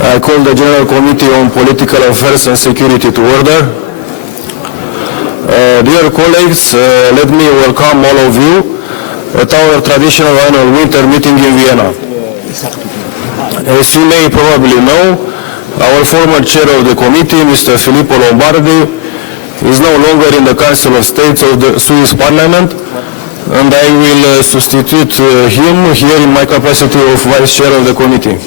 I call the General Committee on Political Affairs and Security to order. Dear colleagues, let me welcome all of you at our traditional annual winter meeting in Vienna. As you may probably know, our former chair of the committee, Mr. Filippo Lombardi, is no longer in the Council of State of the Swiss Parliament, and I will substitute him here in my capacity of Vice Chair of the committee.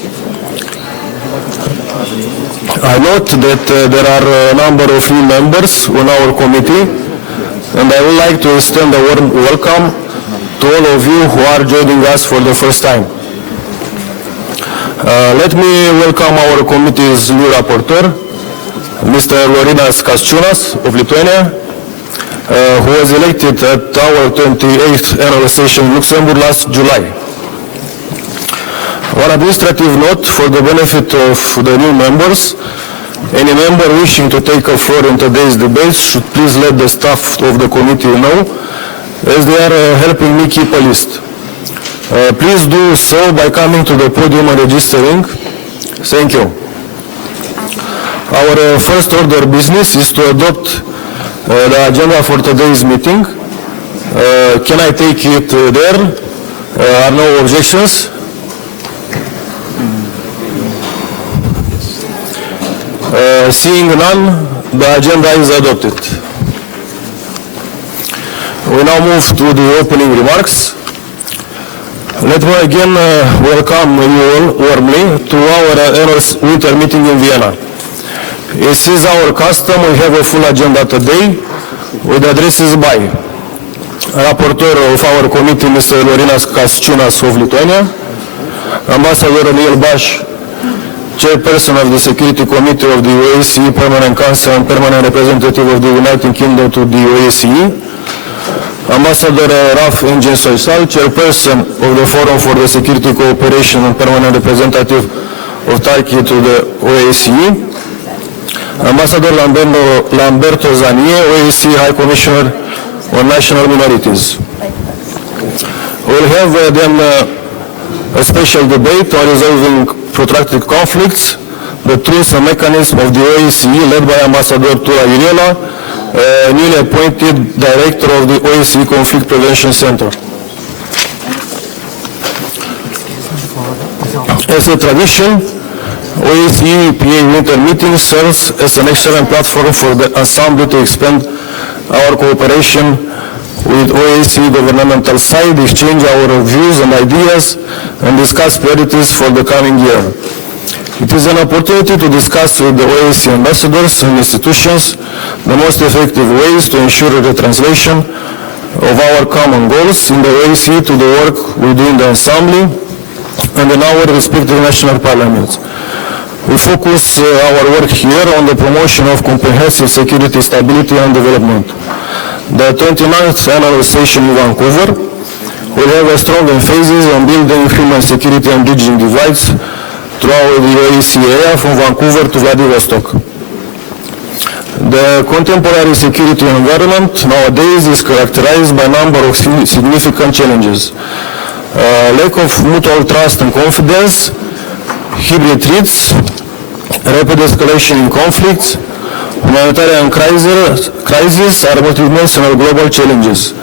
I note that there are a number of new members on our committee, and I would like to extend a warm welcome to all of you who are joining us for the first time. Let me welcome our committee's new rapporteur, Mr. Laurinas Kasčiūnas of Lithuania, who was elected at our 28th annual session in Luxembourg last July. One administrative note for the benefit of the new members: any member wishing to take a floor in today's debates should please let the staff of the committee know, as they are helping me keep a list. Please do so by coming to the podium and registering. Thank you. Our first order of business is to adopt the agenda for today's meeting. Can I take it there? Are no objections? Seeing none, the agenda is adopted. We now move to the opening remarks. Let me again welcome you all warmly to our annual winter meeting in Vienna. As is our custom, we have a full agenda today with addresses by Rapporteur of our committee, Mr. Laurinas Kasčiūnas of Lithuania, Ambassador Emil Bash, Chairperson of the Security Committee of the OSCE Permanent Council and Permanent Representative of the United Kingdom to the OSCE, Ambassador Raf Engin Soysal, Chairperson of the Forum for the Security Cooperation and Permanent Representative of Turkey to the OSCE, Ambassador Lamberto Zanie, OSCE High Commissioner on National Minorities. We'll have then a special debate on resolving protracted conflicts, the tools and mechanisms of the OSCE, led by Ambassador Tura Iuliela, newly appointed Director of the OSCE Conflict Prevention Center. As a tradition, OSCE EPA Winter Meeting serves as an excellent platform for the Assembly to expand our cooperation with OSCE governmental side, exchange our views and ideas, and discuss priorities for the coming year. It is an opportunity to discuss with the OSCE ambassadors and institutions the most effective ways to ensure the translation of our common goals in the OSCE to the work we do in the Assembly and in our respective national parliaments. We focus our work here on the promotion of comprehensive security, stability and development. The 29th annual session in Vancouver will have a strong emphasis on building human security and bridging divides throughout the OSCE area from Vancouver to Vladivostok. The contemporary security environment nowadays is characterized by a number of significant challenges. Lack of mutual trust and confidence, hybrid threats, rapid escalation in conflicts, humanitarian crises are multidimensional global challenges.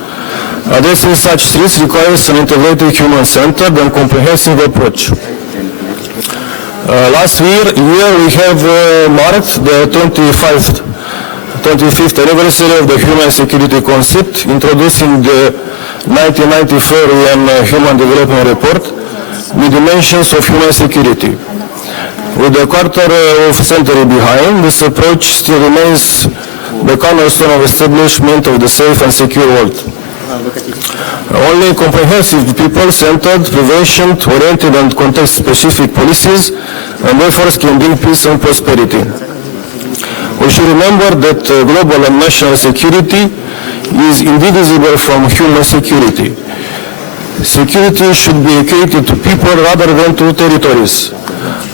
Addressing such threats requires an integrated, human-centered and comprehensive approach. Last year we have marked the 25th anniversary of the Human Security Concept, introducing the 1994 UN Human Development Report, the dimensions of human security. With a quarter of a century behind, this approach still remains the cornerstone of establishment of the safe and secure world. Only comprehensive, people-centered, prevention-oriented and context-specific policies and efforts can bring peace and prosperity. We should remember that global and national security is indivisible from human security. Security should be equated to people rather than to territories.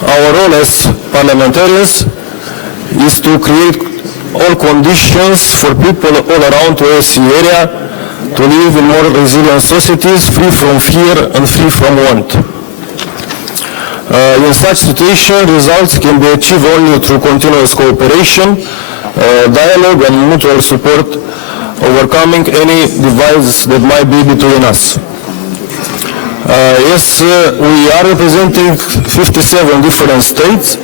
Our role as parliamentarians is to create all conditions for people all around the OSCE area to live in more resilient societies, free from fear and free from want. In such situation, results can be achieved only through continuous cooperation, dialogue and mutual support, overcoming any divides that might be between us. We are representing 57 different states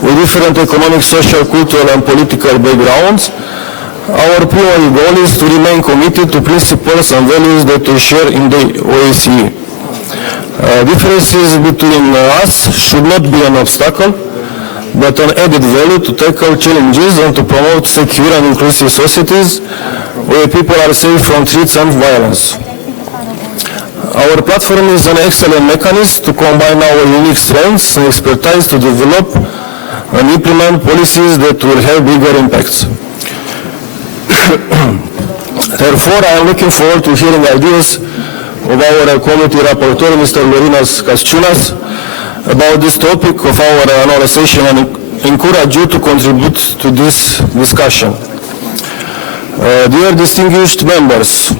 with different economic, social, cultural and political backgrounds. Our primary goal is to remain committed to principles and values that we share in the OSCE. Differences between us should not be an obstacle, but an added value to tackle challenges and to promote secure and inclusive societies where people are safe from threats and violence. Our platform is an excellent mechanism to combine our unique strengths and expertise to develop and implement policies that will have bigger impacts. Therefore, I am looking forward to hearing ideas of our committee rapporteur, Mr. Lorinas Kasciunas, about this topic of our annual session and encourage you to contribute to this discussion. Dear distinguished members,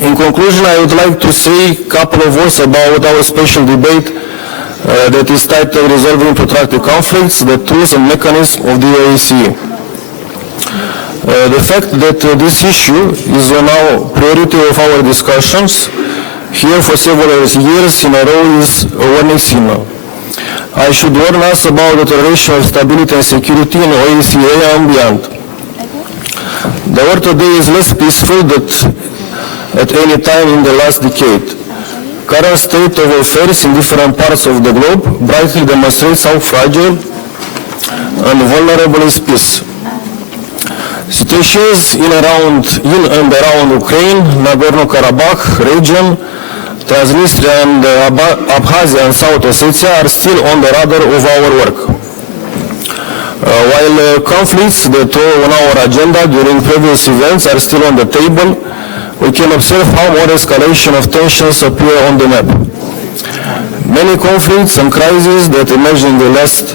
in conclusion, I would like to say a couple of words about our special debate that is titled Resolving Protracted Conflicts, the Tools and Mechanisms of the OSCE. The fact that this issue is on our priority of our discussions here for several years in a row is a warning signal. I should warn us about the deterioration of stability and security in OSCE and beyond. The world today is less peaceful than at any time in the last decade. Current state of affairs in different parts of the globe brightly demonstrates how fragile and vulnerable is peace. Situations in and around Ukraine, Nagorno-Karabakh region, Transnistria and Abkhazia and South Ossetia are still on the radar of our work. While conflicts that were on our agenda during previous events are still on the table, we can observe how more escalation of tensions appear on the map. Many conflicts and crises that emerged in the last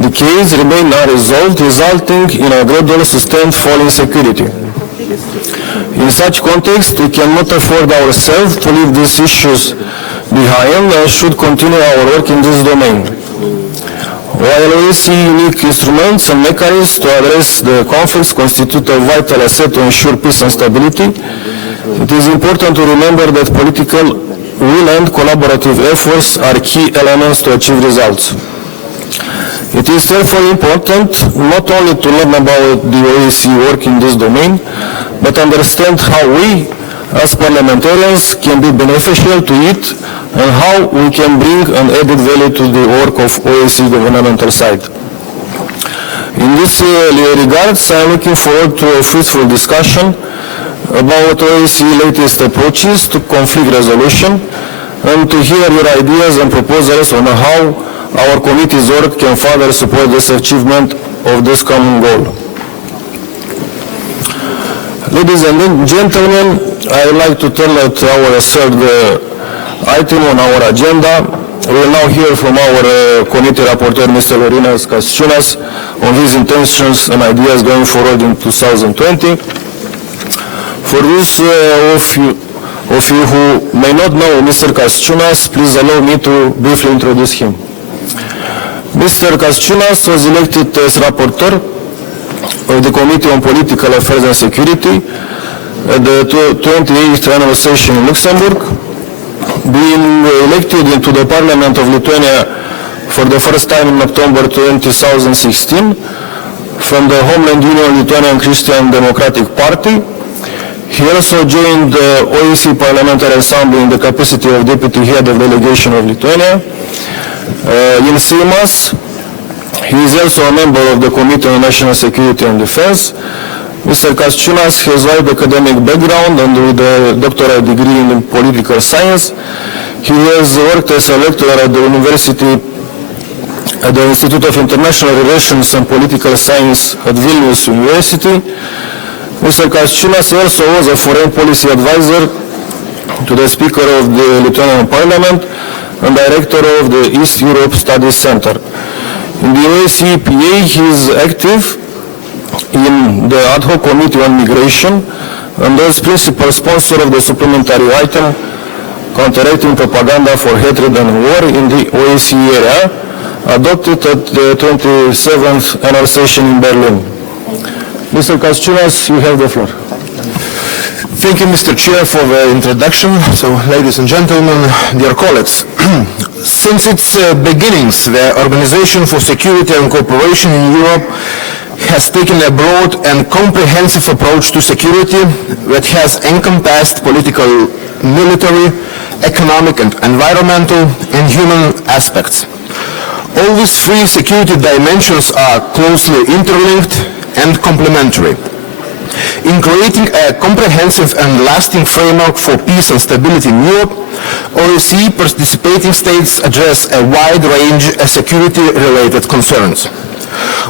decades remain unresolved, resulting in a gradual sustained fall in security. In such context, we cannot afford ourselves to leave these issues behind and should continue our work in this domain. While OSCE unique instruments and mechanisms to address the conflicts constitute a vital asset to ensure peace and stability, it is important to remember that political will and collaborative efforts are key elements to achieve results. It is therefore important not only to learn about the OSCE work in this domain, but understand how we, as parliamentarians, can be beneficial to it and how we can bring an added value to the work of OSCE governmental side. In this regards, I am looking forward to a fruitful discussion about OSCE latest approaches to conflict resolution and to hear your ideas and proposals on how our committee's work can further support this achievement of this common goal. Ladies and gentlemen, I would like to turn to our third item on our agenda. We will now hear from our committee rapporteur, Mr. Lorinas Kasciunas, on his intentions and ideas going forward in 2020. For those of you who may not know Mr. Kasciunas, please allow me to briefly introduce him. Mr. Kasciunas was elected as rapporteur of the Committee on Political Affairs and Security at the 28th annual session in Luxembourg, being elected into the Parliament of Lithuania for the first time in October 2016 from the Homeland Union Lithuanian Christian Democratic Party. He also joined the OSCE Parliamentary Assembly in the capacity of Deputy Head of Delegation of Lithuania. In Seimas, he is also a member of the Committee on National Security and Defense. Mr. Kasciunas has wide academic background and with a doctorate degree in political science. He has worked as a lecturer at the University at the Institute of International Relations and Political Science at Vilnius University. Mr. Kasciunas also was a foreign policy advisor to the Speaker of the Lithuanian Parliament and Director of the East Europe Studies Center. In the OSCE PA, he is active in the Ad hoc Committee on Migration and as principal sponsor of the supplementary item Counteracting Propaganda for Hatred and War in the OSCE area, adopted at the 27th annual session in Berlin. Mr. Kasciunas, you have the floor. Thank you, Mr. Chair, for the introduction. So, ladies and gentlemen, dear colleagues, since its beginnings, the Organization for Security and Cooperation in Europe has taken a broad and comprehensive approach to security that has encompassed political, military, economic and environmental and human aspects. All these three security dimensions are closely interlinked and complementary. In creating a comprehensive and lasting framework for peace and stability in Europe, OSCE participating states address a wide range of security-related concerns.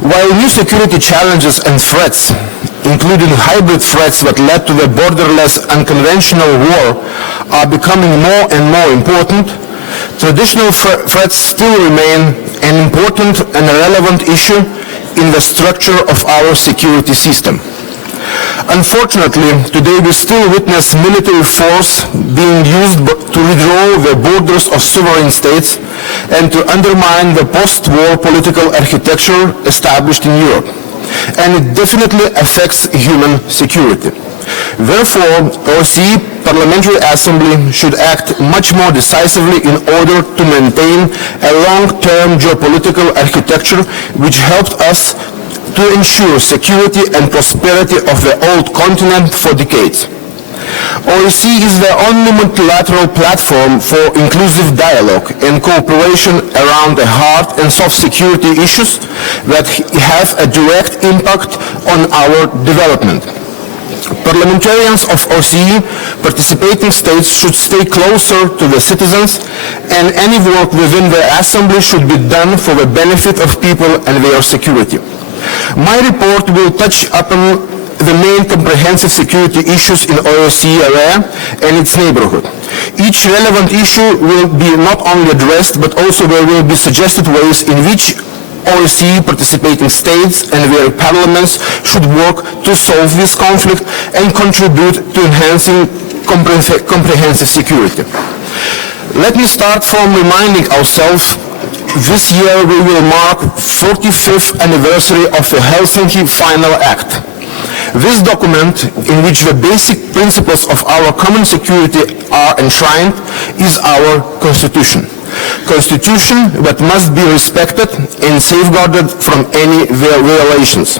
While new security challenges and threats, including hybrid threats that led to the borderless unconventional war, are becoming more and more important, traditional threats still remain an important and relevant issue in the structure of our security system. Unfortunately, today we still witness military force being used to withdraw the borders of sovereign states and to undermine the post-war political architecture established in Europe. And it definitely affects human security. Therefore, OSCE Parliamentary Assembly should act much more decisively in order to maintain a long-term geopolitical architecture which helped us to ensure security and prosperity of the old continent for decades. OSCE is the only multilateral platform for inclusive dialogue and cooperation around the hard and soft security issues that have a direct impact on our development. Parliamentarians of OSCE participating states should stay closer to the citizens, and any work within the Assembly should be done for the benefit of people and their security. My report will touch upon the main comprehensive security issues in OSCE area and its neighborhood. Each relevant issue will be not only addressed, but also there will be suggested ways in which OSCE participating states and their parliaments should work to solve this conflict and contribute to enhancing comprehensive security. Let me start from reminding ourselves this year we will mark 45th anniversary of the Helsinki Final Act. This document, in which the basic principles of our common security are enshrined, is our constitution. Constitution that must be respected and safeguarded from any violations.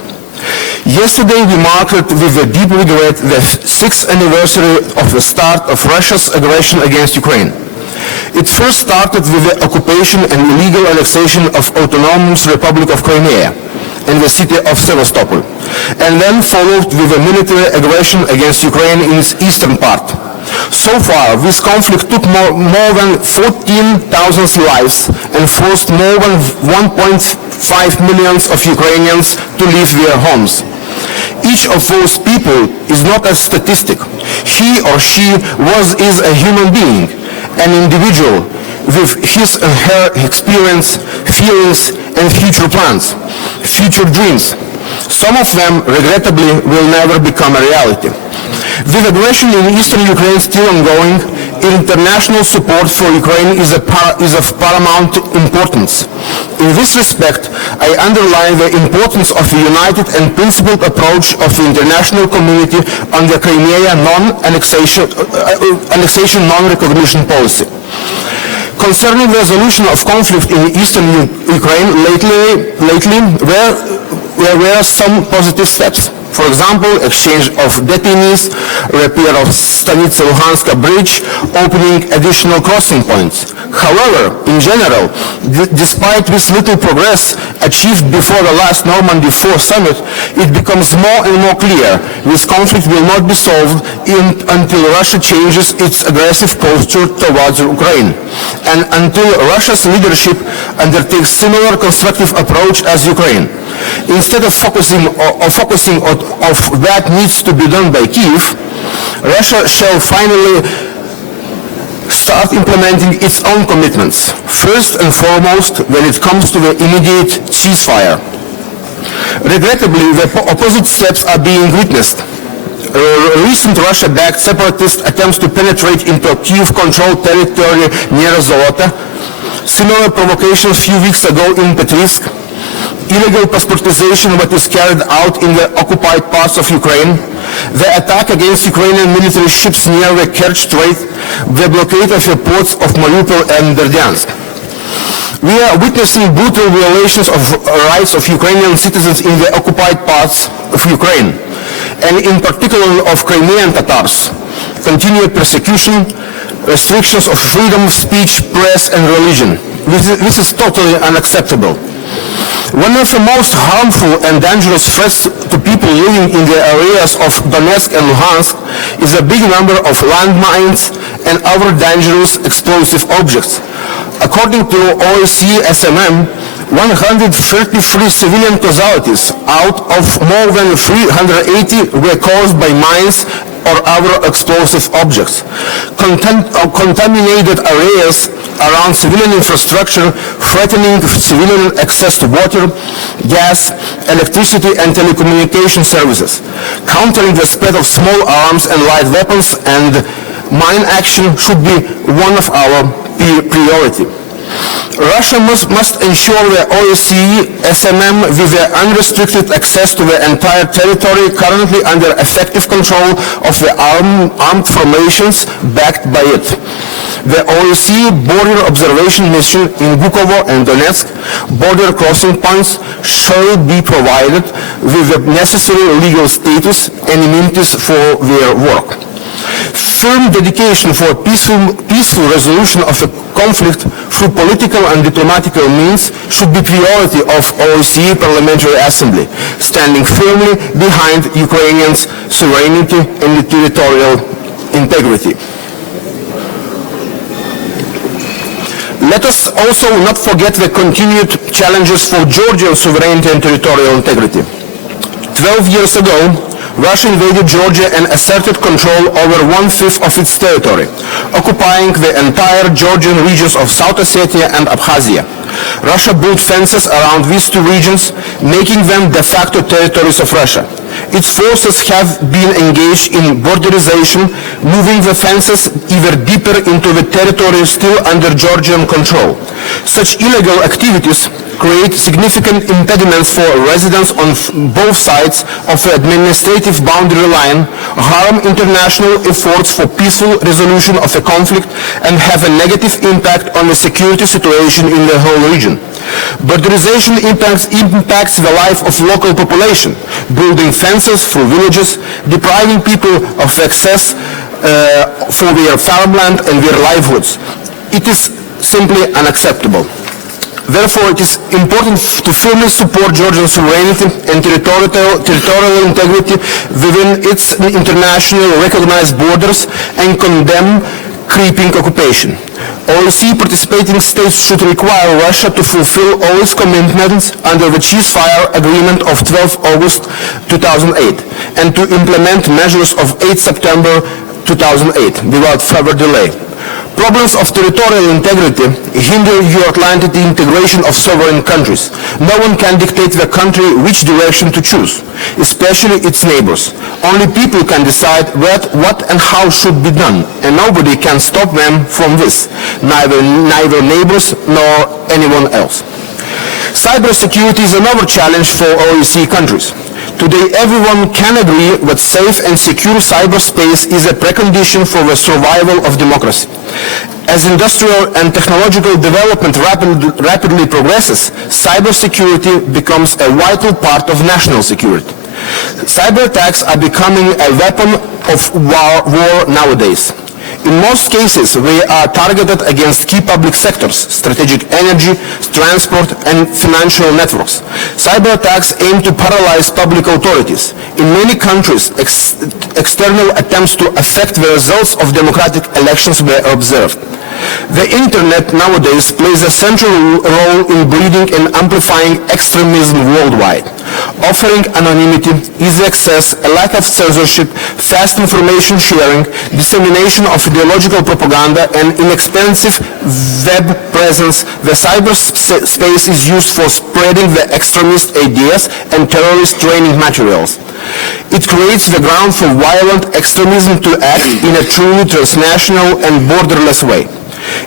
Yesterday we marked with a deep regret the 6th anniversary of the start of Russia's aggression against Ukraine. It first started with the occupation and illegal annexation of Autonomous Republic of Crimea and the city of Sevastopol, and then followed with a military aggression against Ukraine in its eastern part. So far, this conflict took more than 14,000 lives and forced more than 1.5 million of Ukrainians to leave their homes. Each of those people is not a statistic. He or she is a human being, an individual with his and her experience, feelings, and future plans, future dreams. Some of them, regrettably, will never become a reality. With aggression in eastern Ukraine still ongoing, international support for Ukraine is of paramount importance. In this respect, I underline the importance of a united and principled approach of the international community on the Crimea annexation non-recognition policy. Concerning the resolution of conflict in eastern Ukraine, lately there were some positive steps. For example, exchange of detainees, repair of Stanitsa-Luhanska bridge, opening additional crossing points. However, in general, despite this little progress achieved before the last Normandy 4 summit, it becomes more and more clear this conflict will not be solved until Russia changes its aggressive posture towards Ukraine, and until Russia's leadership undertakes similar constructive approach as Ukraine. Instead of focusing on that needs to be done by Kyiv, Russia shall finally start implementing its own commitments, first and foremost when it comes to the immediate ceasefire. Regrettably, the opposite steps are being witnessed. recent Russia-backed separatist attempts to penetrate into Kyiv-controlled territory near Zolota, similar provocations a few weeks ago in Petrisk, illegal passportization that is carried out in the occupied parts of Ukraine, the attack against Ukrainian military ships near the Kerch Strait, the blockade of the ports of Mariupol and Berdyansk. We are witnessing brutal violations of rights of Ukrainian citizens in the occupied parts of Ukraine, and in particular of Crimean Tatars, continued persecution, restrictions of freedom of speech, press and religion. This is totally unacceptable. One of the most harmful and dangerous threats to people living in the areas of Donetsk and Luhansk is a big number of landmines and other dangerous explosive objects. According to OSCE SMM, 133 civilian casualties out of more than 380 were caused by mines or other explosive objects. Contaminated areas around civilian infrastructure threatening civilian access to water, gas, electricity and telecommunication services. Countering the spread of small arms and light weapons and mine action should be one of our priority. Russia must ensure the OSCE SMM with the unrestricted access to the entire territory currently under effective control of the armed formations backed by it. The OSCE border observation mission in Bukovo and Donetsk border crossing points shall be provided with the necessary legal status and immunities for their work. Firm dedication for a peaceful resolution of the conflict through political and diplomatic means should be priority of OSCE Parliamentary Assembly, standing firmly behind Ukrainians' sovereignty and territorial integrity. Let us also not forget the continued challenges for Georgian sovereignty and territorial integrity. 12 years ago, Russia invaded Georgia and asserted control over 1/5 of its territory, occupying the entire Georgian regions of South Ossetia and Abkhazia. Russia built fences around these two regions, making them de facto territories of Russia. Its forces have been engaged in borderization, moving the fences even deeper into the territory still under Georgian control. Such illegal activities create significant impediments for residents on both sides of the administrative boundary line, harm international efforts for peaceful resolution of the conflict, and have a negative impact on the security situation in the whole region. Borderization impacts the life of local population, building fences through villages, depriving people of access for their farmland and their livelihoods. It is simply unacceptable. Therefore, it is important to firmly support Georgian sovereignty and territorial integrity within its internationally recognized borders and condemn creeping occupation. OSCE participating states should require Russia to fulfill all its commitments under the ceasefire agreement of 12 August 2008 and to implement measures of 8 September 2008 without further delay. Problems of territorial integrity hinder Euro-Atlantic integration of sovereign countries. No one can dictate the country which direction to choose, especially its neighbors. Only people can decide what and how should be done, and nobody can stop them from this, neither neighbors nor anyone else. Cybersecurity is another challenge for OSCE countries. Today, everyone can agree that safe and secure cyberspace is a precondition for the survival of democracy. As industrial and technological development rapidly progresses, cybersecurity becomes a vital part of national security. Cyber attacks are becoming a weapon of war nowadays. In most cases, they are targeted against key public sectors, strategic energy, transport, and financial networks. Cyber attacks aim to paralyze public authorities. In many countries, external attempts to affect the results of democratic elections were observed. The internet nowadays plays a central role in breeding and amplifying extremism worldwide, offering anonymity, easy access, a lack of censorship, fast information sharing, dissemination of ideological propaganda, and inexpensive web presence. The cyberspace is used for spreading the extremist ideas and terrorist training materials. It creates the ground for violent extremism to act in a truly transnational and borderless way.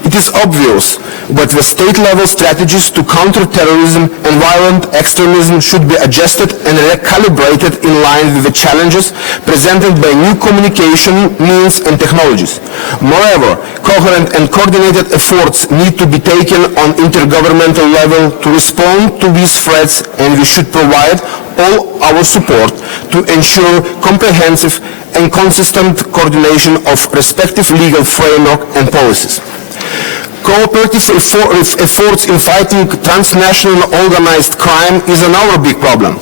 It is obvious that the state-level strategies to counter terrorism and violent extremism should be adjusted and recalibrated in line with the challenges presented by new communication means and technologies. Moreover, coherent and coordinated efforts need to be taken on intergovernmental level to respond to these threats, and we should provide all our support to ensure comprehensive and consistent coordination of respective legal framework and policies. Cooperative efforts in fighting transnational organized crime is another big problem.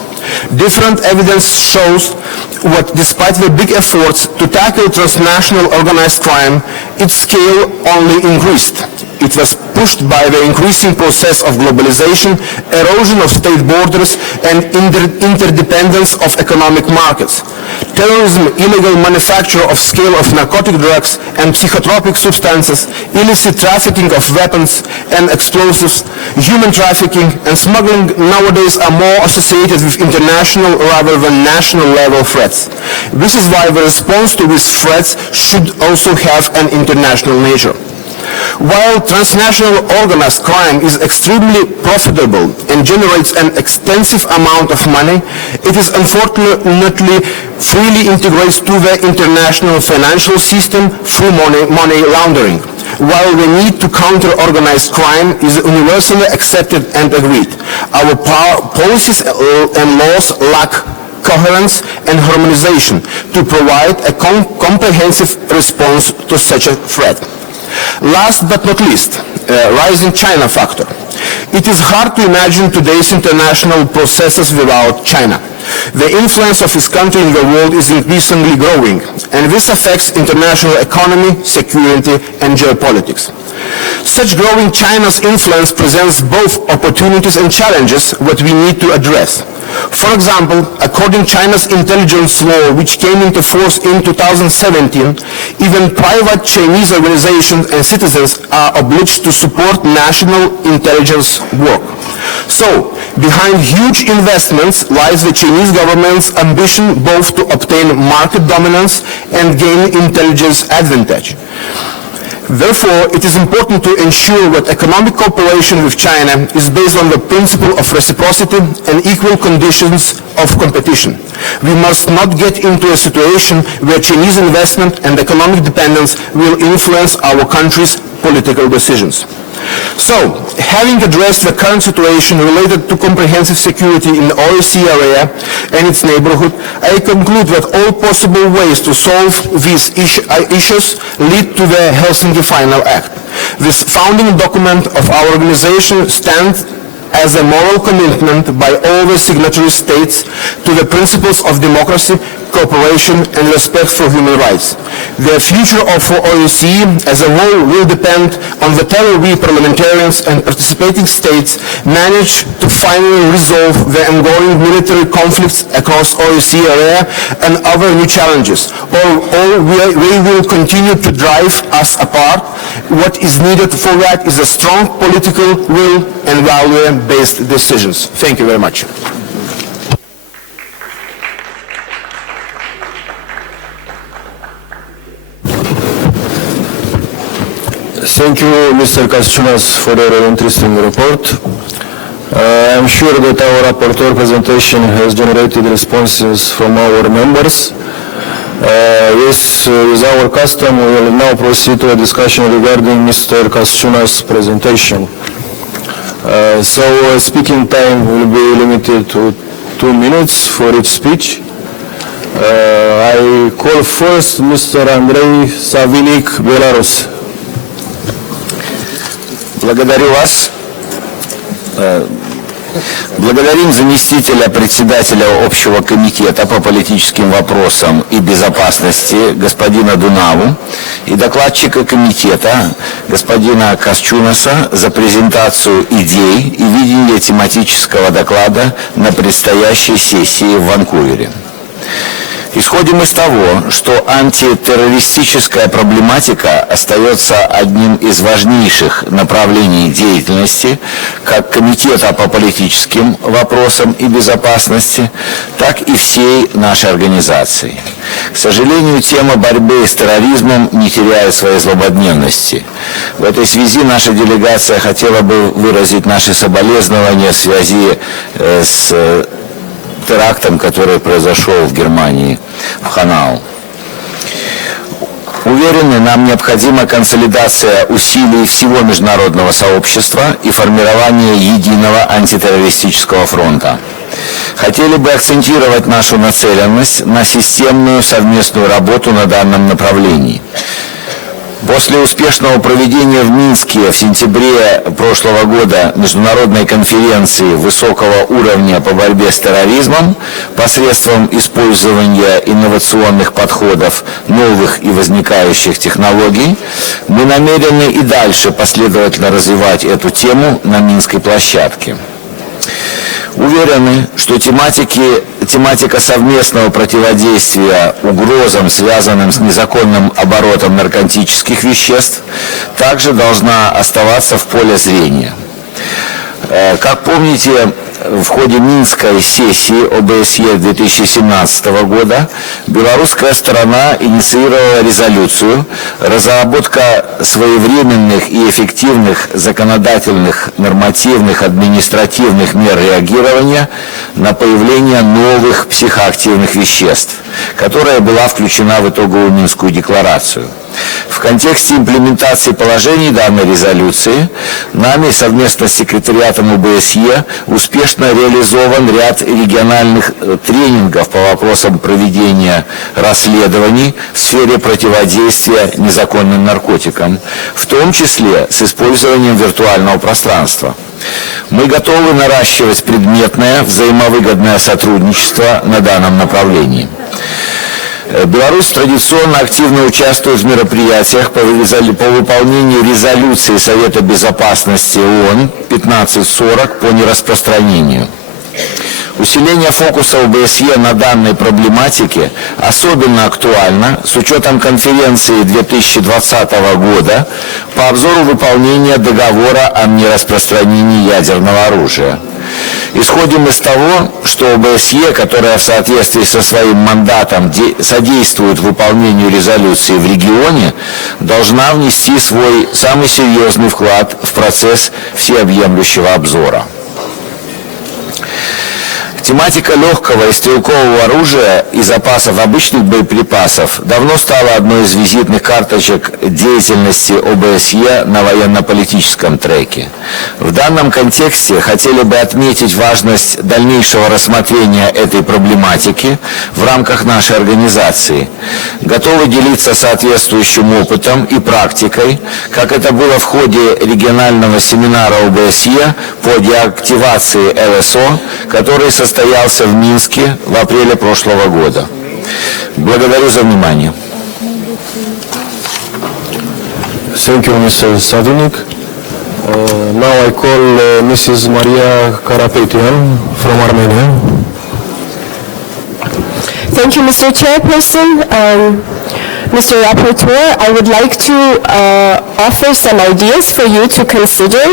Different evidence shows that despite the big efforts to tackle transnational organized crime, its scale only increased. It was pushed by the increasing process of globalization, erosion of state borders, and interdependence of economic markets. Terrorism, illegal manufacture of scale of narcotic drugs and psychotropic substances, illicit trafficking of weapons and explosives, human trafficking, and smuggling nowadays are more associated with international rather than national level threats. This is why the response to these threats should also have an international nature. While transnational organized crime is extremely profitable and generates an extensive amount of money, it is unfortunately freely integrates to the international financial system through money laundering. While the need to counter organized crime is universally accepted and agreed, our policies and laws lack coherence and harmonization to provide a comprehensive response to such a threat. Last but not least, rising China factor. It is hard to imagine today's international processes without China. The influence of this country in the world is increasingly growing, and this affects international economy, security, and geopolitics. Such growing China's influence presents both opportunities and challenges that we need to address. For example, according to China's intelligence law, which came into force in 2017, even private Chinese organizations and citizens are obliged to support national intelligence work. So, behind huge investments lies the Chinese government's ambition both to obtain market dominance and gain intelligence advantage. Therefore, it is important to ensure that economic cooperation with China is based on the principle of reciprocity and equal conditions of competition. We must not get into a situation where Chinese investment and economic dependence will influence our country's political decisions. So, having addressed the current situation related to comprehensive security in the OSCE area and its neighborhood, I conclude that all possible ways to solve these issues lead to the Helsinki Final Act. This founding document of our organization stands as a moral commitment by all the signatory states to the principles of democracy, cooperation, and respect for human rights. The future of OSCE as a whole will depend on the whether we parliamentarians and participating states manage to finally resolve the ongoing military conflicts across OSCE area and other new challenges, or we will continue to drive us apart. What is needed for that is a strong political will and value-based decisions. Thank you very much. Thank you, Mr. Kasciunas, for your interesting report. I'm sure that our rapporteur presentation has generated responses from our members. Yes, with our custom, we will now proceed to a discussion regarding Mr. Kasciunas' presentation. So speaking time will be limited to 2 minutes for each speech. I call first Mr. Andrei Savinik, Belarus. Благодарю вас. Благодарим заместителя председателя Общего комитета по политическим вопросам и безопасности господина Дунаву и докладчика комитета господина Касчунаса за презентацию идей и видения тематического доклада на предстоящей сессии в Ванкувере. Исходим из того, что антитеррористическая проблематика остается одним из важнейших направлений деятельности как Комитета по политическим вопросам и безопасности, так и всей нашей организации. К сожалению, тема борьбы с терроризмом не теряет своей злободневности. В этой связи наша делегация хотела бы выразить наши соболезнования в связи с терактом, который произошел в Германии, в Ханау. Уверены, нам необходима консолидация усилий всего международного сообщества и формирование единого антитеррористического фронта. Хотели бы акцентировать нашу нацеленность на системную совместную работу на данном направлении. После успешного проведения в Минске в сентябре прошлого года международной конференции высокого уровня по борьбе с терроризмом посредством использования инновационных подходов, новых и возникающих технологий, мы намерены и дальше последовательно развивать эту тему на Минской площадке. Уверены, что тематика совместного противодействия угрозам, связанным с незаконным оборотом наркотических веществ, также должна оставаться в поле зрения. Как помните, в ходе Минской сессии ОБСЕ 2017 года белорусская сторона инициировала резолюцию «Разработка своевременных и эффективных законодательных, нормативных, административных мер реагирования на появление новых психоактивных веществ», которая была включена в итоговую Минскую декларацию. В контексте имплементации положений данной резолюции нами совместно с секретариатом ОБСЕ успешно реализован ряд региональных тренингов по вопросам проведения расследований в сфере противодействия незаконным наркотикам, в том числе с использованием виртуального пространства. Мы готовы наращивать предметное взаимовыгодное сотрудничество на данном направлении. Беларусь традиционно активно участвует в мероприятиях по выполнению резолюции Совета Безопасности ООН 1540 по нераспространению. Усиление фокуса ОБСЕ на данной проблематике особенно актуально с учетом конференции 2020 года по обзору выполнения договора о нераспространении ядерного оружия. Исходим из того, что ОБСЕ, которая в соответствии со своим мандатом содействует выполнению резолюции в регионе, должна внести свой самый серьезный вклад в процесс всеобъемлющего обзора. Тематика легкого и стрелкового оружия и запасов обычных боеприпасов давно стала одной из визитных карточек деятельности ОБСЕ на военно-политическом треке. В данном контексте хотели бы отметить важность дальнейшего рассмотрения этой проблематики в рамках нашей организации. Готовы делиться соответствующим опытом и практикой, как это было в ходе регионального семинара ОБСЕ по деактивации ЛСО, который состоялся в Минске в апреле прошлого года. Благодарю за внимание. Thank you, Mr. Sadunik. Now I call Mrs. Maria Karapetian from Armenia. Thank you, Mr. Chairperson. Mr. Rapporteur, I would like to offer some ideas for you to consider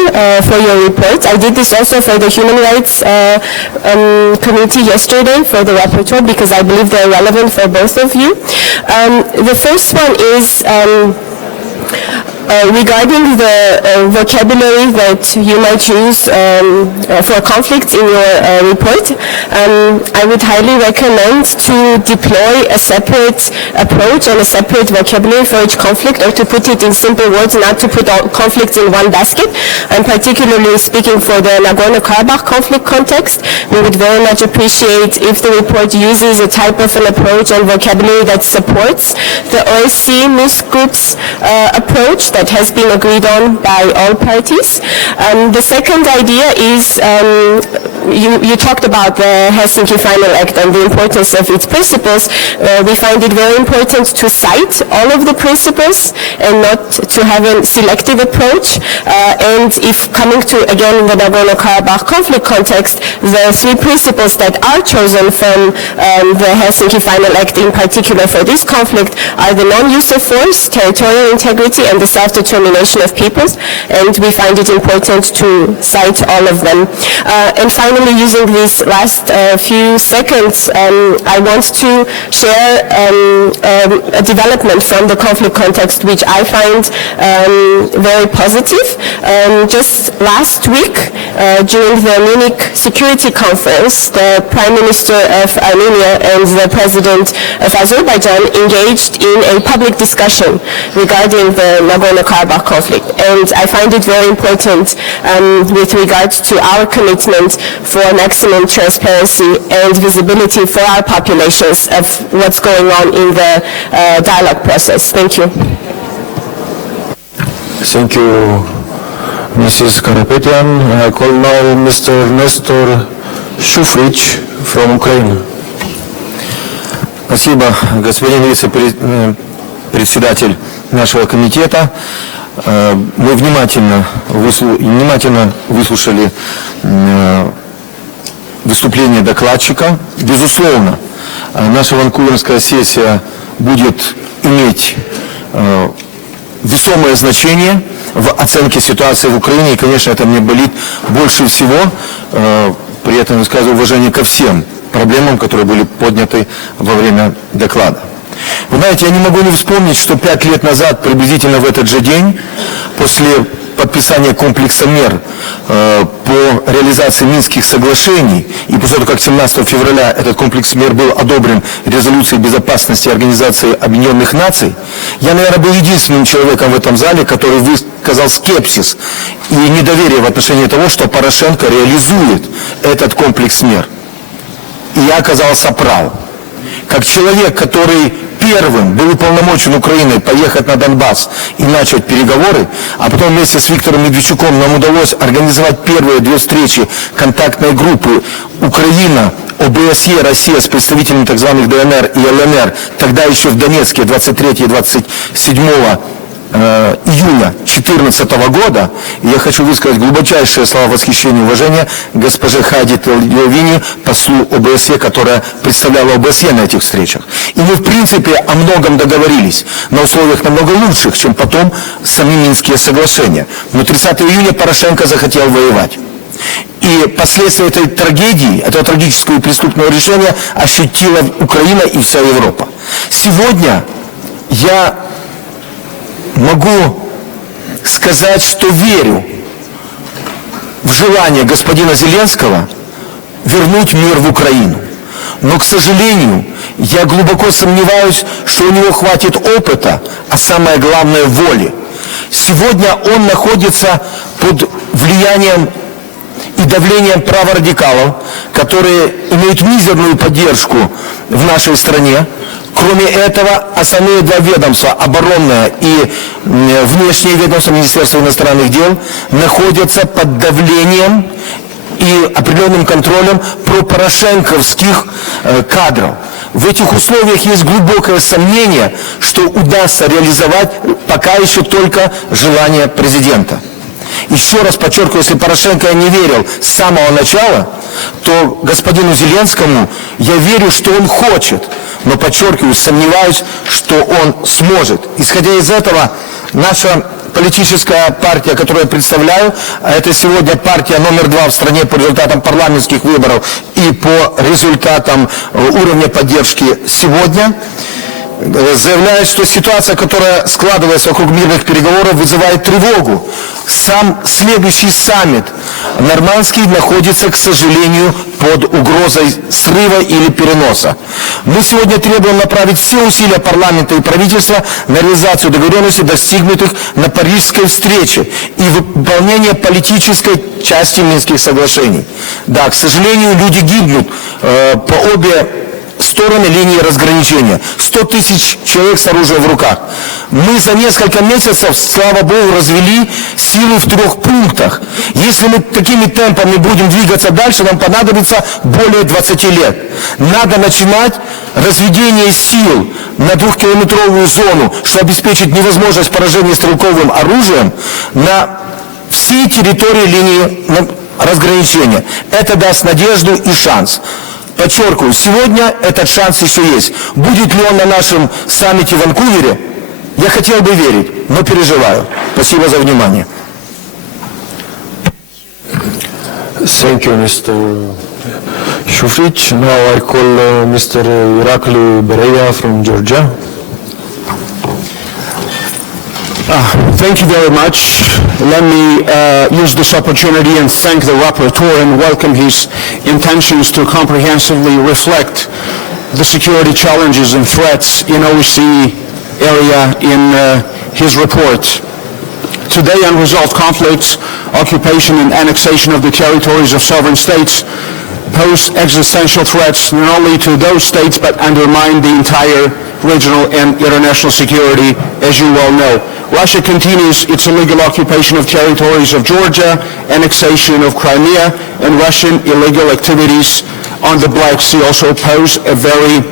for your report. I did this also for the Human Rights Committee yesterday for the Rapporteur because I believe they're relevant for both of you. The first one is regarding the vocabulary that you might use for conflicts in your report, I would highly recommend to deploy a separate approach and a separate vocabulary for each conflict, or to put it in simple words, not to put all conflicts in one basket. I'm particularly speaking for the Nagorno-Karabakh conflict context. We would very much appreciate if the report uses a type of an approach and vocabulary that supports the OSCE Minsk Group's approach that has been agreed on by all parties. The second idea is you talked about the Helsinki Final Act and the importance of its principles. We find it very important to cite all of the principles and not to have a selective approach. And if coming to, again, the Nagorno-Karabakh conflict context, the three principles that are chosen from the Helsinki Final Act in particular for this conflict are the non-use of force, territorial integrity, and the self-determination of peoples. And we find it important to cite all of them. And finally, using these last few seconds, I want to share a development from the conflict context which I find very positive. Just last week, during the Munich Security Conference, the Prime Minister of Armenia and the President of Azerbaijan engaged in a public discussion regarding the Nagorno-Karabakh conflict. And I find it very important with regards to our commitment for maximum transparency and visibility for our populations of what's going on in the dialogue process. Thank you. Thank you, Mrs. Karapetyan. I call now Mr. Nestor Shufrich from Ukraine. Спасибо, господин вице-председатель нашего комитета. Мы внимательно выслушали выступление докладчика. Безусловно, наша ванкуверская сессия будет иметь весомое значение в оценке ситуации в Украине. И, конечно, это мне болит больше всего. При этом высказываю уважение ко всем проблемам, которые были подняты во время доклада. Вы знаете, я не могу не вспомнить, что 5 лет назад, приблизительно в этот же день, после подписания комплекса мер по реализации Минских соглашений, и после того, как 17 февраля этот комплекс мер был одобрен резолюцией безопасности Организации Объединенных Наций, я, наверное, был единственным человеком в этом зале, который высказал скепсис и недоверие в отношении того, что Порошенко реализует этот комплекс мер. И я оказался прав. Как человек, который первым был уполномочен Украиной поехать на Донбасс и начать переговоры, а потом вместе с Виктором Медведчуком нам удалось организовать первые 2 встречи контактной группы Украина, ОБСЕ, Россия с представителями так званых ДНР и ЛНР, тогда еще в Донецке 23 и 27 июня 2014 года. Я хочу высказать глубочайшие слова восхищения и уважения госпоже Хади Телевини, послу ОБСЕ, которая представляла ОБСЕ на этих встречах. И мы, в принципе, о многом договорились, на условиях намного лучших, чем потом сами Минские соглашения. Но 30 июня Порошенко захотел воевать. И последствия этой трагедии, этого трагического и преступного решения ощутила Украина и вся Европа. Сегодня я могу сказать, что верю в желание господина Зеленского вернуть мир в Украину. Но, к сожалению, я глубоко сомневаюсь, что у него хватит опыта, а самое главное – воли. Сегодня он находится под влиянием и давлением праворадикалов, которые имеют мизерную поддержку в нашей стране. Кроме этого, основные 2 ведомства, оборонное и внешнее ведомство Министерства иностранных дел, находятся под давлением и определенным контролем пропорошенковских кадров. В этих условиях есть глубокое сомнение, что удастся реализовать пока еще только желание президента. Еще раз подчеркиваю, если Порошенко не верил с самого начала, то господину Зеленскому я верю, что он хочет, но, подчеркиваю, сомневаюсь, что он сможет. Исходя из этого, наша политическая партия, которую я представляю, а это сегодня партия номер 2 в стране по результатам парламентских выборов и по результатам уровня поддержки сегодня, заявляет, что ситуация, которая складывается вокруг мирных переговоров, вызывает тревогу. Сам следующий саммит нормандский находится, к сожалению, под угрозой срыва или переноса. Мы сегодня требуем направить все усилия парламента и правительства на реализацию договоренностей, достигнутых на Парижской встрече, и выполнение политической части Минских соглашений. Да, к сожалению, люди гибнут по обе стороны линии разграничения. 100 тысяч человек с оружием в руках. Мы за несколько месяцев, слава Богу, развели силу в 3 пунктах. Если мы такими темпами будем двигаться дальше, нам понадобится более 20 лет. Надо начинать разведение сил на 2-километровую зону, чтобы обеспечить невозможность поражения стрелковым оружием на всей территории линии разграничения. Это даст надежду и шанс. Подчеркиваю, сегодня этот шанс еще есть. Будет ли он на нашем саммите в Ванкувере? Я хотел бы верить, но переживаю. Спасибо за внимание. Thank you, Mr. Shufric. Now I call Mr. Irakli Bereya from Georgia. Thank you very much. Let me use this opportunity and thank the rapporteur and welcome his intentions to comprehensively reflect the security challenges and threats in OSCE area in his report. Today, unresolved conflicts, occupation and annexation of the territories of sovereign states pose existential threats not only to those states but undermine the entire regional and international security, as you well know. Russia continues its illegal occupation of territories of Georgia, annexation of Crimea, and Russian illegal activities on the Black Sea also pose a very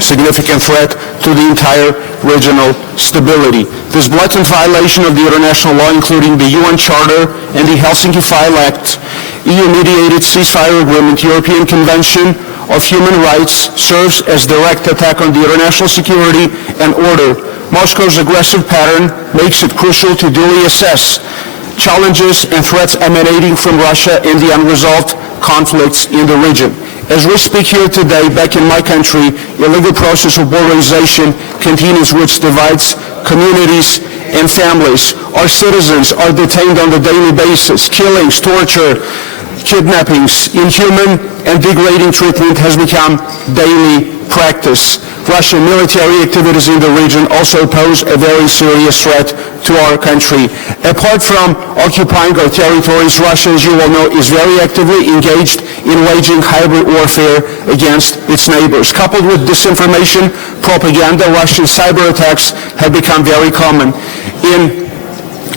significant threat to the entire regional stability. This blatant violation of the international law, including the UN Charter and the Helsinki File Act, EU-mediated ceasefire agreement, European Convention of Human Rights, serves as direct attack on the international security and order. Moscow's aggressive pattern makes it crucial to duly assess challenges and threats emanating from Russia and the unresolved conflicts in the region. As we speak here today, back in my country, illegal process of borderization continues, which divides communities and families. Our citizens are detained on a daily basis. Killings, torture, kidnappings, inhuman and degrading treatment has become daily practice. Russian military activities in the region also pose a very serious threat to our country. Apart from occupying our territories, Russia, as you all know, is very actively engaged in waging hybrid warfare against its neighbors. Coupled with disinformation, propaganda, Russian cyber attacks have become very common.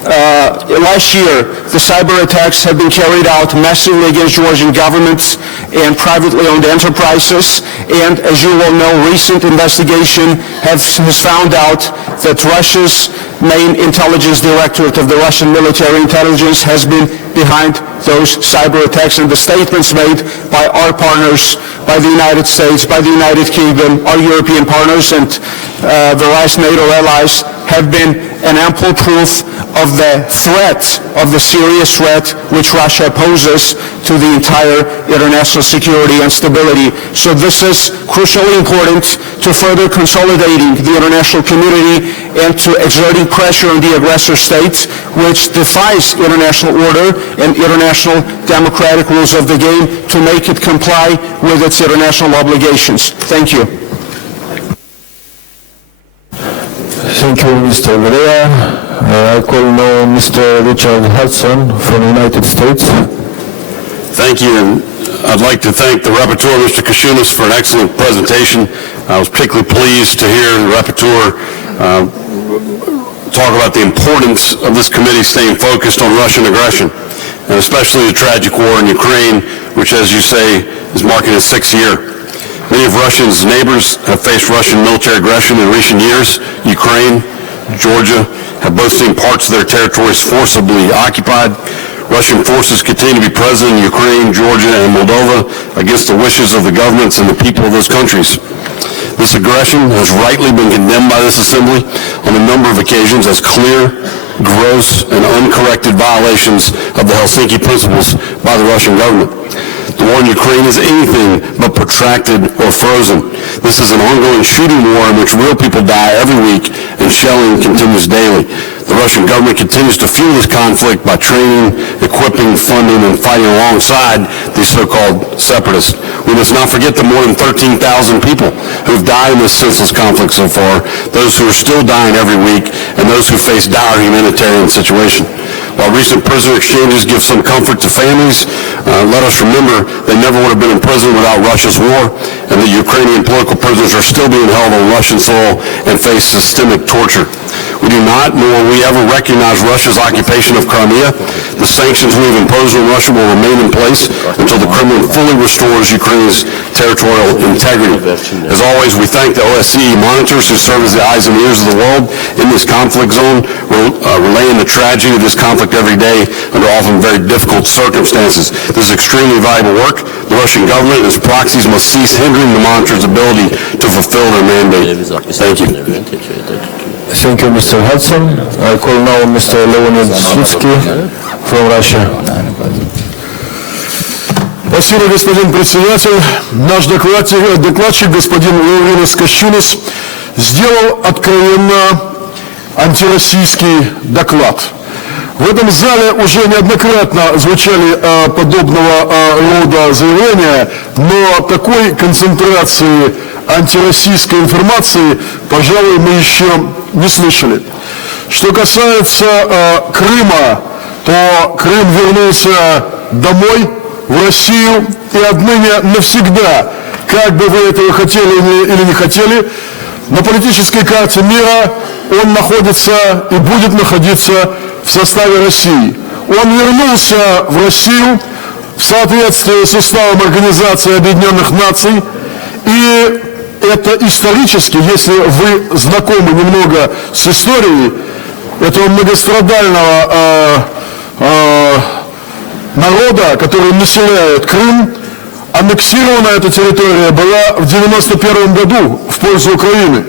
Last year, the cyber attacks have been carried out massively against Georgian governments and privately owned enterprises. And as you all know, recent investigation has found out that Russia's main intelligence directorate of the Russian military intelligence has been behind those cyber attacks, and the statements made by our partners, by the United States, by the United Kingdom, our European partners, and various NATO allies have been an ample proof of the threat, of the serious threat which Russia poses to the entire international security and stability. So this is crucially important to further consolidating the international community and to exerting pressure on the aggressor state, which defies international order and international democratic rules of the game, to make it comply with its international obligations. Thank you. Thank you, Mr. Bereya. I call now Mr. Richard Hudson from the United States. Thank you, and I'd like to thank the rapporteur, Mr. Kashunas, for an excellent presentation. I was particularly pleased to hear the rapporteur talk about the importance of this committee staying focused on Russian aggression, and especially the tragic war in Ukraine, which, as you say, is marking its 6th year. Many of Russia's neighbors have faced Russian military aggression in recent years. Ukraine, Georgia have both seen parts of their territories forcibly occupied. Russian forces continue to be present in Ukraine, Georgia, and Moldova against the wishes of the governments and the people of those countries. This aggression has rightly been condemned by this Assembly on a number of occasions as clear, gross, and uncorrected violations of the Helsinki principles by the Russian government. The war in Ukraine is anything but protracted or frozen. This is an ongoing shooting war in which real people die every week and shelling continues daily. The Russian government continues to fuel this conflict by training, equipping, funding, and fighting alongside these so-called separatists. We must not forget the more than 13,000 people who have died in this senseless conflict so far, those who are still dying every week, and those who face dire humanitarian situation. While recent prisoner exchanges give some comfort to families, let us remember they never would have been in prison without Russia's war, and the Ukrainian political prisoners are still being held on Russian soil and face systemic torture. We do not, nor will we ever recognize Russia's occupation of Crimea. The sanctions we have imposed on Russia will remain in place until the Kremlin fully restores Ukraine's territorial integrity. As always, we thank the OSCE monitors who serve as the eyes and ears of the world in this conflict zone, relaying the tragedy of this conflict every day under often very difficult circumstances. This is extremely valuable work. The Russian government and its proxies must cease hindering the monitors' ability to fulfill their mandate. Thank you. Thank you, Mr. Hudson. I call now Mr. Leonid Slutsky from Russia. Спасибо, господин председатель. Наш докладчик, господин Леонидас Кащунис, сделал откровенно антироссийский доклад. В этом зале уже неоднократно звучали подобного рода заявления, но такой концентрации антироссийской информации, пожалуй, мы еще не слышали. Что касается Крыма, то Крым вернулся домой, в Россию, и отныне навсегда, как бы вы этого хотели или не хотели, на политической карте мира он находится и будет находиться в составе России. Он вернулся в Россию в соответствии с уставом Организации Объединенных Наций, и это исторически, если вы знакомы немного с историей этого многострадального народа, который населяет Крым, аннексирована эта территория была в 1991 году в пользу Украины.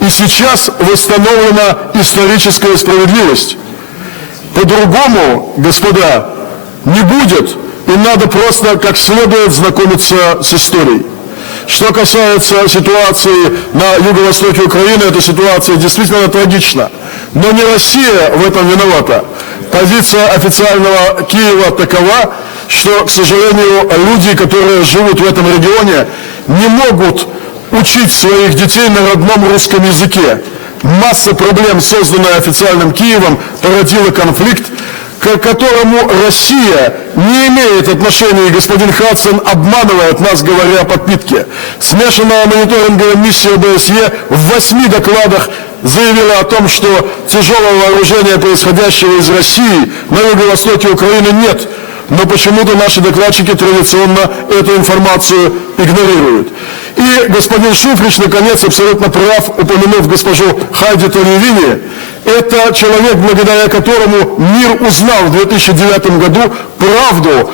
И сейчас восстановлена историческая справедливость. По-другому, господа, не будет, и надо просто как следует знакомиться с историей. Что касается ситуации на юго-востоке Украины, эта ситуация действительно трагична. Но не Россия в этом виновата. Позиция официального Киева такова, что, к сожалению, люди, которые живут в этом регионе, не могут учить своих детей на родном русском языке. Масса проблем, созданная официальным Киевом, породила конфликт, к которому Россия не имеет отношения, и господин Хадсон обманывает нас, говоря о подпитке. Смешанная мониторинговая миссия ОБСЕ в 8 докладах заявила о том, что тяжелого вооружения, происходящего из России, на юго-востоке Украины нет. Но почему-то наши докладчики традиционно эту информацию игнорируют. И господин Шуфрич, наконец, абсолютно прав, упомянув госпожу Хайди Толивини. Это человек, благодаря которому мир узнал в 2009 году правду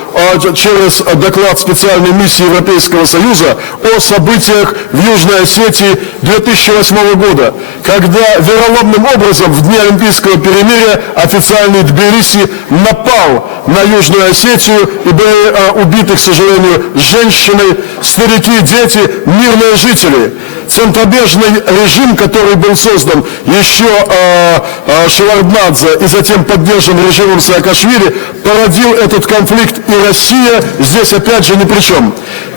через доклад специальной миссии Европейского Союза о событиях в Южной Осетии 2008 года, когда вероломным образом в дни Олимпийского перемирия официальный Тбилиси напал на Южную Осетию и были убиты, к сожалению, женщины, старики, дети, мирные жители. Центробежный режим, который был создан еще Шеварднадзе и затем поддержан режимом Саакашвили, породил этот конфликт, и Россия здесь опять же ни при чем.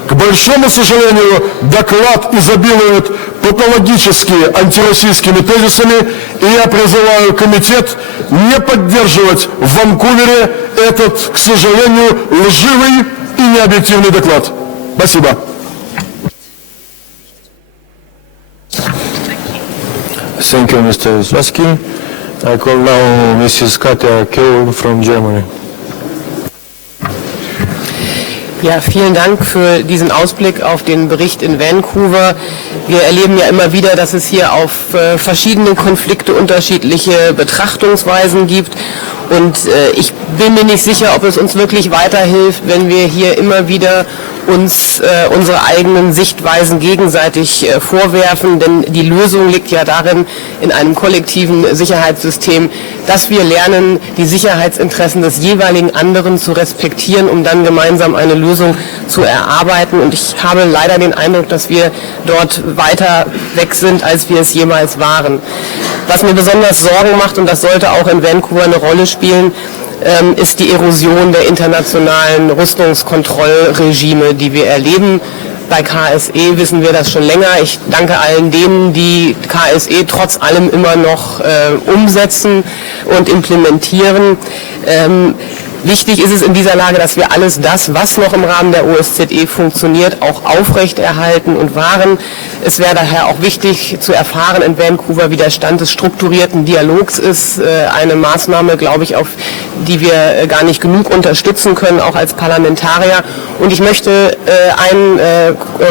К большому сожалению, доклад изобилует патологически антироссийскими тезисами, и я призываю комитет не поддерживать в Ванкувере этот, к сожалению, лживый и необъективный доклад. Спасибо. Thank you, Mr. Slutsky. I call now Mrs. Katja Kehl from Germany. Ja, vielen Dank für diesen Ausblick auf den Bericht in Vancouver. Wir erleben ja immer wieder, dass es hier auf verschiedene Konflikte unterschiedliche Betrachtungsweisen gibt. Und ich bin mir nicht sicher, ob es uns wirklich weiterhilft, wenn wir hier immer wieder uns unsere eigenen Sichtweisen gegenseitig vorwerfen, denn die Lösung liegt ja darin, in einem kollektiven Sicherheitssystem, dass wir lernen, die Sicherheitsinteressen des jeweiligen anderen zu respektieren, um dann gemeinsam eine Lösung zu erarbeiten. Und ich habe leider den Eindruck, dass wir dort weiter weg sind, als wir es jemals waren. Was mir besonders Sorgen macht, und das sollte auch in Vancouver eine Rolle spielen, ist die Erosion der internationalen Rüstungskontrollregime, die wir erleben. Bei KSE wissen wir das schon länger. Ich danke allen denen, die KSE trotz allem immer noch umsetzen und implementieren. Wichtig ist es in dieser Lage, dass wir alles das, was noch im Rahmen der OSZE funktioniert, auch aufrechterhalten und wahren. Es wäre daher auch wichtig zu erfahren in Vancouver, wie der Stand des strukturierten Dialogs ist. Eine Maßnahme, glaube ich, auf die wir gar nicht genug unterstützen können, auch als Parlamentarier. Und ich möchte ein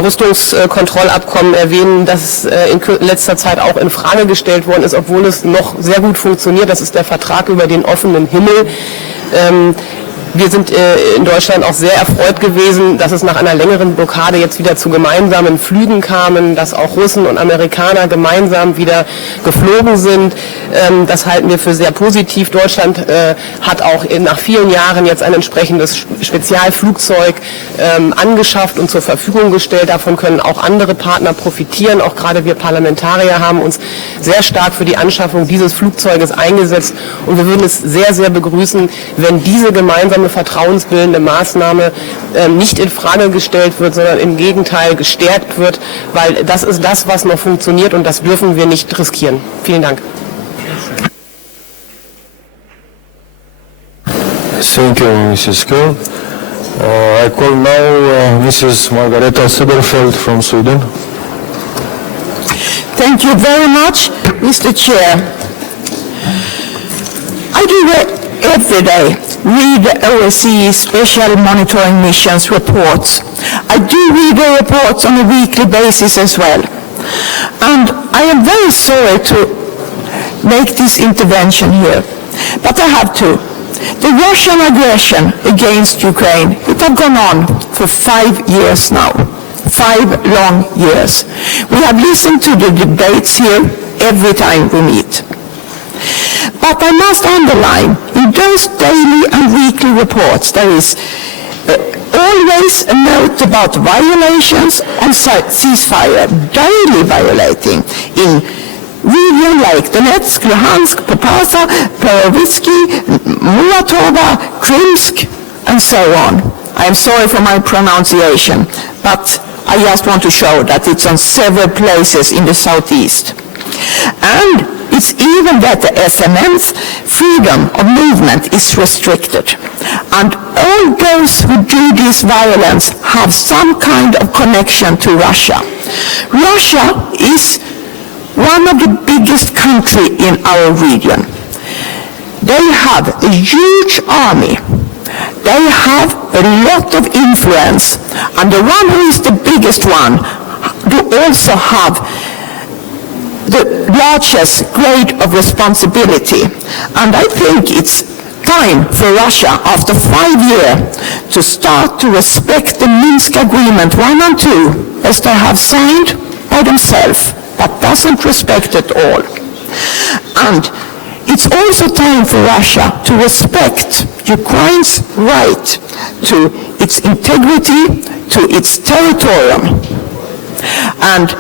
Rüstungskontrollabkommen erwähnen, das in letzter Zeit auch in Frage gestellt worden ist, obwohl es noch sehr gut funktioniert. Das ist der Vertrag über den offenen Himmel. Wir sind in Deutschland auch sehr erfreut gewesen, dass es nach einer längeren Blockade jetzt wieder zu gemeinsamen Flügen kamen, dass auch Russen und Amerikaner gemeinsam wieder geflogen sind. Das halten wir für sehr positiv. Deutschland hat auch nach vielen Jahren jetzt ein entsprechendes Spezialflugzeug angeschafft und zur Verfügung gestellt. Davon können auch andere Partner profitieren. Auch gerade wir Parlamentarier haben uns sehr stark für die Anschaffung dieses Flugzeuges eingesetzt. Und wir würden es sehr, sehr begrüßen, wenn diese gemeinsame vertrauensbildende Maßnahme nicht in Frage gestellt wird, sondern im Gegenteil gestärkt wird, weil das ist das, was noch funktioniert und das dürfen wir nicht riskieren. Vielen Dank. Thank you, Mrs. Gill. I call now Mrs. Margareta Söderfeldt from Sweden. Thank you very much, Mr. Chair. I do every day read the OSCE Special Monitoring Missions reports. I do read the reports on a weekly basis as well. And I am very sorry to make this intervention here, but I have to. The Russian aggression against Ukraine, it has gone on for 5 years now. 5 long years. We have listened to the debates here every time we meet. But I must underline, in those daily and weekly reports, there is always a note about violations on ceasefire, daily violating in regions like Donetsk, Luhansk, Popasna, Perovitsky, Muratova, Krimsk, and so on. I am sorry for my pronunciation, but I just want to show that it's on several places in the southeast. And it's even that the SMM's freedom of movement is restricted. And all those who do this violence have some kind of connection to Russia. Russia is one of the biggest countries in our region. They have a huge army. They have a lot of influence. And the one who is the biggest one do also have the largest grade of responsibility. And I think it's time for Russia, after 5 years, to start to respect the Minsk Agreement 1 and 2, as they have signed by themselves, but doesn't respect it all. And it's also time for Russia to respect Ukraine's right to its integrity, to its territorium. And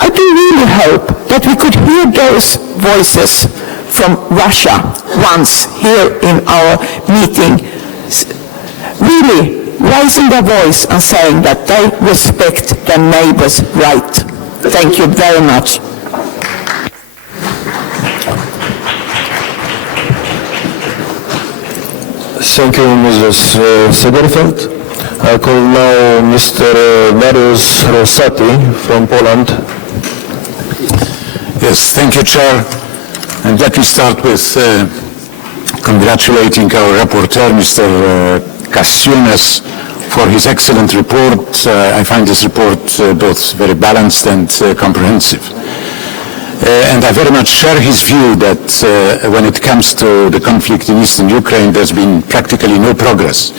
I do really hope that we could hear those voices from Russia once here in our meeting, really raising their voice and saying that they respect their neighbor's right. Thank you very much. Thank you, Mrs. Söderfeldt. I call now Mr. Dariusz Rosati from Poland. Yes, thank you, Chair. And let me start with congratulating our rapporteur, Mr. Kasciunas, for his excellent report. I find this report both very balanced and comprehensive. And I very much share his view that when it comes to the conflict in eastern Ukraine, there's been practically no progress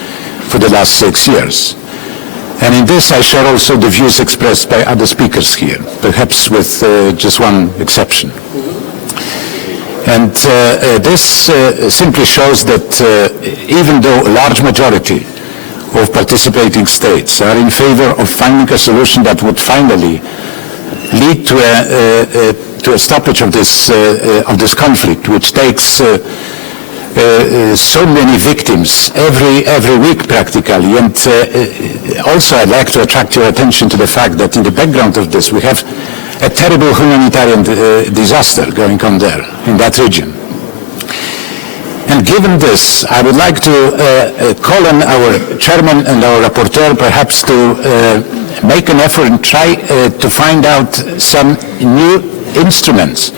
for the last 6 years. And in this I share also the views expressed by other speakers here, perhaps with just one exception. And this simply shows that even though a large majority of participating states are in favor of finding a solution that would finally lead to a stoppage of this conflict, which takes so many victims every week practically. And also I'd like to attract your attention to the fact that in the background of this we have a terrible humanitarian disaster going on there in that region. And given this, I would like to call on our chairman and our rapporteur perhaps to make an effort and try to find out some new instruments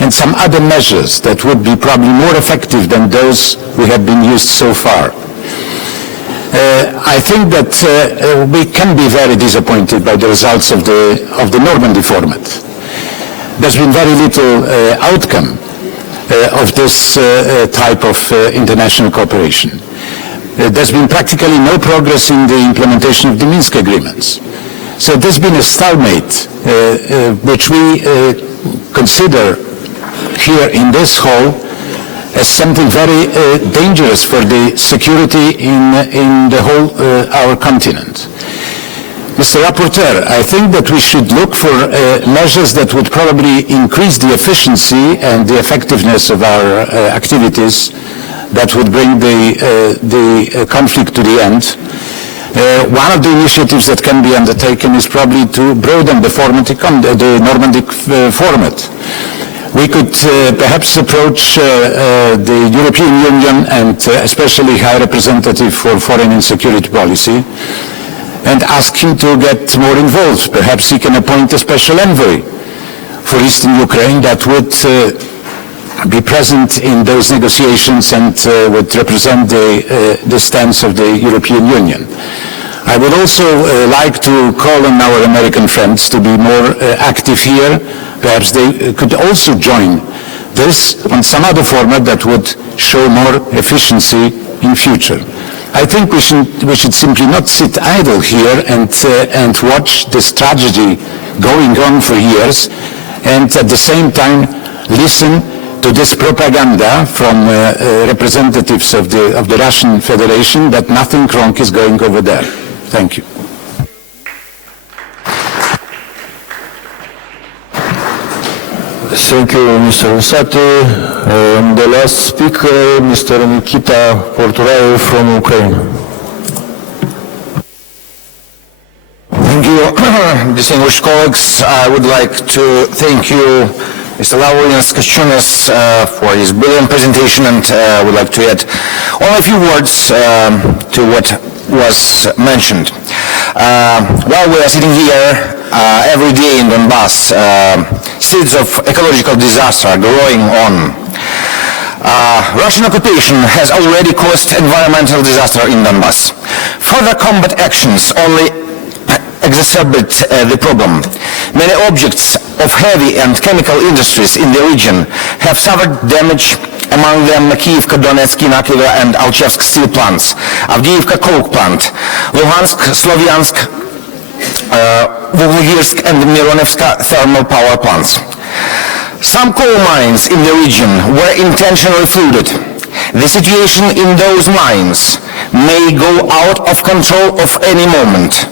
and some other measures that would be probably more effective than those we have been used so far. I think that we can be very disappointed by the results of the Normandy format. There's been very little outcome of this type of international cooperation. There's been practically no progress in the implementation of the Minsk agreements. So there's been a stalemate, which we consider here in this hall as something very dangerous for the security in the whole our continent. Mr. Rapporteur, I think that we should look for measures that would probably increase the efficiency and the effectiveness of our activities that would bring the conflict to the end. One of the initiatives that can be undertaken is probably to broaden the Normandy format. We could perhaps approach the European Union and especially High Representative for Foreign and Security Policy and ask him to get more involved. Perhaps he can appoint a special envoy for Eastern Ukraine that would be present in those negotiations and would represent the stance of the European Union. I would also like to call on our American friends to be more active here. Perhaps they could also join this on some other format that would show more efficiency in future. I think we should simply not sit idle here and watch this tragedy going on for years and at the same time listen to this propaganda from representatives of the Russian Federation that nothing wrong is going over there. Thank you. Thank you, Mr. Rosati. The last speaker, Mr. Nikita Porturaev from Ukraine. Thank you, distinguished colleagues. I would like to thank you, Mr. Lavrinas Kaschunas, for his brilliant presentation, and I would like to add only a few words to what was mentioned. While we are sitting here every day in Donbass, seeds of ecological disaster are growing on. Russian occupation has already caused environmental disaster in Donbass. Further combat actions only exacerbate the problem. Many objects of heavy and chemical industries in the region have suffered damage, among them Kiivka, Donetsk, Inakiva and Alchevsk steel plants, Avdiivka coke plant, Luhansk, Slovyansk, Vologirsk and Mironevska thermal power plants. Some coal mines in the region were intentionally flooded. The situation in those mines may go out of control of any moment.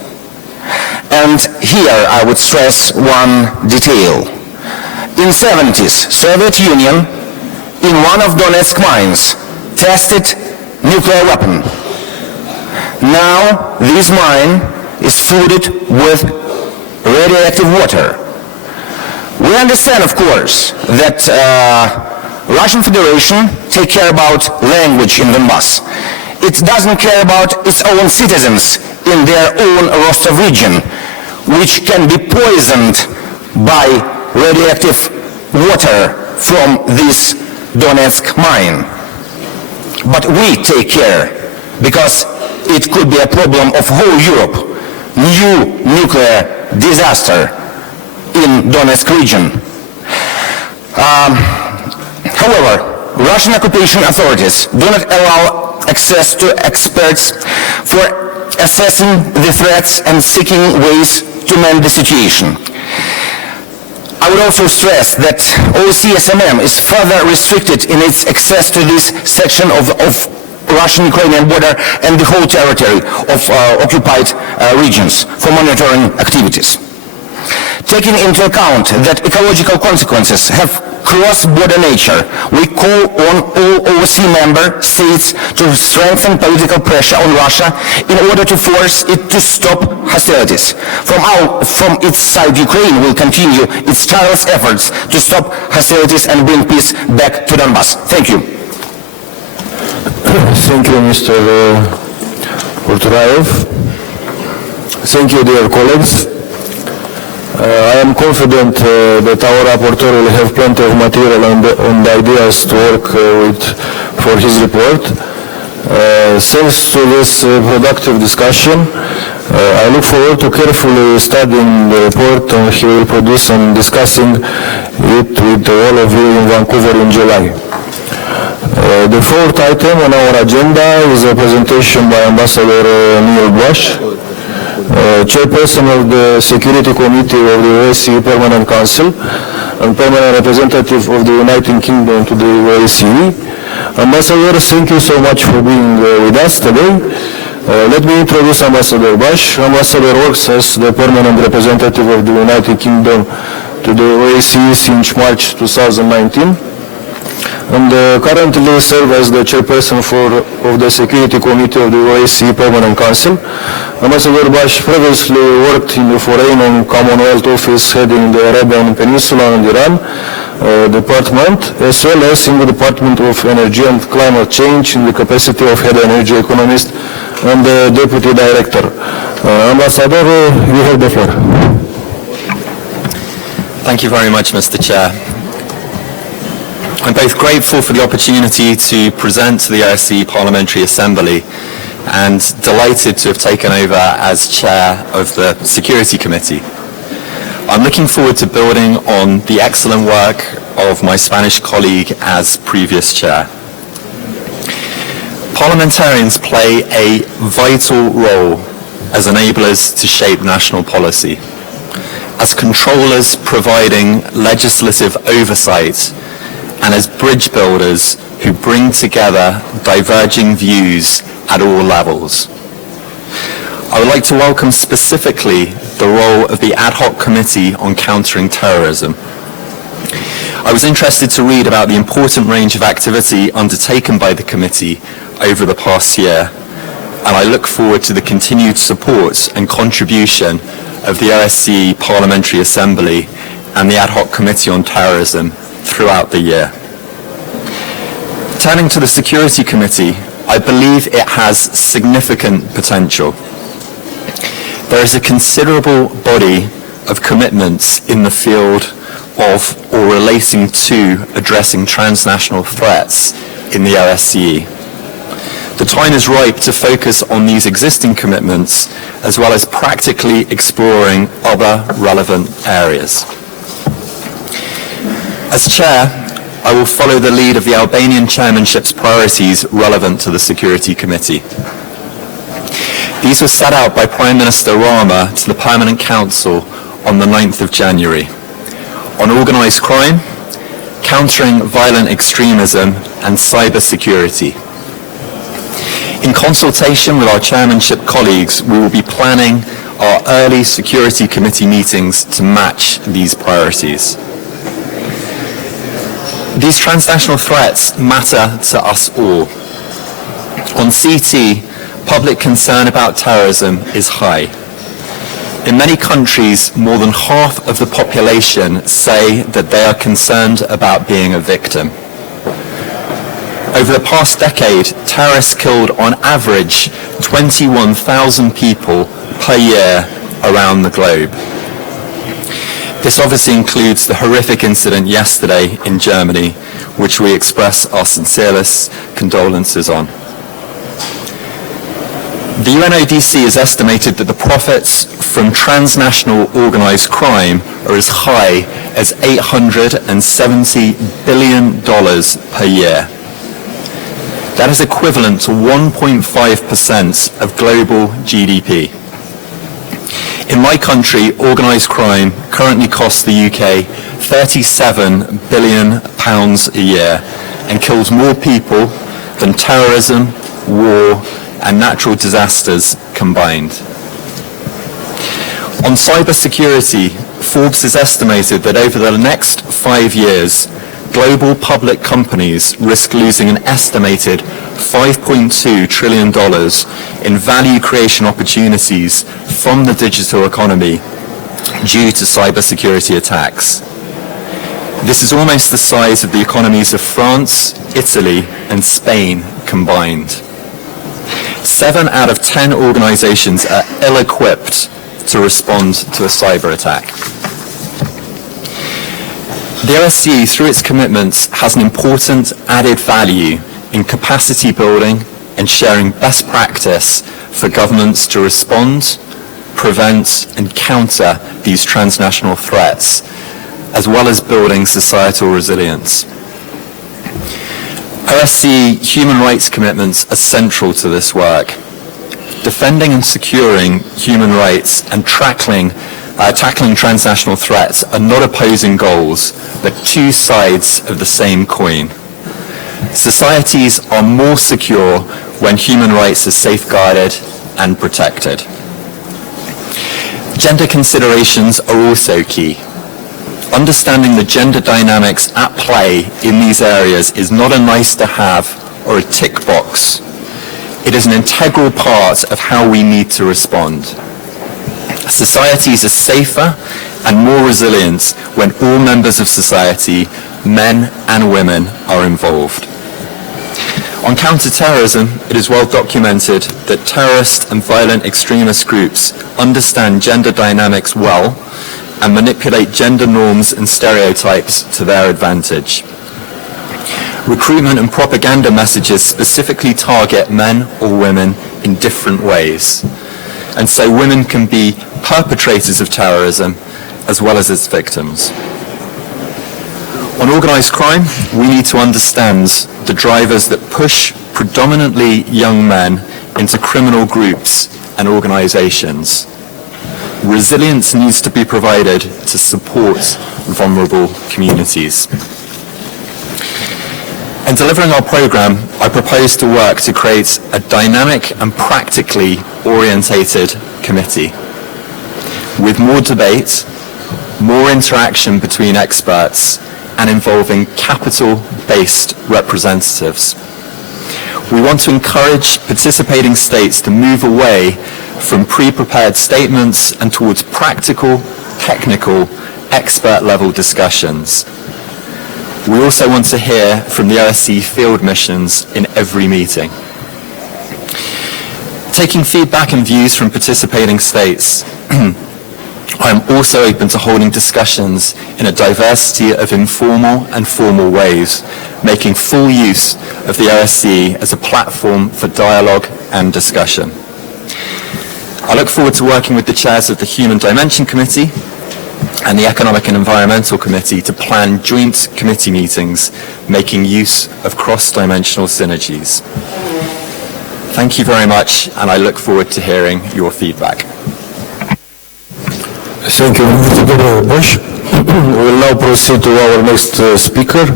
And here I would stress one detail. In 70s, Soviet Union, in one of Donetsk mines, tested nuclear weapon. Now this mine is flooded with radioactive water. We understand, of course, that Russian Federation take care about language in Donbass. It doesn't care about its own citizens in their own Rostov region, which can be poisoned by radioactive water from this Donetsk mine. But we take care, because it could be a problem of whole Europe, new nuclear disaster in Donetsk region. However, Russian occupation authorities do not allow access to experts for assessing the threats and seeking ways to mend the situation. I would also stress that OSCE-SMM is further restricted in its access to this section of Russian-Ukrainian border and the whole territory of occupied regions for monitoring activities. Taking into account that ecological consequences have cross-border nature, we call on all OSCE member states to strengthen political pressure on Russia in order to force it to stop hostilities. From its side, Ukraine will continue its tireless efforts to stop hostilities and bring peace back to Donbass. Thank you. Thank you, Mr. Urturaev. Thank you, dear colleagues. I am confident that our rapporteur will have plenty of material and ideas to work with for his report. Thanks to this productive discussion, I look forward to carefully studying the report he will produce and discussing it with all of you in Vancouver in July. The fourth item on our agenda is a presentation by Ambassador Neil Bush, Chairperson of the Security Committee of the OSCE Permanent Council and Permanent Representative of the United Kingdom to the OSCE. Ambassador, thank you so much for being with us today. Let me introduce Ambassador Bush. Ambassador works as the Permanent Representative of the United Kingdom to the OSCE since March 2019. And currently serve as the chairperson of the Security Committee of the OSCE Permanent Council. Ambassador Bush previously worked in the Foreign and Commonwealth Office heading the Arabian Peninsula and Iran Department, as well as in the Department of Energy and Climate Change in the capacity of head energy economist and deputy director. Ambassador, you have the floor. Thank you very much, Mr. Chair. I'm both grateful for the opportunity to present to the OSCE Parliamentary Assembly and delighted to have taken over as chair of the Security Committee. I'm looking forward to building on the excellent work of my Spanish colleague as previous chair. Parliamentarians play a vital role as enablers to shape national policy, as controllers providing legislative oversight, and as bridge builders who bring together diverging views at all levels. I would like to welcome specifically the role of the Ad Hoc Committee on Countering Terrorism. I was interested to read about the important range of activity undertaken by the committee over the past year, and I look forward to the continued support and contribution of the OSCE Parliamentary Assembly and the Ad Hoc Committee on Terrorism throughout the year. Turning to the Security Committee, I believe it has significant potential. There is a considerable body of commitments in the field of or relating to addressing transnational threats in the OSCE. The time is ripe to focus on these existing commitments as well as practically exploring other relevant areas. As chair, I will follow the lead of the Albanian chairmanship's priorities relevant to the Security Committee. These were set out by Prime Minister Rama to the Permanent Council on the 9th of January. On organised crime, countering violent extremism and cyber security. In consultation with our chairmanship colleagues, we will be planning our early Security Committee meetings to match these priorities. These transnational threats matter to us all. On CT, public concern about terrorism is high. In many countries, more than half of the population say that they are concerned about being a victim. Over the past decade, terrorists killed on average 21,000 people per year around the globe. This obviously includes the horrific incident yesterday in Germany, which we express our sincerest condolences on. The UNODC has estimated that the profits from transnational organised crime are as high as $870 billion per year. That is equivalent to 1.5% of global GDP. In my country, organised crime currently costs the UK £37 billion a year and kills more people than terrorism, war and natural disasters combined. On cybersecurity, Forbes has estimated that over the next 5 years, global public companies risk losing an estimated $5.2 trillion in value creation opportunities from the digital economy due to cybersecurity attacks. This is almost the size of the economies of France, Italy, and Spain combined. 7 out of 10 organizations are ill-equipped to respond to a cyber attack. The OSCE, through its commitments, has an important added value in capacity building and sharing best practice for governments to respond, prevent, and counter these transnational threats, as well as building societal resilience. OSCE human rights commitments are central to this work. Defending and securing human rights and tackling transnational threats are not opposing goals, but two sides of the same coin. Societies are more secure when human rights are safeguarded and protected. Gender considerations are also key. Understanding the gender dynamics at play in these areas is not a nice to have or a tick box. It is an integral part of how we need to respond. Societies are safer and more resilient when all members of society, men and women, are involved. On counter-terrorism, it is well documented that terrorist and violent extremist groups understand gender dynamics well and manipulate gender norms and stereotypes to their advantage. Recruitment and propaganda messages specifically target men or women in different ways, and so women can be perpetrators of terrorism as well as its victims. On organised crime, we need to understand the drivers that push predominantly young men into criminal groups and organisations. Resilience needs to be provided to support vulnerable communities. In delivering our programme, I propose to work to create a dynamic and practically orientated committee with more debate, more interaction between experts, and involving capital-based representatives. We want to encourage participating states to move away from pre-prepared statements and towards practical, technical, expert-level discussions. We also want to hear from the OSCE field missions in every meeting. Taking feedback and views from participating states, I am also open to holding discussions in a diversity of informal and formal ways, making full use of the OSCE as a platform for dialogue and discussion. I look forward to working with the chairs of the Human Dimension Committee and the Economic and Environmental Committee to plan joint committee meetings, making use of cross-dimensional synergies. Thank you very much, and I look forward to hearing your feedback. Thank you, Mr. Bush. We will now proceed to our next speaker.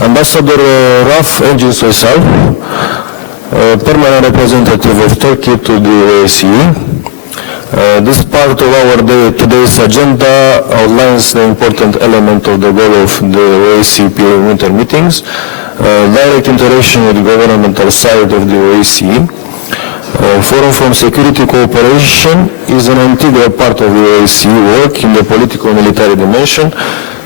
Ambassador Raf Engin Soysal, permanent representative of Turkey to the OSCE. This part of our today's agenda outlines the important element of the goal of the OSCE winter meetings, direct interaction with the governmental side of the OSCE. Forum for Security Cooperation is an integral part of the OSCE work in the political-military dimension,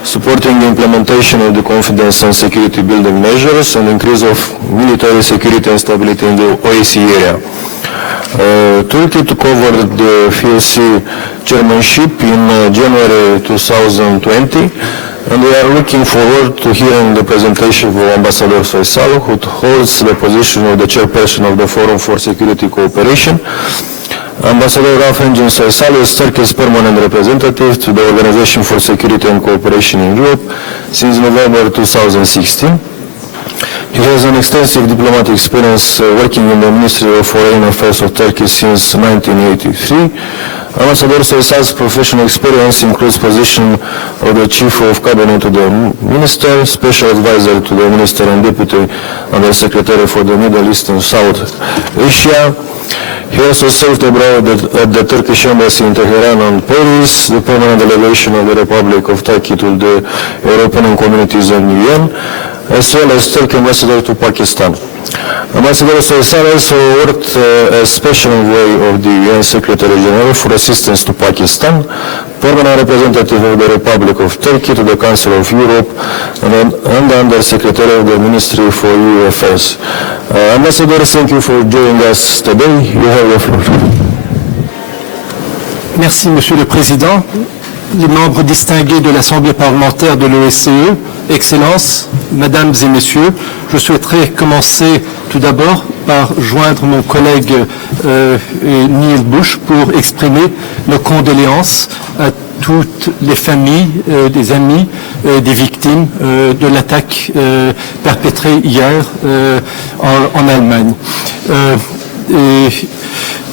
supporting the implementation of the confidence and security building measures and increase of military security and stability in the OSCE area. Turkey took over the FSC chairmanship in January 2020, and we are looking forward to hearing the presentation of Ambassador Soysal, who holds the position of the chairperson of the Forum for Security Cooperation. Ambassador Raf Engin Soysal is Turkey's permanent representative to the Organization for Security and Cooperation in Europe since November 2016. He has an extensive diplomatic experience working in the Ministry of Foreign Affairs of Turkey since 1983. Ambassador Soysal's professional experience includes position of the Chief of Cabinet to the Minister, Special Advisor to the Minister and Deputy Under-Secretary for the Middle East and South Asia. He also served abroad at the Turkish Embassy in Tehran and Paris, the permanent delegation of the Republic of Turkey to the European Communities and UN, as well as Turkey ambassador to Pakistan. Ambassador Soysan also worked as special envoy of the UN Secretary General for assistance to Pakistan, permanent representative of the Republic of Turkey to the Council of Europe, and Under Secretary of the Ministry for EU Affairs. Ambassador, thank you for joining us today. You have the floor. Merci, Monsieur le Président, les membres distingués de l'Assemblée parlementaire de l'OSCE, Excellences, Mesdames et Messieurs, je souhaiterais commencer tout d'abord par joindre mon collègue Neil Bush pour exprimer nos condoléances à toutes les familles, des amis, des victimes de l'attaque perpétrée hier en Allemagne.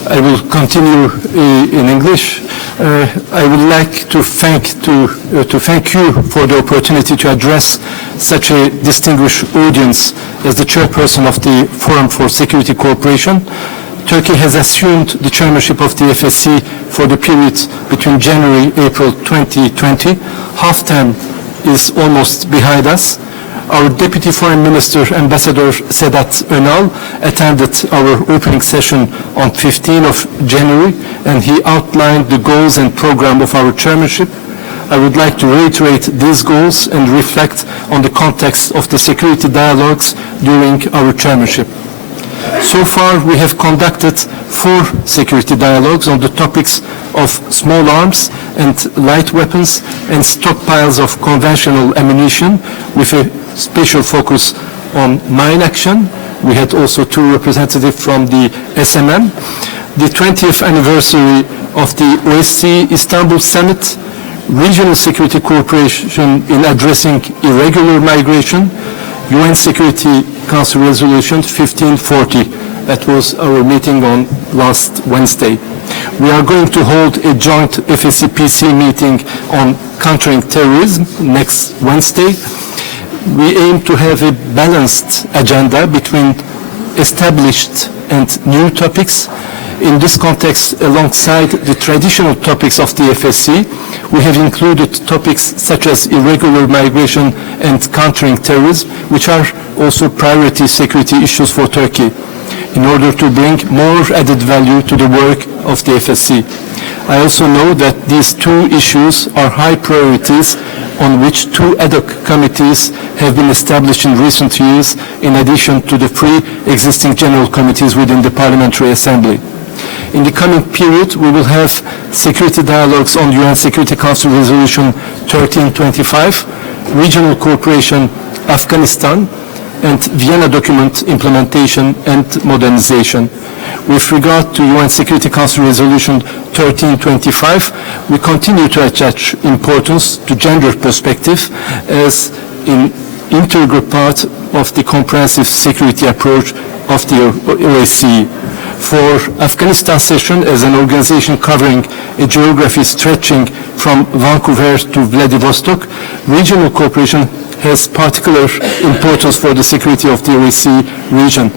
I will continue in English. I would like to thank you for the opportunity to address such a distinguished audience as the chairperson of the Forum for Security Cooperation. Turkey has assumed the chairmanship of the FSC for the period between January-April 2020. Half-term is almost behind us. Our Deputy Foreign Minister, Ambassador Sedat Önal, attended our opening session on 15th of January, and he outlined the goals and program of our chairmanship. I would like to reiterate these goals and reflect on the context of the security dialogues during our chairmanship. So far, we have conducted 4 security dialogues on the topics of small arms and light weapons and stockpiles of conventional ammunition, with a special focus on mine action. We had also 2 representatives from the SMM. The 20th anniversary of the OSCE Istanbul Summit, regional security cooperation in addressing irregular migration, UN Security Council Resolution 1540. That was our meeting on last Wednesday. We are going to hold a joint FSCPC meeting on countering terrorism next Wednesday. We aim to have a balanced agenda between established and new topics. In this context, alongside the traditional topics of the FSC, we have included topics such as irregular migration and countering terrorism, which are also priority security issues for Turkey, in order to bring more added value to the work of the FSC. I also know that these 2 issues are high priorities on which 2 ad hoc committees have been established in recent years, in addition to the 3 existing general committees within the Parliamentary Assembly. In the coming period, we will have security dialogues on UN Security Council Resolution 1325, regional cooperation, Afghanistan, and Vienna document implementation and modernization. With regard to UN Security Council Resolution 1325, we continue to attach importance to gender perspective as an integral part of the comprehensive security approach of the OSCE. For Afghanistan session, as an organization covering a geography stretching from Vancouver to Vladivostok, regional cooperation has particular importance for the security of the OSCE region,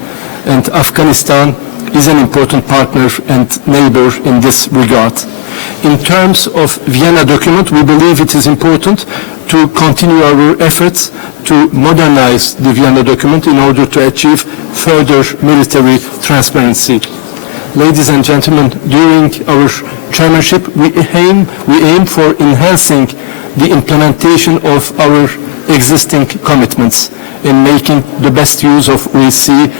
and Afghanistan is an important partner and neighbor in this regard. In terms of Vienna document, we believe it is important to continue our efforts to modernize the Vienna document in order to achieve further military transparency. Ladies and gentlemen, during our chairmanship, we aim for enhancing the implementation of our existing commitments in making the best use of OSCE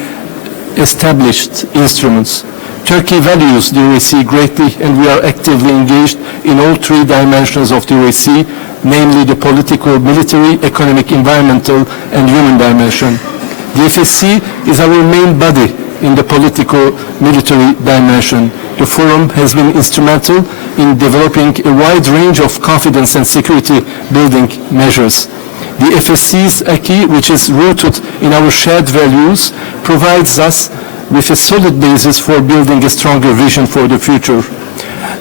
established instruments. Turkey values the OSCE greatly, and we are actively engaged in all 3 dimensions of the OSCE, namely the political, military, economic, environmental, and human dimension. The FSC is our main body in the political, military dimension. The Forum has been instrumental in developing a wide range of confidence and security building measures. The FSC's acquis, which is rooted in our shared values, provides us with a solid basis for building a stronger vision for the future.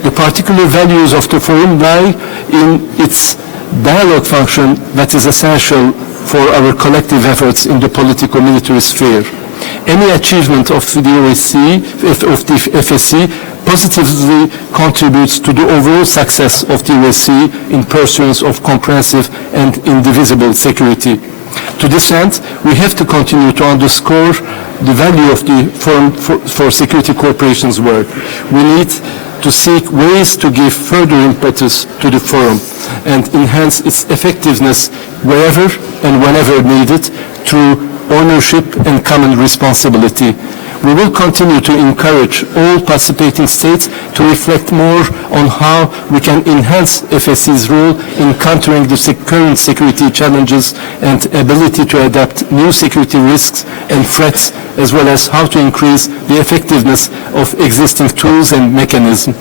The particular values of the Forum lie in its dialogue function that is essential for our collective efforts in the political military sphere. Any achievement of the FSC positively contributes to the overall success of the OSCE in pursuance of comprehensive and indivisible security. To this end, we have to continue to underscore the value of the Forum for Security Cooperation's work. We need to seek ways to give further impetus to the Forum and enhance its effectiveness wherever and whenever needed through ownership and common responsibility. We will continue to encourage all participating states to reflect more on how we can enhance FSC's role in countering the current security challenges and ability to adapt new security risks and threats, as well as how to increase the effectiveness of existing tools and mechanisms.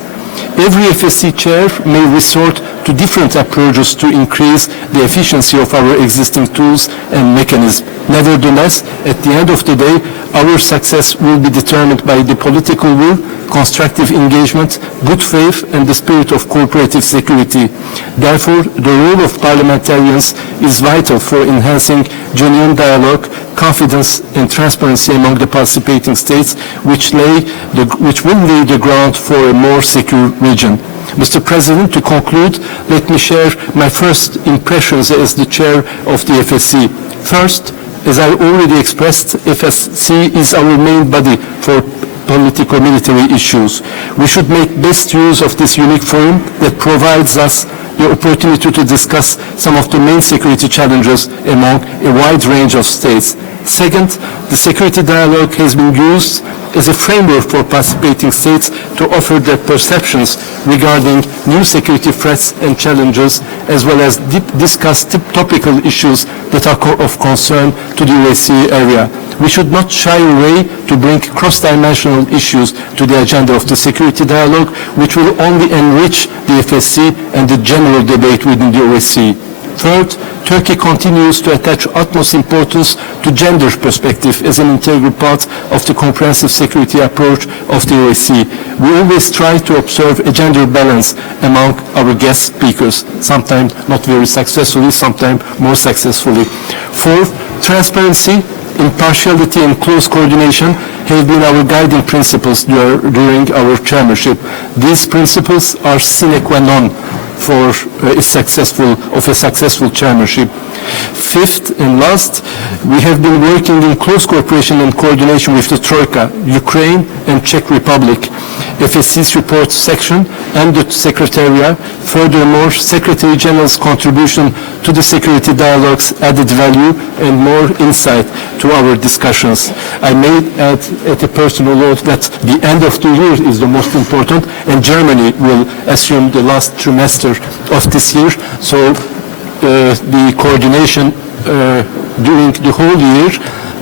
Every FSC chair may resort to different approaches to increase the efficiency of our existing tools and mechanisms. Nevertheless, at the end of the day, our success will be determined by the political will, constructive engagement, good faith, and the spirit of cooperative security. Therefore, the role of parliamentarians is vital for enhancing genuine dialogue, confidence, and transparency among the participating states, which will lay the ground for a more secure region. Mr. President, to conclude, let me share my first impressions as the chair of the FSC. First, as I already expressed, FSC is our main body for political military issues. We should make best use of this unique forum that provides us the opportunity to discuss some of the main security challenges among a wide range of states. Second, the security dialogue has been used as a framework for participating states to offer their perceptions regarding new security threats and challenges, as well as discuss topical issues that are of concern to the OSCE area. We should not shy away to bring cross-dimensional issues to the agenda of the security dialogue, which will only enrich the FSC and the general debate within the OSCE. Third, Turkey continues to attach utmost importance to gender perspective as an integral part of the comprehensive security approach of the OSCE. We always try to observe a gender balance among our guest speakers, sometimes not very successfully, sometimes more successfully. Fourth, transparency, impartiality, and close coordination have been our guiding principles during our chairmanship. These principles are sine qua non for a successful chairmanship. Fifth and last, we have been working in close cooperation and coordination with the Troika, Ukraine and Czech Republic, FSC's report section and the Secretariat. Furthermore, Secretary General's contribution to the security dialogues added value and more insight to our discussions. I may add at a personal note that the end of the year is the most important, and Germany will assume the last trimester of this year. So the coordination during the whole year,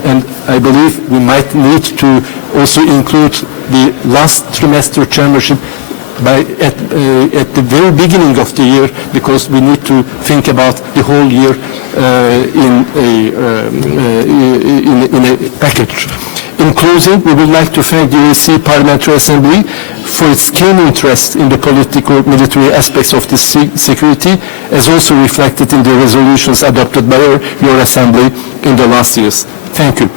and I believe we might need to also include the last trimester chairmanship at the very beginning of the year, because we need to think about the whole year in a package. In closing, we would like to thank the OSCE Parliamentary Assembly for its keen interest in the political military aspects of this security, as also reflected in the resolutions adopted by your Assembly in the last years. Thank you.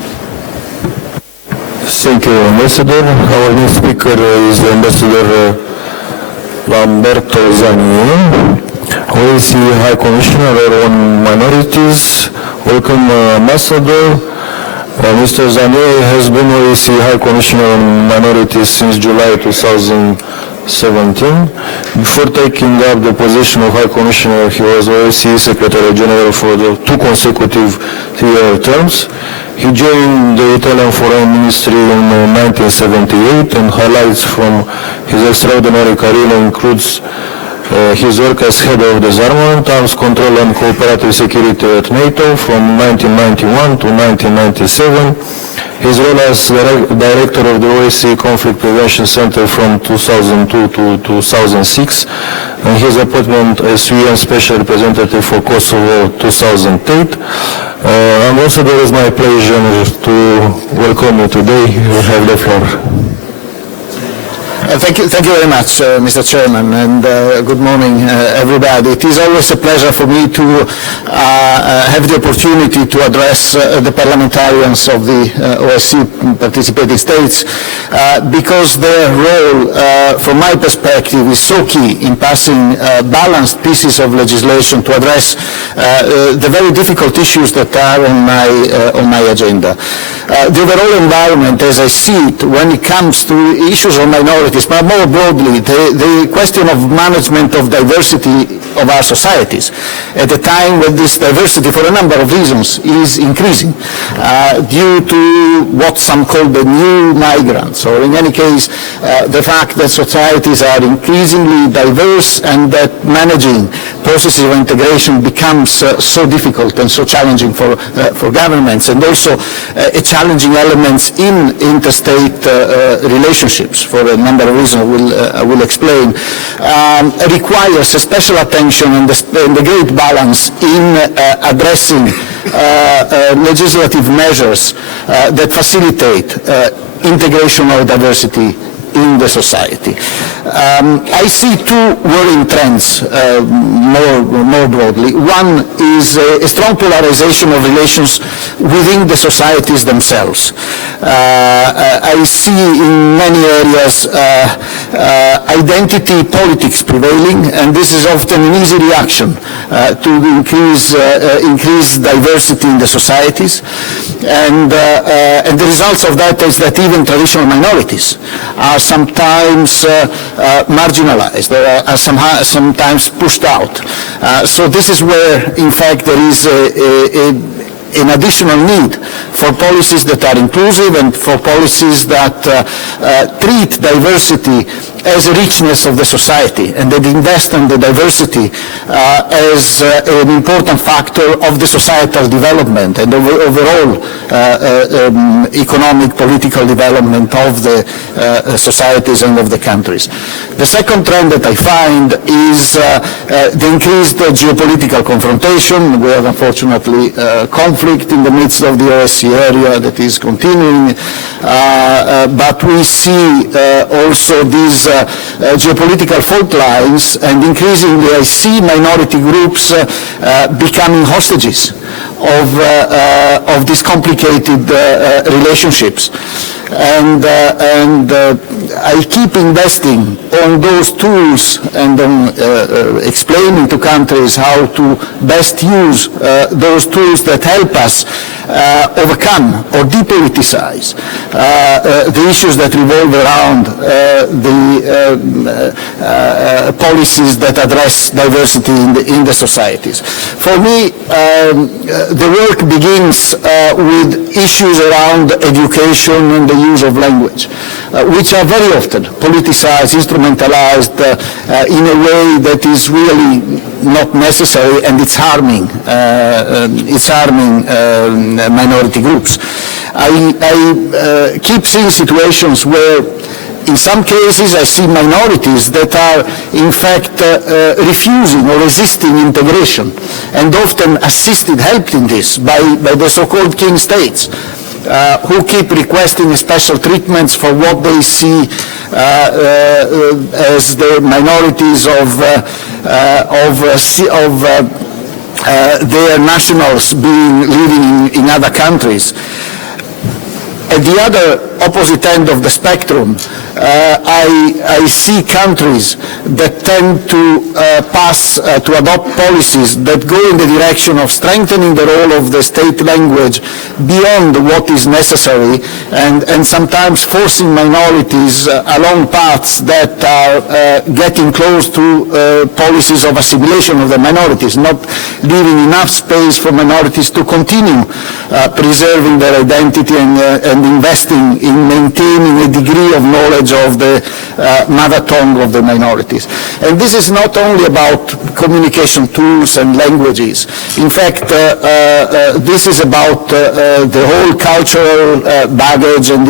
Thank you, Ambassador. Our next speaker is Ambassador Lamberto Zanni, OSCE High Commissioner on Minorities. Welcome, Ambassador. Mr. Zanni has been OSCE High Commissioner on Minorities since July 2017. Before taking up the position of High Commissioner, he was OSCE Secretary General for the 2 consecutive 3-year terms. He joined the Italian Foreign Ministry in 1978, and highlights from his extraordinary career includes his work as head of disarmament, arms control and cooperative security at NATO from 1991 to 1997, his role as director of the OSCE Conflict Prevention Center from 2002 to 2006, and his appointment as UN Special Representative for Kosovo 2008. Ambassador, it is my pleasure to welcome you today. You have the floor. Thank you very much, Mr. Chairman, and good morning, everybody. It is always a pleasure for me to have the opportunity to address the parliamentarians of the OSCE participating states because their role, from my perspective, is so key in passing balanced pieces of legislation to address the very difficult issues that are on my agenda. The overall environment, as I see it, when it comes to issues of minorities, but more broadly, the question of management of diversity of our societies, at a time when this diversity, for a number of reasons, is increasing due to what some call the new migrants, or in any case, the fact that societies are increasingly diverse and that managing processes of integration becomes so difficult and so challenging for governments, and also challenging elements in interstate relationships for a number of reasons I will explain, requires a special attention and the great balance in addressing legislative measures that facilitate integration of diversity in the society. I see two worrying trends more broadly. One is a strong polarization of relations within the societies themselves. I see in many areas identity politics prevailing, and this is often an easy reaction to increase diversity in the societies. And the results of that is that even traditional minorities are sometimes marginalized, or are sometimes pushed out. So this is where, in fact, there is an additional need for policies that are inclusive and for policies that treat diversity as a richness of the society, and that invest in the diversity as an important factor of the societal development and overall economic, political development of the societies and of the countries. The second trend that I find is the increased geopolitical confrontation. We have, unfortunately, conflict in the midst of the OSCE area that is continuing, but we see also these geopolitical fault lines, and increasingly I see minority groups becoming hostages of these complicated relationships. And I keep investing on those tools and on explaining to countries how to best use those tools that help us overcome or depoliticize the issues that revolve around the policies that address diversity in the societies. For me, the work begins with issues around education and the use of language, which are very often politicized, instrumentalized in a way that is really not necessary, and it's harming minority groups. I keep seeing situations where in some cases I see minorities that are in fact refusing or resisting integration, and often helped in this by the so-called king states, who keep requesting special treatments for what they see as the minorities of their nationals living in other countries. At the other opposite end of the spectrum, I see countries that tend to adopt policies that go in the direction of strengthening the role of the state language beyond what is necessary, and sometimes forcing minorities along paths that are getting close to policies of assimilation of the minorities, not leaving enough space for minorities to continue preserving their identity and investing in maintaining a degree of knowledge of the mother tongue of the minorities. And this is not only about communication tools and languages. In fact, this is about the whole cultural baggage and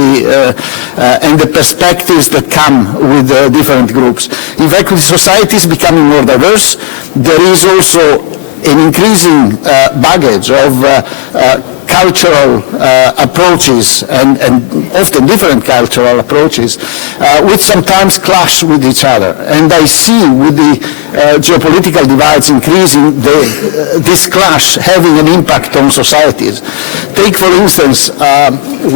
the perspectives that come with different groups. In fact, with societies becoming more diverse, there is also an increasing baggage of cultural approaches and often different cultural approaches, which sometimes clash with each other. And I see with the geopolitical divides increasing, this clash having an impact on societies. Take, for instance,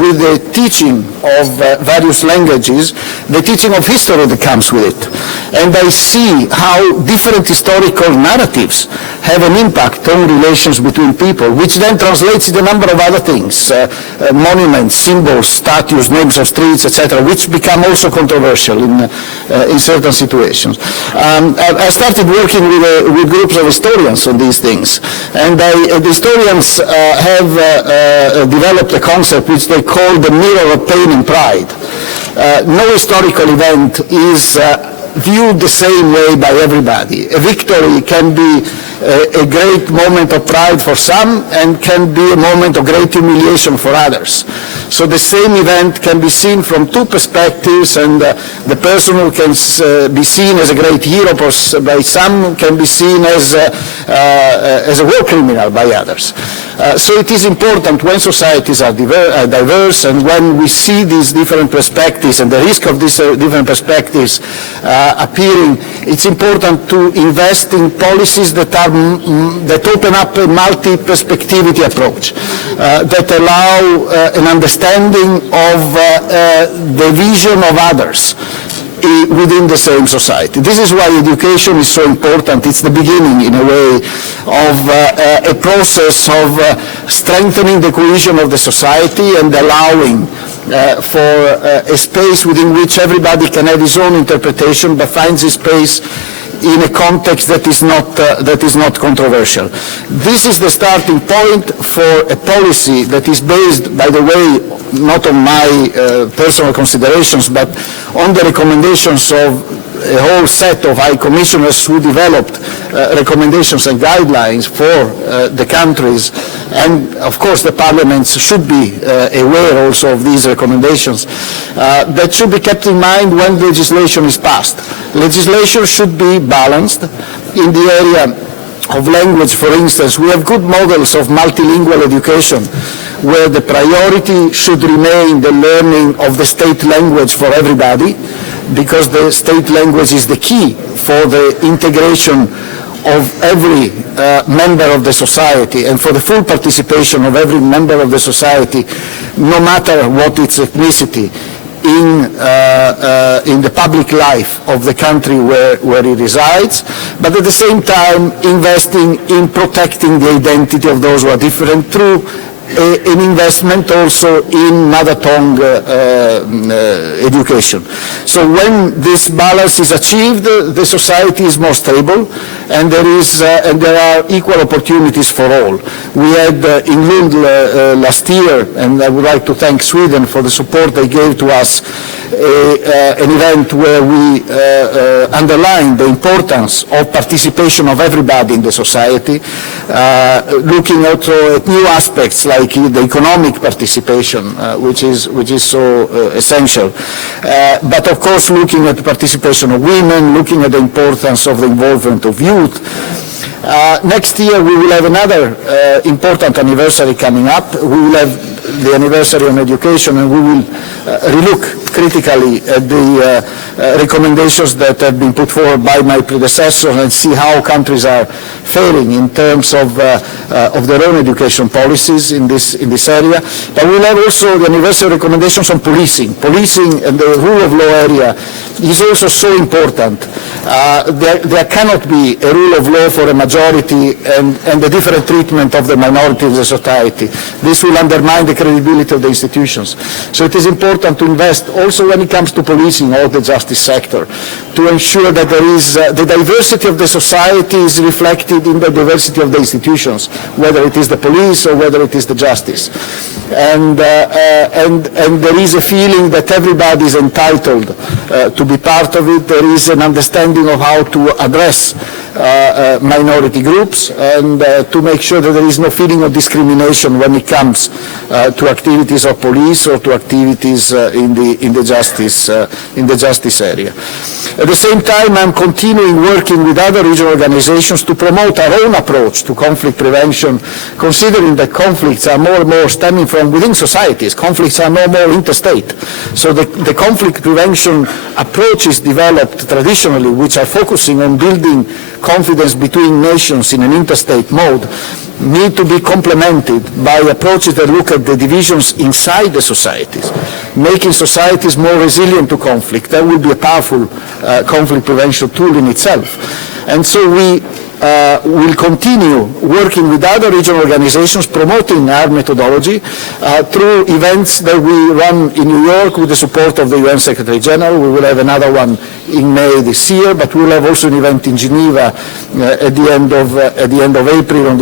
with the teaching of various languages, the teaching of history that comes with it. And I see how different historical narratives have an impact on relations between people, which then translates into a number of other things, monuments, symbols, statues, names of streets, etc., which become also controversial in certain situations. I started working with groups of historians on these things, and the historians have developed a concept which they call the mirror of pain and pride. No historical event is viewed the same way by everybody. A victory can be a great moment of pride for some and can be a moment of great humiliation for others. So the same event can be seen from two perspectives, and the person who can be seen as a great hero by some can be seen as a war criminal by others. So it is important when societies are diverse and when we see these different perspectives and the risk of these different perspectives appearing, it's important to invest in policies that open up a multi-perspectivity approach, that allow an understanding of the vision of others within the same society. This is why education is so important. It's the beginning, in a way, of a process of strengthening the cohesion of the society and allowing for a space within which everybody can have his own interpretation, but finds his space in a context that is not controversial. This is the starting point for a policy that is based, by the way, not on my personal considerations, but on the recommendations of a whole set of high commissioners who developed recommendations and guidelines for the countries, and of course the parliaments should be aware also of these recommendations, that should be kept in mind when legislation is passed. Legislation should be balanced. In the area of language, for instance, we have good models of multilingual education where the priority should remain the learning of the state language for everybody, because the state language is the key for the integration of every member of the society and for the full participation of every member of the society, no matter what its ethnicity, in the public life of the country where it resides, but at the same time investing in protecting the identity of those who are different through an investment also in mother tongue education. So when this balance is achieved, the society is more stable, and there are equal opportunities for all. We had in Lund last year, and I would like to thank Sweden for the support they gave to us, an event where we underlined the importance of participation of everybody in the society, looking also at new aspects like the economic participation, which is so essential. But of course, looking at the participation of women, looking at the importance of the involvement of youth. Next year we will have another important anniversary coming up. We will have the anniversary on education, and we will relook critically at the recommendations that have been put forward by my predecessors and see how countries are faring in terms of their own education policies in this area. But we'll have also the anniversary recommendations on policing. Policing and the rule of law area is also so important. There cannot be a rule of law for a majority and the different treatment of the minority of the society. This will undermine the credibility of the institutions. So it is important to invest also when it comes to policing or the justice sector, to ensure that there is the diversity of the society is reflected in the diversity of the institutions, whether it is the police or whether it is the justice. And there is a feeling that everybody is entitled to be part of it. There is an understanding of how to address minority groups, and to make sure that there is no feeling of discrimination when it comes to activities of police or to activities in the justice area. At the same time, I'm continuing working with other regional organizations to promote our own approach to conflict prevention, considering that conflicts are more and more stemming from within societies. Conflicts are no more interstate. So the conflict prevention approaches developed traditionally, which are focusing on building confidence between nations in an interstate mode, need to be complemented by approaches that look at the divisions inside the societies, making societies more resilient to conflict. That will be a powerful conflict prevention tool in itself. And so we will continue working with other regional organizations promoting our methodology through events that we run in New York with the support of the UN Secretary General. We will have another one in May this year, but we will have also an event in Geneva at the end of April on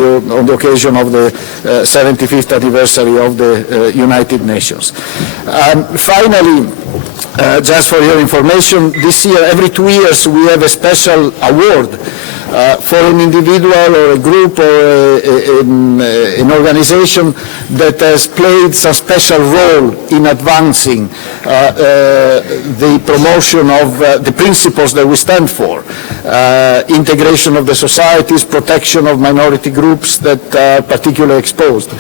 the occasion of the 75th anniversary of the United Nations. Finally, just for your information, this year, every 2 years, we have a special award for an individual or a group or an organization that has played some special role in advancing the promotion of the principles that we stand for. Integration of the societies, protection of minority groups that are particularly exposed.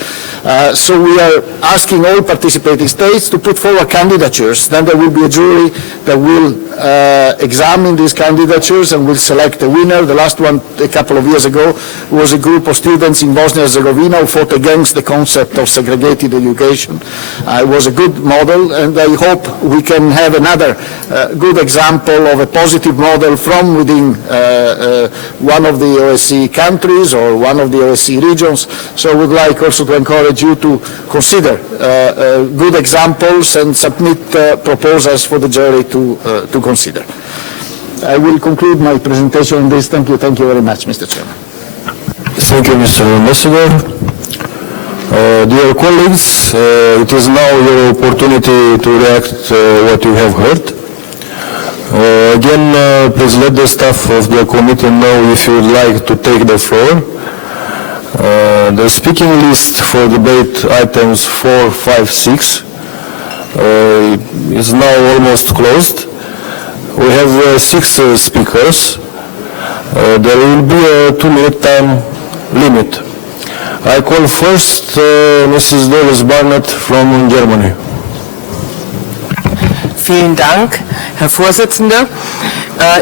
So we are asking all participating states to put forward candidatures. Then there will be a jury that will examine these candidatures and will select a winner. The last one a couple of years ago was a group of students in Bosnia and Herzegovina who fought against the concept of segregated education. It was a good model, and I hope we can have another good example of a positive model from within one of the OSCE countries or one of the OSCE regions. So I would like also to encourage you to consider good examples and submit proposals for the jury to consider. I will conclude my presentation on this. Thank you very much, Mr. Chairman. Thank you, Mr. Ambassador. Dear colleagues, it is now your opportunity to react what you have heard. Again, please let the staff of the committee know if you would like to take the floor. The speaking list for debate items 4, 5, 6 is now almost closed. We have 6 speakers. There will be a 2-minute time limit. I call first Mrs. Doris Barnett from Germany. Vielen Dank, Herr Vorsitzender.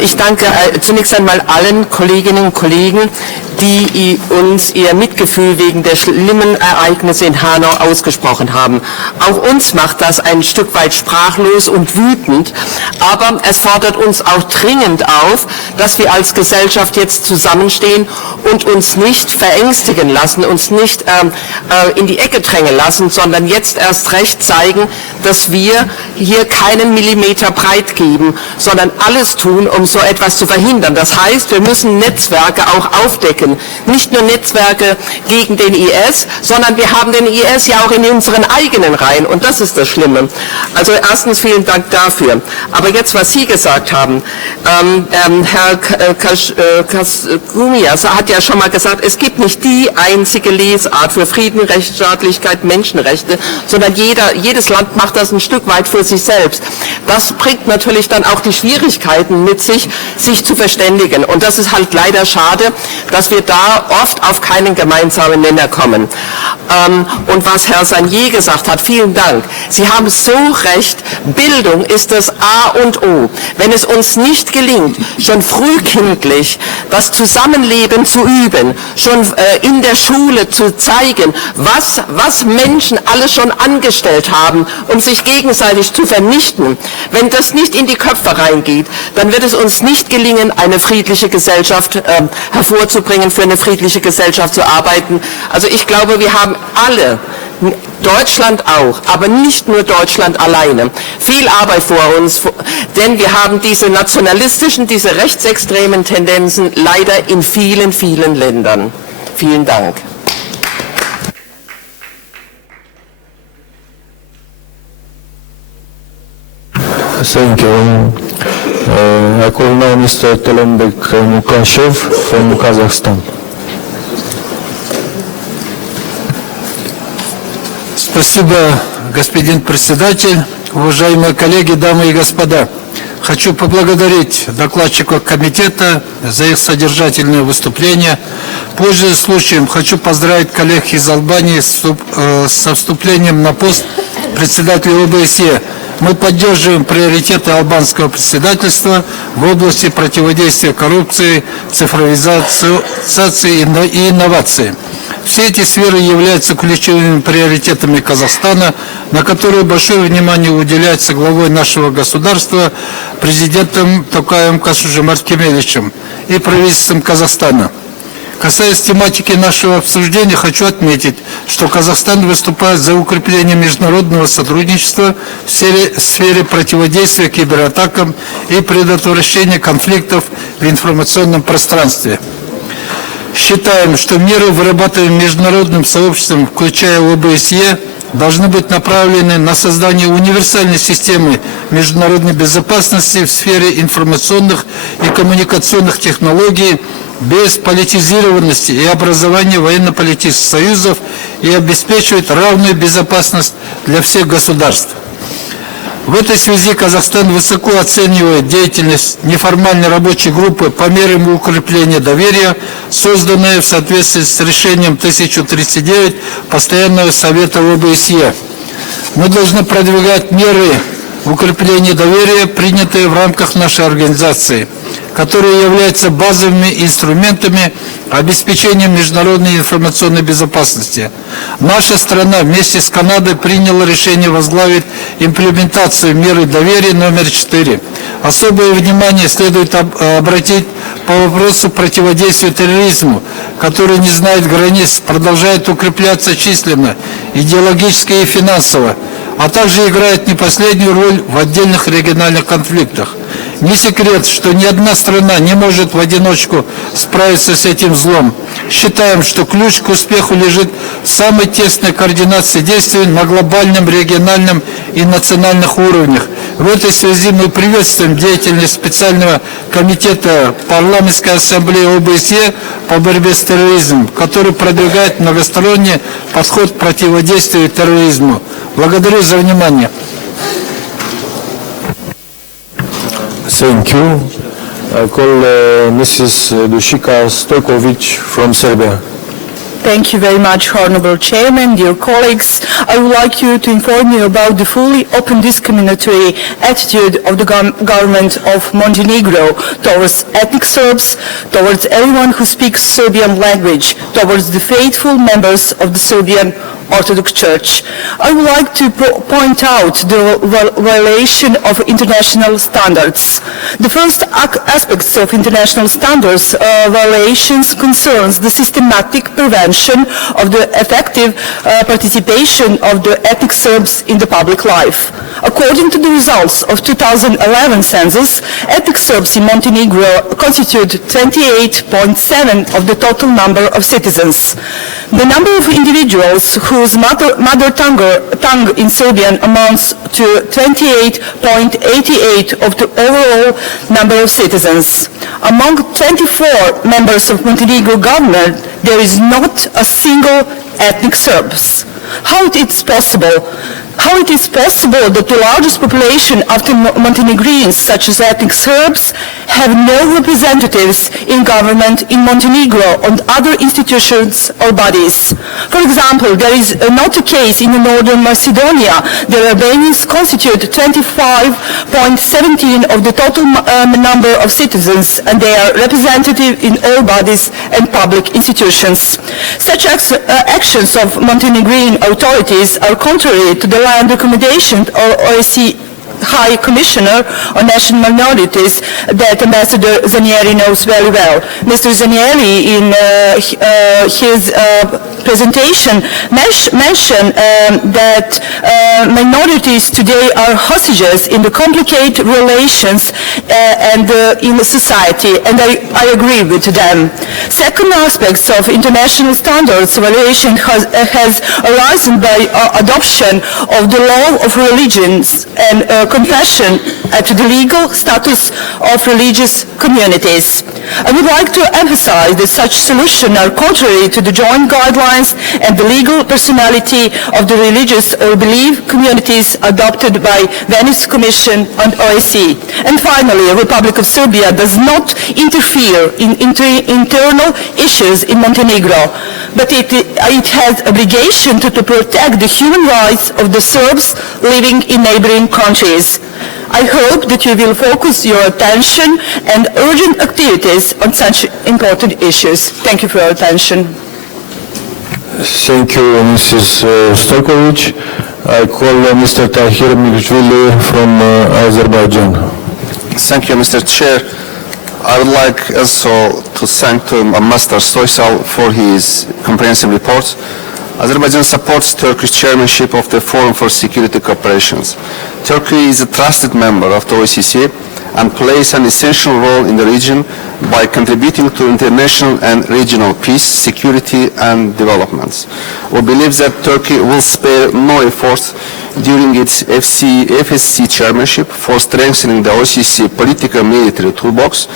Ich danke zunächst einmal allen Kolleginnen und Kollegen, die uns ihr Mitgefühl wegen der schlimmen Ereignisse in Hanau ausgesprochen haben. Auch uns macht das ein Stück weit sprachlos und wütend, aber es fordert uns auch dringend auf, dass wir als Gesellschaft jetzt zusammenstehen und uns nicht verängstigen lassen, uns nicht in die Ecke drängen lassen, sondern jetzt erst recht zeigen, dass wir hier keinen Millimeter breit geben, sondern alles tun, um so etwas zu verhindern. Das heißt, wir müssen Netzwerke auch aufdecken. Nicht nur Netzwerke gegen den IS, sondern wir haben den IS ja auch in unseren eigenen Reihen, und das ist das Schlimme. Also erstens vielen Dank dafür. Aber jetzt, was Sie gesagt haben, Herr Kasgumias hat ja schon mal gesagt, es gibt nicht die einzige Lesart für Frieden, Rechtsstaatlichkeit, Menschenrechte, sondern jedes Land macht das ein Stück weit für sich selbst. Das bringt natürlich dann auch die Schwierigkeiten mit sich zu verständigen. Und das ist halt leider schade, dass wir da oft auf keinen gemeinsamen Nenner kommen. Und was Herr Sagnier gesagt hat, vielen Dank. Sie haben so recht, Bildung ist das A und O. Wenn es uns nicht gelingt, schon frühkindlich das Zusammenleben zu üben, schon in der Schule zu zeigen, was Menschen alles schon angestellt haben, um sich gegenseitig zu vernichten, wenn das nicht in die Köpfe reingeht, dann wird es uns nicht gelingen, eine friedliche Gesellschaft hervorzubringen, für eine friedliche Gesellschaft zu arbeiten. Also ich glaube, wir haben alle, Deutschland auch, aber nicht nur Deutschland alleine, viel Arbeit vor uns, denn wir haben diese nationalistischen, diese rechtsextremen Tendenzen leider in vielen, vielen Ländern. Vielen Dank. Thank you. I call now Mr. Tolombek Mukashev from Kazakhstan. Спасибо, господин председатель, уважаемые коллеги, дамы и господа. Хочу поблагодарить докладчиков комитета за их содержательное выступление. Пользуясь случаем, хочу поздравить коллег из Албании со вступлением на пост председателя ОБСЕ. Мы поддерживаем приоритеты албанского председательства в области противодействия коррупции, цифровизации и инновации. Все эти сферы являются ключевыми приоритетами Казахстана, на которые большое внимание уделяется главой нашего государства, президентом Токаевым Касым-Жомарт Кемелевичем и правительством Казахстана. Касаясь тематики нашего обсуждения, хочу отметить, что Казахстан выступает за укрепление международного сотрудничества в сфере противодействия кибератакам и предотвращения конфликтов в информационном пространстве. Считаем, что меры, вырабатываемые международным сообществом, включая ОБСЕ, должны быть направлены на создание универсальной системы международной безопасности в сфере информационных и коммуникационных технологий без политизированности и образования военно-политических союзов и обеспечивать равную безопасность для всех государств. В этой связи Казахстан высоко оценивает деятельность неформальной рабочей группы по мерам укрепления доверия, созданной в соответствии с решением 1039 Постоянного совета ОБСЕ. Мы должны продвигать меры укрепления доверия, принятые в рамках нашей организации, которые являются базовыми инструментами обеспечения международной информационной безопасности. Наша страна вместе с Канадой приняла решение возглавить имплементацию меры доверия номер 4. Особое внимание следует обратить по вопросу противодействия терроризму, который не знает границ, продолжает укрепляться численно, идеологически и финансово, а также играет не последнюю роль в отдельных региональных конфликтах. Не секрет, что ни одна страна не может в одиночку справиться с этим злом. Считаем, что ключ к успеху лежит в самой тесной координации действий на глобальном, региональном и национальных уровнях. В этой связи мы приветствуем деятельность специального комитета Парламентской ассамблеи ОБСЕ по борьбе с терроризмом, который продвигает многосторонний подход к противодействию терроризму. Благодарю за внимание. Thank you. I call Mrs. Dušika Stojković from Serbia. Thank you very much, Honorable Chairman, dear colleagues. I would like you to inform you about the fully open discriminatory attitude of the government of Montenegro towards ethnic Serbs, towards everyone who speaks Serbian language, towards the faithful members of the Serbian Orthodox Church. I would like to point out the violation of international standards. The first aspects of international standards violations concerns the systematic prevention of the effective participation of the ethnic Serbs in the public life. According to the results of 2011 census, ethnic Serbs in Montenegro constitute 28.7% of the total number of citizens. The number of individuals whose mother tongue in Serbian amounts to 28.88% of the overall number of citizens. Among 24 members of Montenegro government, there is not a single ethnic Serbs. How it is possible that the largest population after Montenegrins, such as ethnic Serbs, have no representatives in government in Montenegro and other institutions or bodies? For example, there is not a case in northern Macedonia. The Albanians constitute 25.17% of the total number of citizens, and they are representative in all bodies and public institutions. Such actions of Montenegrin authorities are contrary to the land recommendation or OSCE High Commissioner on National Minorities that Ambassador Zanieri knows very well. Mr. Zanieri, in his presentation, mentioned that minorities today are hostages in the complicated relations and in the society, and I agree with them. Second aspects of international standards evaluation has arisen by adoption of the law of religions and compassion to the legal status of religious communities. I would like to emphasize that such solutions are contrary to the joint guidelines and the legal personality of the religious or belief communities adopted by Venice Commission and OSCE. And finally, the Republic of Serbia does not interfere in internal issues in Montenegro, but it has obligation to protect the human rights of the Serbs living in neighboring countries. I hope that you will focus your attention and urgent activities on such important issues. Thank you for your attention. Thank you, Mrs. Stojkovic. I call Mr. Tahir Migashvili from Azerbaijan. Thank you, Mr. Chair. I would like also to thank Ambassador Stoysal for his comprehensive report. Azerbaijan supports Turkish chairmanship of the Forum for Security Cooperations. Turkey is a trusted member of the OSCE and plays an essential role in the region by contributing to international and regional peace, security and developments. We believe that Turkey will spare no effort during its FSC chairmanship for strengthening the OSCE political military toolbox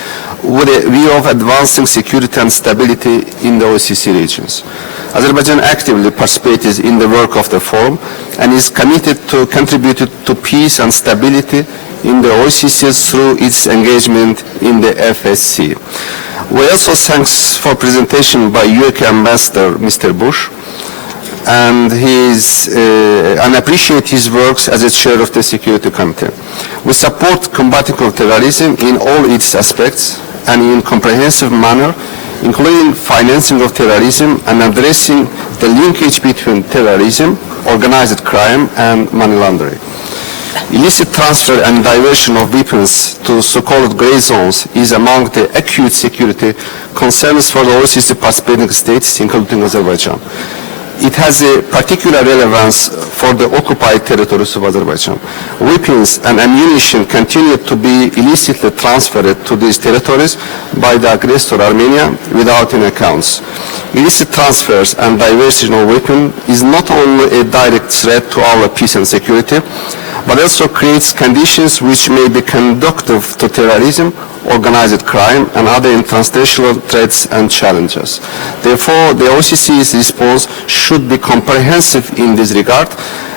with a view of advancing security and stability in the OSCE regions. Azerbaijan actively participates in the work of the forum and is committed to contribute to peace and stability in the OSCE through its engagement in the FSC. We also thanks for presentation by UK Ambassador Mr. Bush and appreciate his works as a chair of the Security Committee. We support combating terrorism in all its aspects and in a comprehensive manner, including financing of terrorism and addressing the linkage between terrorism, organized crime, and money laundering. Illicit transfer and diversion of weapons to so-called gray zones is among the acute security concerns for the OSCE participating states, including Azerbaijan. It has a particular relevance for the occupied territories of Azerbaijan. Weapons and ammunition continue to be illicitly transferred to these territories by the aggressor Armenia without any accounts. Illicit transfers and diversion of weapons is not only a direct threat to our peace and security, but also creates conditions which may be conducive to terrorism, organized crime, and other international threats and challenges. Therefore, the OSCE's response should be comprehensive in this regard,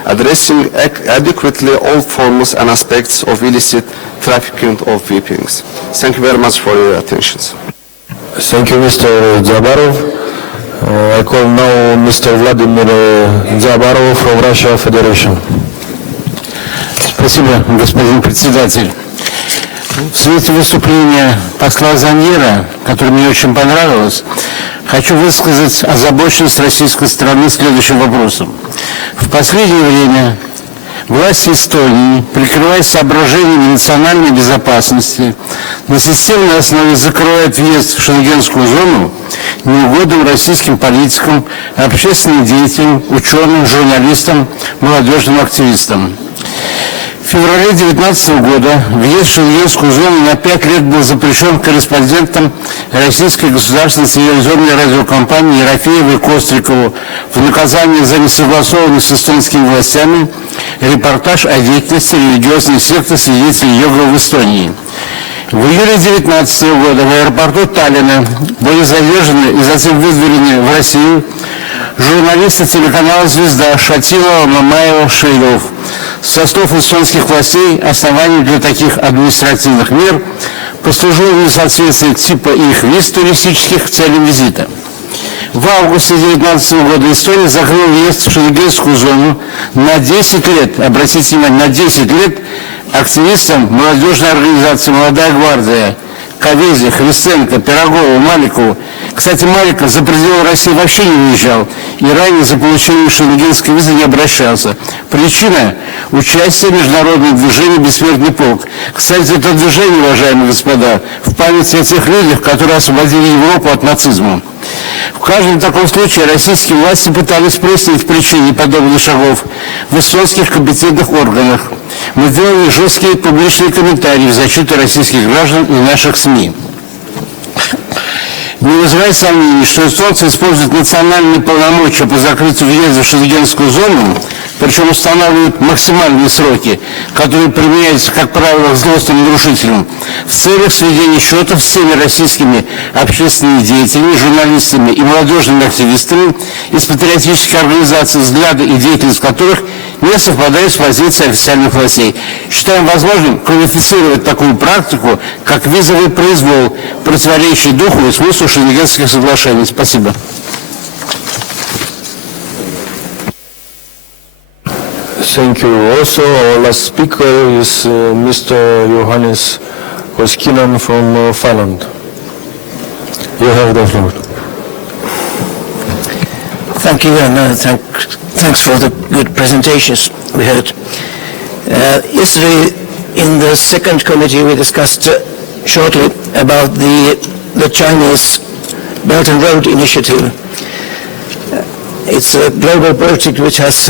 addressing adequately all forms and aspects of illicit trafficking of weapons. Thank you very much for your attention. Thank you, Mr. Zabarov. I call now Mr. Vladimir Zabarov from Russia Federation. Спасибо, господин председатель. В свете выступления посла Заньера, которое мне очень понравилось, хочу высказать озабоченность российской стороны следующим вопросом. В последнее время власти Эстонии, прикрываясь соображениями национальной безопасности, на системной основе закрывают въезд в Шенгенскую зону неугодным российским политикам, общественным деятелям, ученым, журналистам, молодежным активистам. В феврале 2019 года въезд в Шенгенскую зону на 5 лет был запрещен корреспондентам российской государственной телевизионной радиокомпании Ерофееву и Кострикову в наказание за несогласованность с эстонскими властями репортаж о деятельности религиозной секты свидетелей Йеговы в Эстонии. В июле 2019 года в аэропорту Таллина были задержаны и затем выдворены в Россию журналисты телеканала «Звезда» Шатилова, Мамаева, Шейлов. Со слов эстонских властей основанием для таких административных мер послужило несоответствие типа их виз туристических к целям визита. В августе 2019 года Эстония закрыла въезд в Шенгенскую зону на 10 лет, обратите внимание, на 10 лет активистам молодежной организации «Молодая гвардия» Ковезе, Христенко, Пирогову, Маликову. Кстати, Маликов за пределы России вообще не выезжал и ранее за получением шенгенской визы не обращался. Причина – участие в международном движении «Бессмертный полк». Кстати, это движение, уважаемые господа, в память о тех людях, которые освободили Европу от нацизма. В каждом таком случае российские власти пытались прояснить причины подобных шагов в эстонских компетентных органах. Мы делали жесткие публичные комментарии в защиту российских граждан и наших СМИ. Не вызывает сомнений, что эстонцы используют национальные полномочия по закрытию въезда в Шенгенскую зону причем устанавливают максимальные сроки, которые применяются, как правило, к злостным нарушителям, в целях сведения счетов с всеми российскими общественными деятелями, журналистами и молодежными активистами из патриотических организаций, взгляды и деятельность которых не совпадают с позицией официальных властей. Считаем возможным квалифицировать такую практику, как визовый произвол, противоречащий духу и смыслу Шенгенских соглашений. Спасибо. Thank you. Also, our last speaker is Mr. Johannes Koskinen from Finland. You have the floor. Thank you, and thanks for the good presentations we heard. Yesterday, in the second committee, we discussed shortly about the Chinese Belt and Road Initiative. It's a global project which has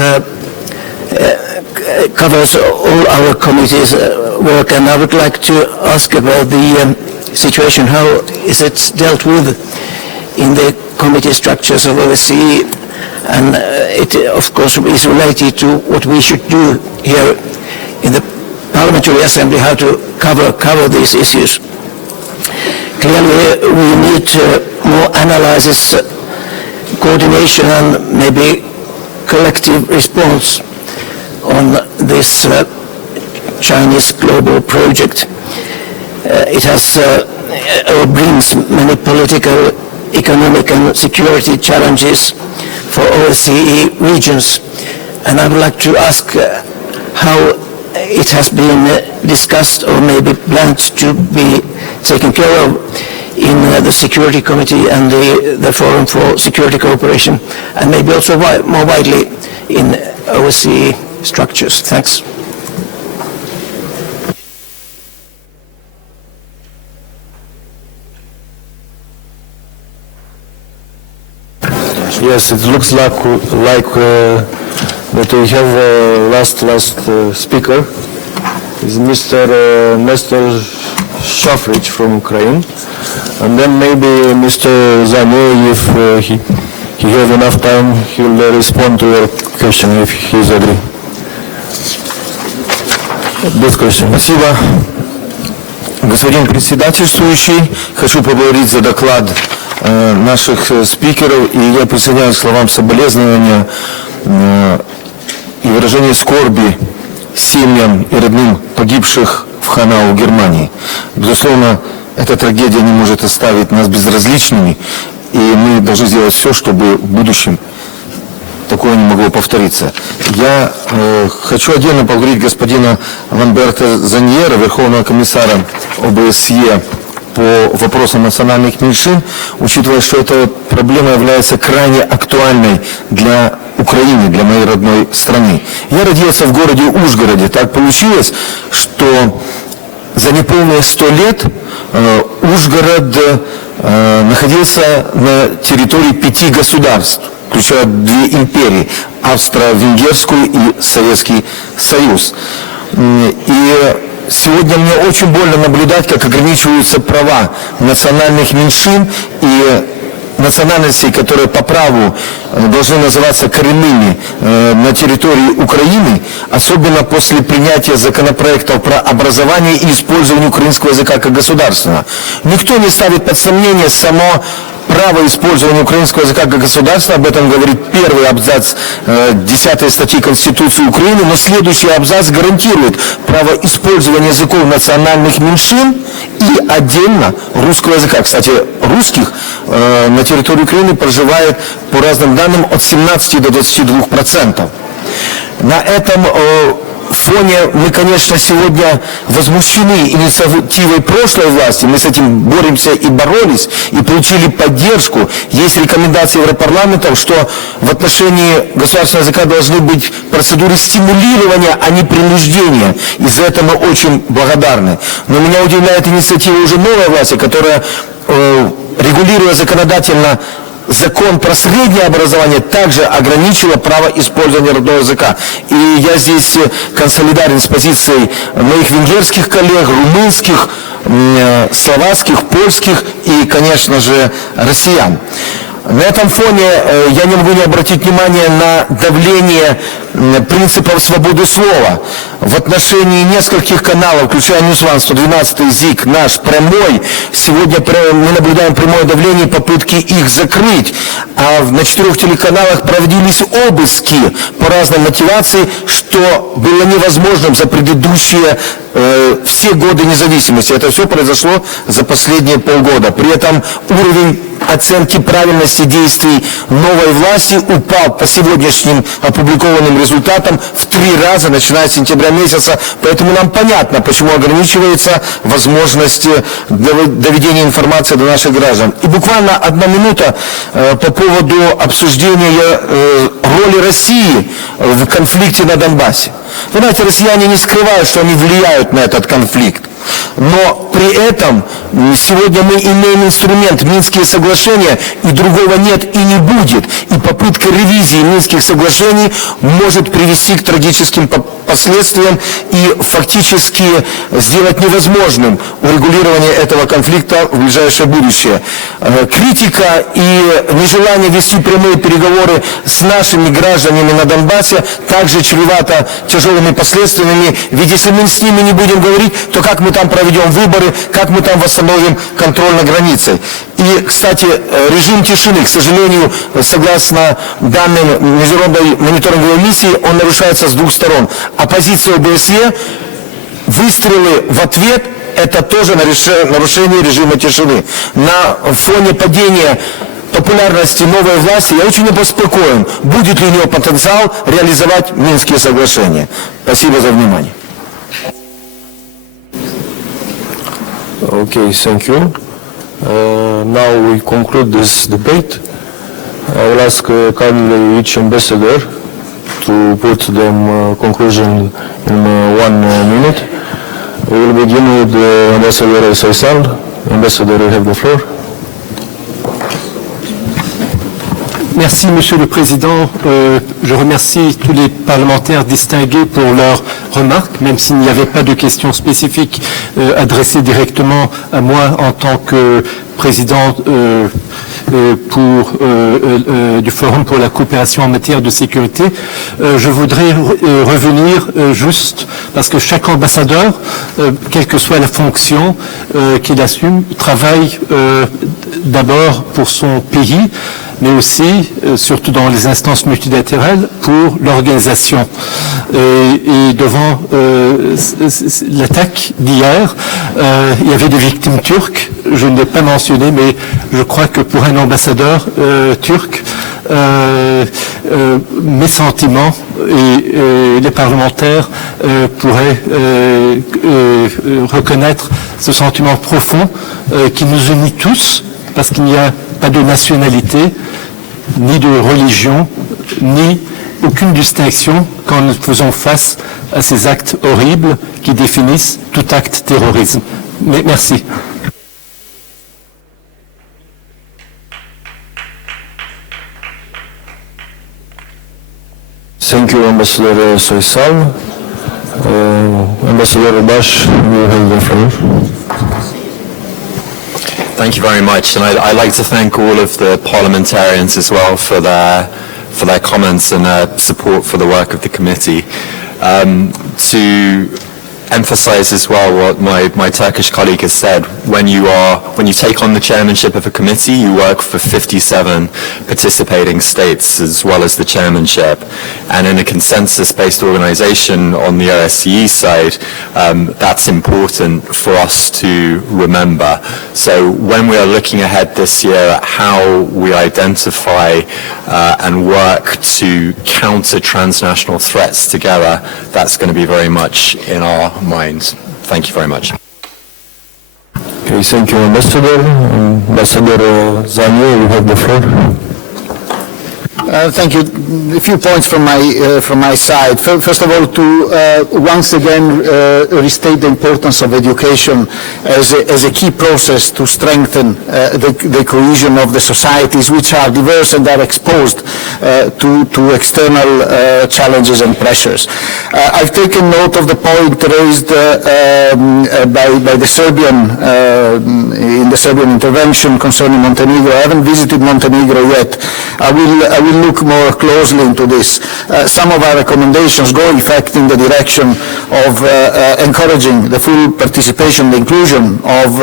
covers all our committee's work, and I would like to ask about the situation. How is it dealt with in the committee structures of OSCE? And it, of course, is related to what we should do here in the Parliamentary Assembly, how to cover these issues. Clearly, we need more analysis, coordination, and maybe collective response on this Chinese global project. It has or brings many political, economic, and security challenges for OSCE regions, and I would like to ask how it has been discussed or maybe planned to be taken care of in the Security Committee and the Forum for Security Cooperation, and maybe also more widely in OSCE structures. Thanks. Yes, it looks like that we have last speaker is Mr. Nestor Shafrich from Ukraine, and then maybe Mr. Zanu, if he has enough time, he will respond to your question if he is agree. Good question. Спасибо, господин председательствующий. Хочу поблагодарить за доклад наших спикеров, и я присоединяюсь к словам соболезнования и выражения скорби семьям и родным погибших в Ханау, Германии. Безусловно, эта трагедия не может оставить нас безразличными, и мы должны сделать все, чтобы в будущем такое не могло повториться. Я хочу отдельно поблагодарить господина Ламберта Заньера, Верховного комиссара ОБСЕ по вопросам национальных меньшин, учитывая, что эта проблема является крайне актуальной для Украины, для моей родной страны. Я родился в городе Ужгороде. Так получилось, что за неполные 100 лет Ужгород находился на территории 5 государств, включая 2 империи – Австро-Венгерскую и Советский Союз. И сегодня мне очень больно наблюдать, как ограничиваются права национальных меньшин и национальностей, которые по праву должны называться коренными на территории Украины, особенно после принятия законопроектов про образование и использование украинского языка как государственного. Никто не ставит под сомнение само право использования украинского языка как государства, об этом говорит первый абзац 10 статьи Конституции Украины, но следующий абзац гарантирует право использования языков национальных меньшин и отдельно русского языка. Кстати, русских на территории Украины проживает, по разным данным, от 17 до 22%. На этом фоне мы, конечно, сегодня возмущены инициативой прошлой власти. Мы с этим боремся и боролись, и получили поддержку. Есть рекомендации Европарламента, что в отношении государственного языка должны быть процедуры стимулирования, а не принуждения. И за это мы очень благодарны. Но меня удивляет инициатива уже новой власти, которая, регулируя законодательно закон про среднее образование, также ограничила право использования родного языка. И я здесь консолидарен с позицией моих венгерских коллег, румынских, словацких, польских и, конечно же, россиян. На этом фоне я не могу не обратить внимание на давление принципов свободы слова в отношении нескольких каналов, включая News One, 112, ЗИК, наш, Прямой. Сегодня мы наблюдаем прямое давление, попытки их закрыть. А на 4 телеканалах проводились обыски по разной мотивации, что было невозможным за предыдущие все годы независимости. Это все произошло за последние полгода. При этом уровень оценки правильности действий новой власти упал по сегодняшним опубликованным результатам в 3 раза, начиная с сентября месяца. Поэтому нам понятно, почему ограничивается возможность доведения информации до наших граждан. И буквально 1 минута по поводу обсуждения роли России в конфликте на Донбассе. Вы знаете, россияне не скрывают, что они влияют на этот конфликт. Но при этом сегодня мы имеем инструмент Минские соглашения, и другого нет и не будет. И попытка ревизии Минских соглашений может привести к трагическим последствиям и фактически сделать невозможным урегулирование этого конфликта в ближайшее будущее. Критика и нежелание вести прямые переговоры с нашими гражданами на Донбассе также чревато тяжелыми последствиями, ведь если мы с ними не будем говорить, то как мы там проведем выборы, как мы там восстановим контроль над границей. И, кстати, режим тишины, к сожалению, согласно данным Международной мониторинговой миссии, он нарушается с 2 сторон. Оппозиция ОБСЕ, выстрелы в ответ – это тоже нарушение режима тишины. На фоне падения популярности новой власти я очень обеспокоен, будет ли у нее потенциал реализовать Минские соглашения. Спасибо за внимание. Okay, thank you. Now we conclude this debate. I will ask kindly each ambassador to put the conclusion in 1 minute. We will begin with Ambassador Soysal. Ambassador, you have the floor. Merci, Monsieur le Président. Je remercie tous les parlementaires distingués pour leurs remarques, même s'il n'y avait pas de questions spécifiques adressées directement à moi en tant que président du Forum pour la coopération en matière de sécurité. Je voudrais revenir juste parce que chaque ambassadeur, quelle que soit la fonction qu'il assume, travaille d'abord pour son pays, mais aussi, surtout dans les instances multilatérales, pour l'organisation. Et devant l'attaque d'hier, il y avait des victimes turques. Je ne l'ai pas mentionné, mais je crois que pour un ambassadeur turc, mes sentiments et les parlementaires pourraient reconnaître ce sentiment profond qui nous unit tous, parce qu'il n'y a pas de nationalité, ni de religion, ni aucune distinction quand nous faisons face à ces actes horribles qui définissent tout acte terrorisme. Mais merci. Thank you, Ambassador Soysal. Ambassador Bash, you have the floor. Thank you very much, and I'd like to thank all of the parliamentarians as well for their comments and support for the work of the committee. To emphasize as well what my Turkish colleague has said, when you take on the chairmanship of a committee, you work for 57 participating states as well as the chairmanship. And in a consensus-based organization on the OSCE side, that's important for us to remember. So when we are looking ahead this year at how we identify and work to counter transnational threats together, that's going to be very much in our minds. Thank you very much. Okay, thank you, Ambassador. Ambassador Zania, you have the floor. Thank you. A few points from my side. First of all, to once again restate the importance of education as a key process to strengthen the cohesion of the societies, which are diverse and are exposed to external challenges and pressures. I've taken note of the point raised by the Serbian in the Serbian intervention concerning Montenegro. I haven't visited Montenegro yet. I will look more closely into this. Some of our recommendations go in fact in the direction of encouraging the full participation, the inclusion of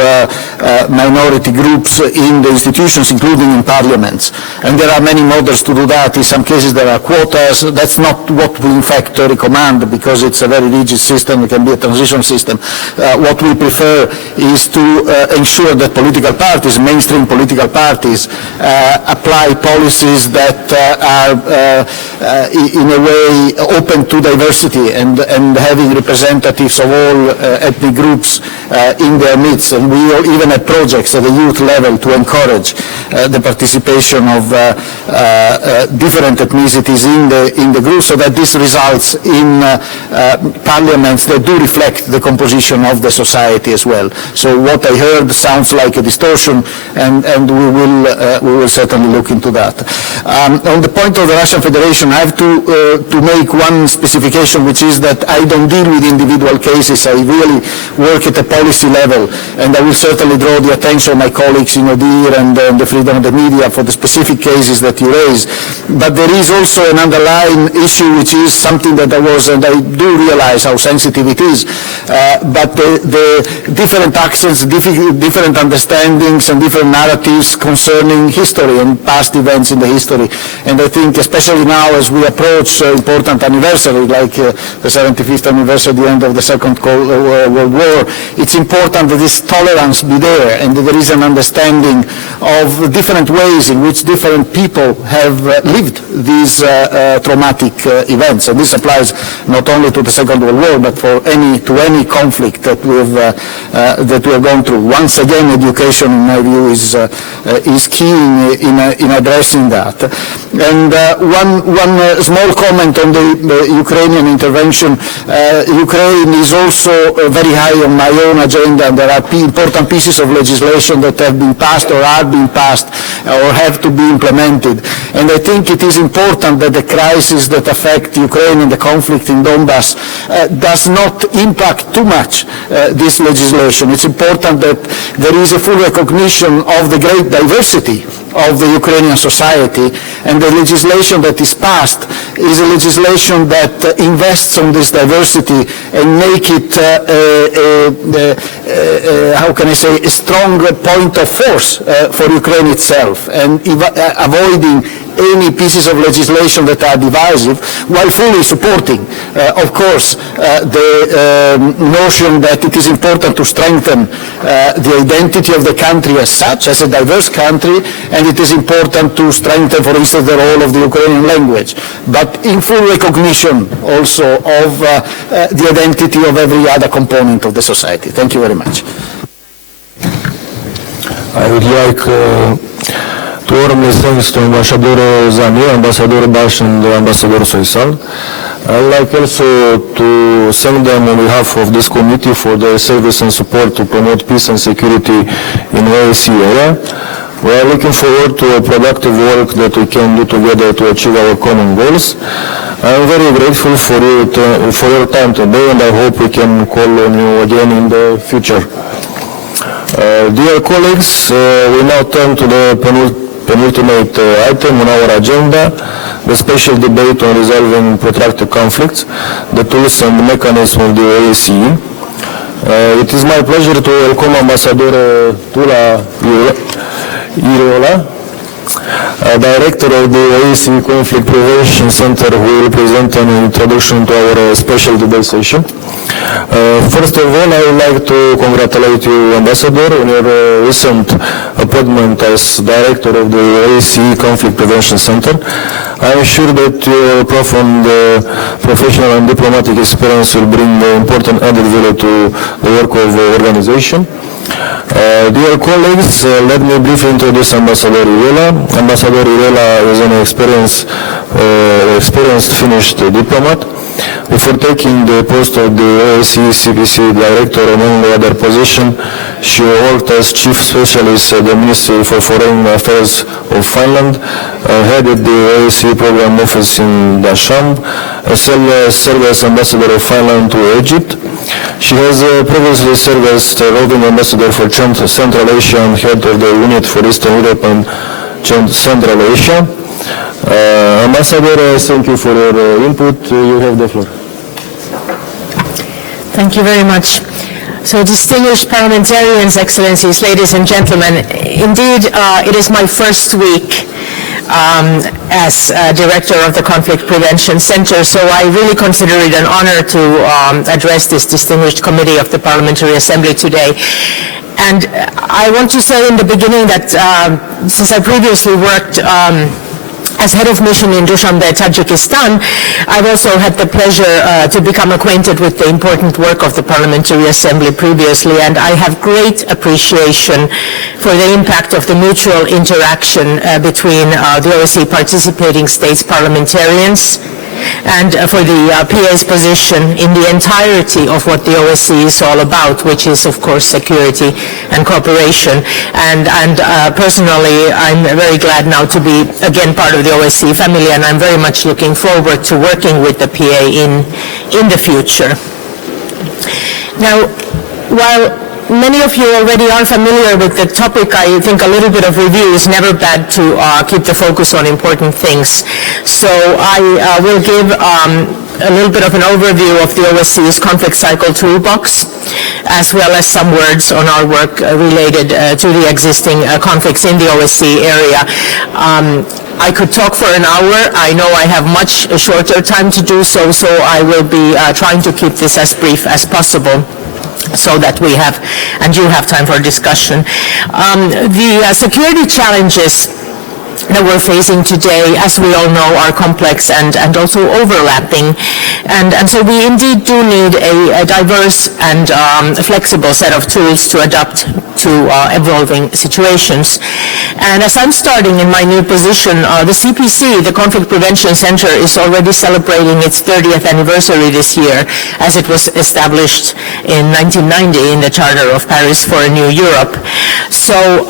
minority groups in the institutions, including in parliaments. And there are many models to do that. In some cases there are quotas. That's not what we in fact recommend, because it's a very rigid system. It can be a transition system. What we prefer is to ensure that political parties, mainstream political parties, apply policies that are in a way open to diversity and having representatives of all ethnic groups in their midst. And we even have projects at the youth level to encourage the participation of different ethnicities in the group, so that this results in parliaments that do reflect the composition of the society as well. So what I heard sounds like a distortion, and we will certainly look into that. On the point of the Russian Federation, I have to make one specification, which is that I don't deal with individual cases. I really work at a policy level, and I will certainly draw the attention of my colleagues in ODIHR and the freedom of the media for the specific cases that you raise. But there is also an underlying issue, which is something that and I do realize how sensitive it is, but the different accents, different understandings and different narratives concerning history and past events in the history. And I think especially now as we approach important anniversary, like the 75th anniversary at the end of the Second World War, it's important that this tolerance be there and that there is an understanding of different ways in which different people have lived these traumatic events. And this applies not only to the Second World War, but for any conflict that we have gone through. Once again, education, in my view, is key in addressing that. And one small comment on the Ukrainian intervention. Ukraine is also very high on my own agenda, and there are important pieces of legislation that have been passed or are being passed or have to be implemented. And I think it is important that the crisis that affect Ukraine and the conflict in Donbass does not impact too much this legislation. It's important that there is a full recognition of the great diversity of the Ukrainian society, and the legislation that is passed is a legislation that invests on this diversity and make it, how can I say, a strong point of force for Ukraine itself, and avoiding any pieces of legislation that are divisive, while fully supporting, of course, the notion that it is important to strengthen the identity of the country as such, as a diverse country, and it is important to strengthen, for instance, the role of the Ukrainian language, but in full recognition also of the identity of every other component of the society. Thank you very much. I would like to warmly thanks to Ambassador Zamir, Ambassador Bash and Ambassador Soysan. I would like also to thank them on behalf of this committee for their service and support to promote peace and security in OSCE area. We are looking forward to a productive work that we can do together to achieve our common goals. I am very grateful for your time today, and I hope we can call on you again in the future. Dear colleagues, we now turn to the penultimate item on our agenda, the special debate on resolving protracted conflicts, the tools and mechanisms of the OSCE. It is my pleasure to welcome Ambassador Tula Irola, Director of the OSCE Conflict Prevention Center, who will present an introduction to our special debate session. First of all, I would like to congratulate you, Ambassador, on your recent appointment as Director of the OSCE Conflict Prevention Center. I am sure that your profound professional and diplomatic experience will bring important added value to the work of the organization. Dear colleagues, let me briefly introduce Ambassador Irela. Ambassador Irela is an experienced Finnish diplomat. Before taking the post of the OSCE CPC Director, among other positions, she worked as Chief Specialist at the Ministry for Foreign Affairs of Finland, headed the OSCE Program Office in Dasham, served as Ambassador of Finland to Egypt. She has previously served as roving ambassador for Central Asia and head of the Unit for Eastern Europe and Central Asia. Ambassador, thank you for your input. You have the floor. Thank you very much. So, distinguished parliamentarians, excellencies, ladies and gentlemen, indeed, it is my first week as director of the Conflict Prevention Center, so I really consider it an honor to address this distinguished committee of the Parliamentary Assembly today. And I want to say in the beginning that since I previously worked as head of mission in Dushanbe, Tajikistan, I've also had the pleasure to become acquainted with the important work of the Parliamentary Assembly previously, and I have great appreciation for the impact of the mutual interaction between the OSCE participating states parliamentarians and for the PA's position in the entirety of what the OSCE is all about, which is, of course, security and cooperation. And personally, I'm very glad now to be again part of the OSCE family, and I'm very much looking forward to working with the PA in the future. Now, while many of you already are familiar with the topic, I think a little bit of review is never bad to keep the focus on important things. So I will give a little bit of an overview of the OSCE's conflict cycle toolbox, as well as some words on our work related to the existing conflicts in the OSCE area. I could talk for an hour. I know I have much shorter time to do so, so I will be trying to keep this as brief as possible, so that we have, and you have time for discussion. The security challenges that we're facing today, as we all know, are complex and also overlapping. And so we indeed do need a diverse and flexible set of tools to adapt to evolving situations. And as I'm starting in my new position, the CPC, the Conflict Prevention Center, is already celebrating its 30th anniversary this year, as it was established in 1990 in the Charter of Paris for a New Europe. So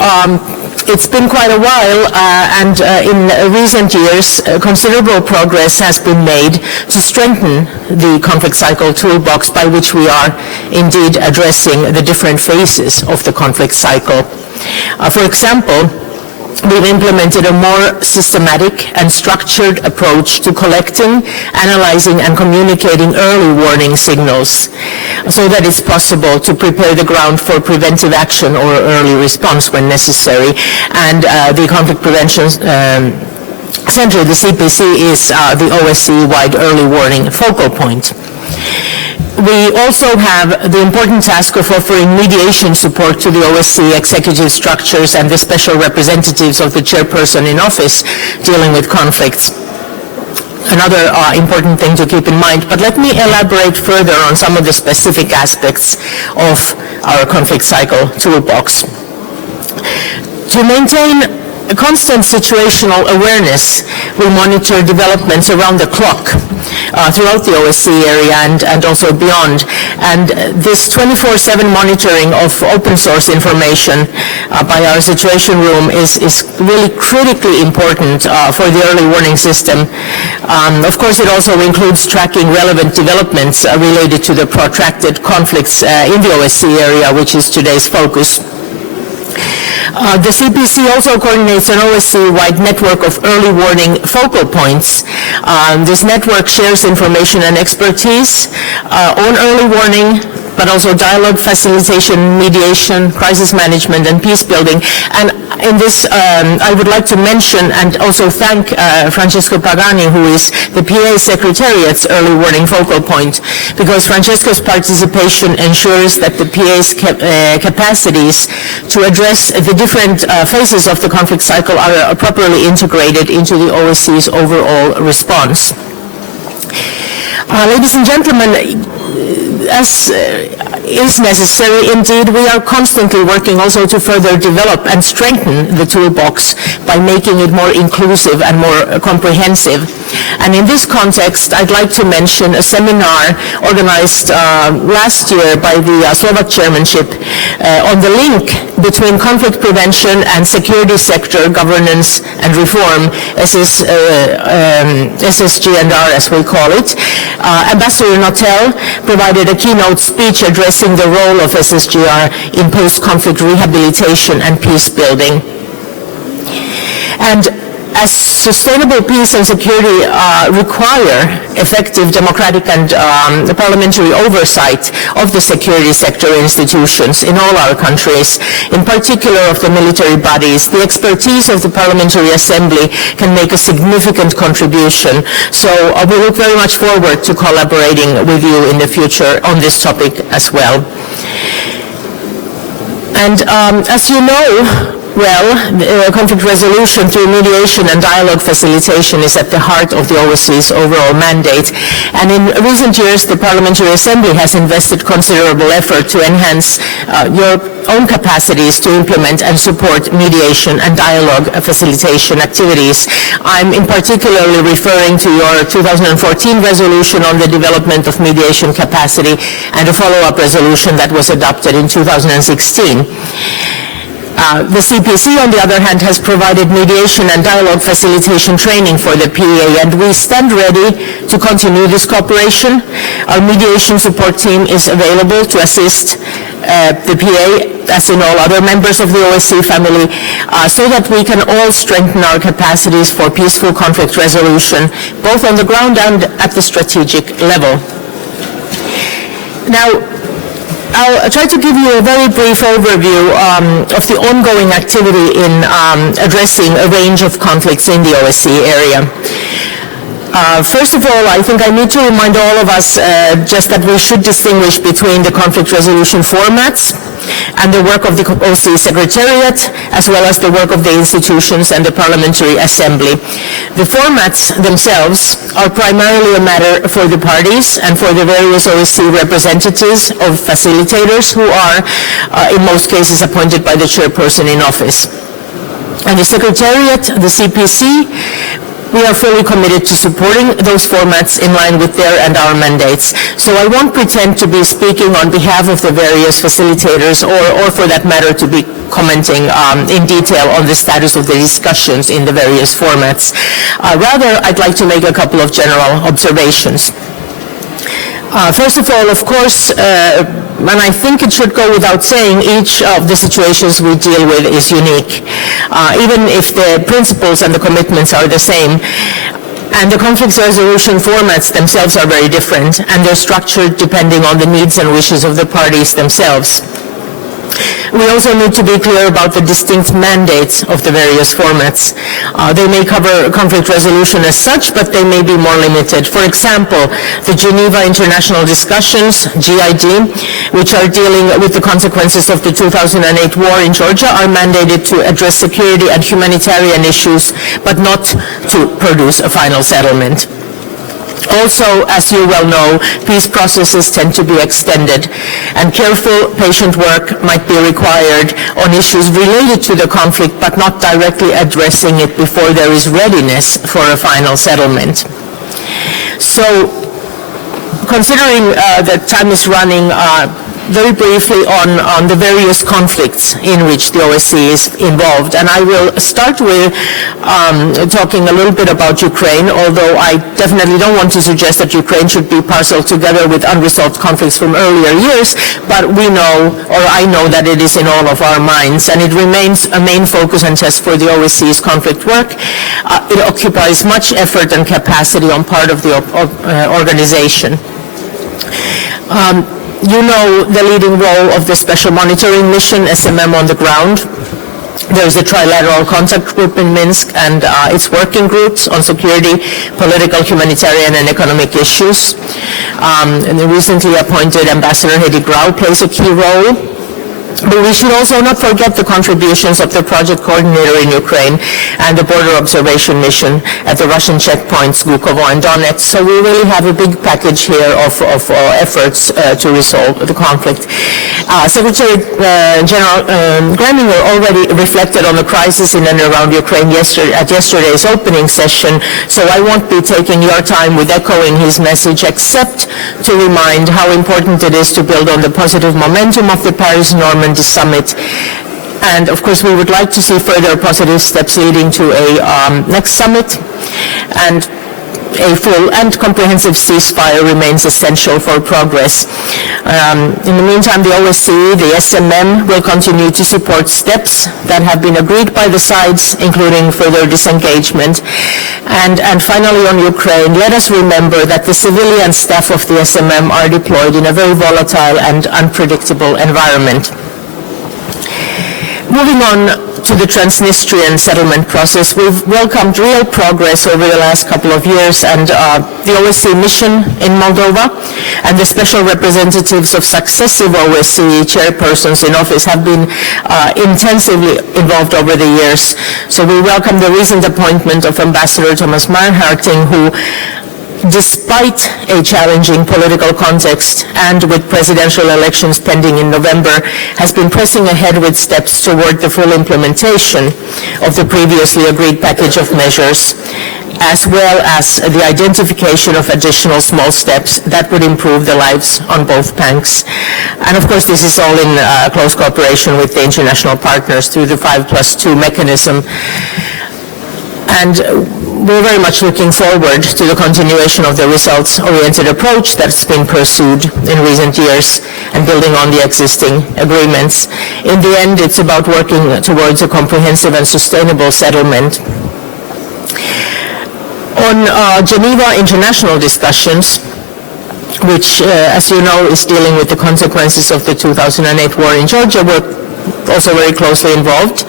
it's been quite a while, and in recent years, considerable progress has been made to strengthen the conflict cycle toolbox, by which we are indeed addressing the different phases of the conflict cycle. For example, we've implemented a more systematic and structured approach to collecting, analyzing, and communicating early warning signals, so that it's possible to prepare the ground for preventive action or early response when necessary. And the Conflict Prevention Center, the CPC, is the OSCE-wide early warning focal point. We also have the important task of offering mediation support to the OSCE executive structures and the special representatives of the chairperson in office dealing with conflicts. Another important thing to keep in mind, but let me elaborate further on some of the specific aspects of our conflict cycle toolbox. To maintain a constant situational awareness, we monitor developments around the clock throughout the OSCE area and also beyond. And this 24/7 monitoring of open source information by our Situation Room is really critically important for the early warning system. Of course, it also includes tracking relevant developments related to the protracted conflicts in the OSCE area, which is today's focus. The CPC also coordinates an OSCE-wide network of early warning focal points. This network shares information and expertise on early warning, but also dialogue facilitation, mediation, crisis management, and peace building. And in this, I would like to mention and also thank Francesco Pagani, who is the PA Secretariat's early warning focal point, because Francesco's participation ensures that the PA's capacities to address the different phases of the conflict cycle are properly integrated into the OSCE's overall response. Ladies and gentlemen, as is necessary. Indeed, we are constantly working also to further develop and strengthen the toolbox by making it more inclusive and more comprehensive. And in this context, I'd like to mention a seminar organized last year by the Slovak chairmanship on the link between conflict prevention and security sector governance and reform, SSG&R as we call it. Ambassador Notel provided a keynote speech addressing the role of SSGR in post-conflict rehabilitation and peace building. And as sustainable peace and security require effective democratic and parliamentary oversight of the security sector institutions in all our countries, in particular of the military bodies, the expertise of the Parliamentary Assembly can make a significant contribution. So we look very much forward to collaborating with you in the future on this topic as well. And as you know, conflict resolution through mediation and dialogue facilitation is at the heart of the OSCE's overall mandate. And in recent years, the Parliamentary Assembly has invested considerable effort to enhance your own capacities to implement and support mediation and dialogue facilitation activities. I'm in particularly referring to your 2014 resolution on the development of mediation capacity and a follow-up resolution that was adopted in 2016. The CPC, on the other hand, has provided mediation and dialogue facilitation training for the PA, and we stand ready to continue this cooperation. Our mediation support team is available to assist the PA, as in all other members of the OSCE family, so that we can all strengthen our capacities for peaceful conflict resolution, both on the ground and at the strategic level. Now, I'll try to give you a very brief overview of the ongoing activity in addressing a range of conflicts in the OSCE area. First of all, I think I need to remind all of us just that we should distinguish between the conflict resolution formats and the work of the OSCE Secretariat, as well as the work of the institutions and the Parliamentary Assembly. The formats themselves are primarily a matter for the parties and for the various OSCE representatives of facilitators who are, in most cases, appointed by the chairperson in office. And the Secretariat, the CPC, we are fully committed to supporting those formats in line with their and our mandates. So I won't pretend to be speaking on behalf of the various facilitators or for that matter to be commenting in detail on the status of the discussions in the various formats. Rather, I'd like to make a couple of general observations. First of all, of course, and I think it should go without saying, each of the situations we deal with is unique, even if the principles and the commitments are the same. And the conflict resolution formats themselves are very different, and they're structured depending on the needs and wishes of the parties themselves. We also need to be clear about the distinct mandates of the various formats. They may cover conflict resolution as such, but they may be more limited. For example, the Geneva International Discussions, GID, which are dealing with the consequences of the 2008 war in Georgia, are mandated to address security and humanitarian issues, but not to produce a final settlement. Also, as you well know, peace processes tend to be extended, and careful, patient work might be required on issues related to the conflict, but not directly addressing it before there is readiness for a final settlement. So, considering that time is running, very briefly on the various conflicts in which the OSCE is involved. And I will start with talking a little bit about Ukraine, although I definitely don't want to suggest that Ukraine should be parceled together with unresolved conflicts from earlier years, but we know, or I know, that it is in all of our minds, and it remains a main focus and test for the OSCE's conflict work. It occupies much effort and capacity on part of the organization. You know the leading role of the Special Monitoring Mission, SMM, on the ground. There is a trilateral contact group in Minsk and its working groups on security, political, humanitarian, and economic issues. And the recently appointed Ambassador Heidi Grau plays a key role. But we should also not forget the contributions of the project coordinator in Ukraine and the border observation mission at the Russian checkpoints Gukovo and Donetsk. So we really have a big package here of efforts to resolve the conflict. Secretary General Greminger already reflected on the crisis in and around Ukraine at yesterday's opening session, so I won't be taking your time with echoing his message, except to remind how important it is to build on the positive momentum of the Paris-Normandy summit. And of course we would like to see further positive steps leading to a next summit, and a full and comprehensive ceasefire remains essential for progress. In the meantime, the OSCE, the SMM, will continue to support steps that have been agreed by the sides, including further disengagement. And finally, on Ukraine, let us remember that the civilian staff of the SMM are deployed in a very volatile and unpredictable environment. Moving on to the Transnistrian Settlement process, we've welcomed real progress over the last couple of years, and the OSCE mission in Moldova and the special representatives of successive OSCE chairpersons in office have been intensively involved over the years. So we welcome the recent appointment of Ambassador Thomas Marnharting, who, despite a challenging political context and with presidential elections pending in November, has been pressing ahead with steps toward the full implementation of the previously agreed package of measures, as well as the identification of additional small steps that would improve the lives on both banks. And of course, this is all in close cooperation with the international partners through the 5+2 mechanism. And we're very much looking forward to the continuation of the results-oriented approach that's been pursued in recent years and building on the existing agreements. In the end, it's about working towards a comprehensive and sustainable settlement. On Geneva international discussions, which, as you know, is dealing with the consequences of the 2008 war in Georgia, we're also very closely involved.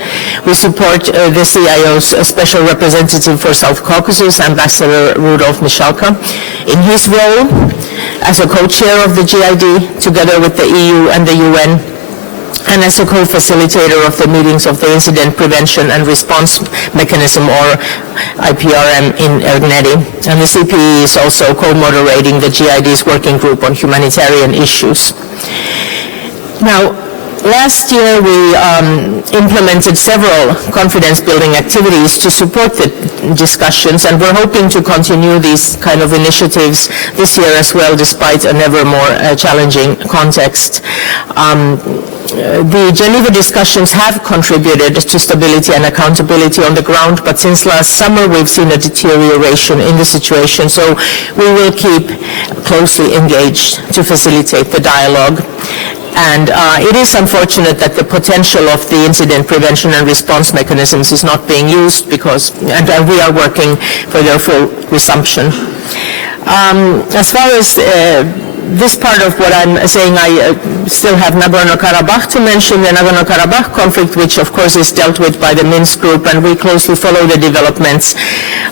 We support the CIO's special representative for South Caucasus, Ambassador Rudolf Michalka, in his role as a co-chair of the GID, together with the EU and the UN, and as a co-facilitator of the meetings of the Incident Prevention and Response Mechanism, or IPRM, in Ergnedi. And the CPE is also co-moderating the GID's working group on humanitarian issues. Now, last year we implemented several confidence-building activities to support the discussions, and we're hoping to continue these kind of initiatives this year as well, despite a never more challenging context. The Geneva discussions have contributed to stability and accountability on the ground, but since last summer we've seen a deterioration in the situation, so we will keep closely engaged to facilitate the dialogue. And it is unfortunate that the potential of the incident prevention and response mechanisms is not being used, because, and we are working for their full resumption. As far as this part of what I'm saying, I still have Nagorno-Karabakh to mention, the Nagorno-Karabakh conflict, which of course is dealt with by the Minsk Group, and we closely follow the developments.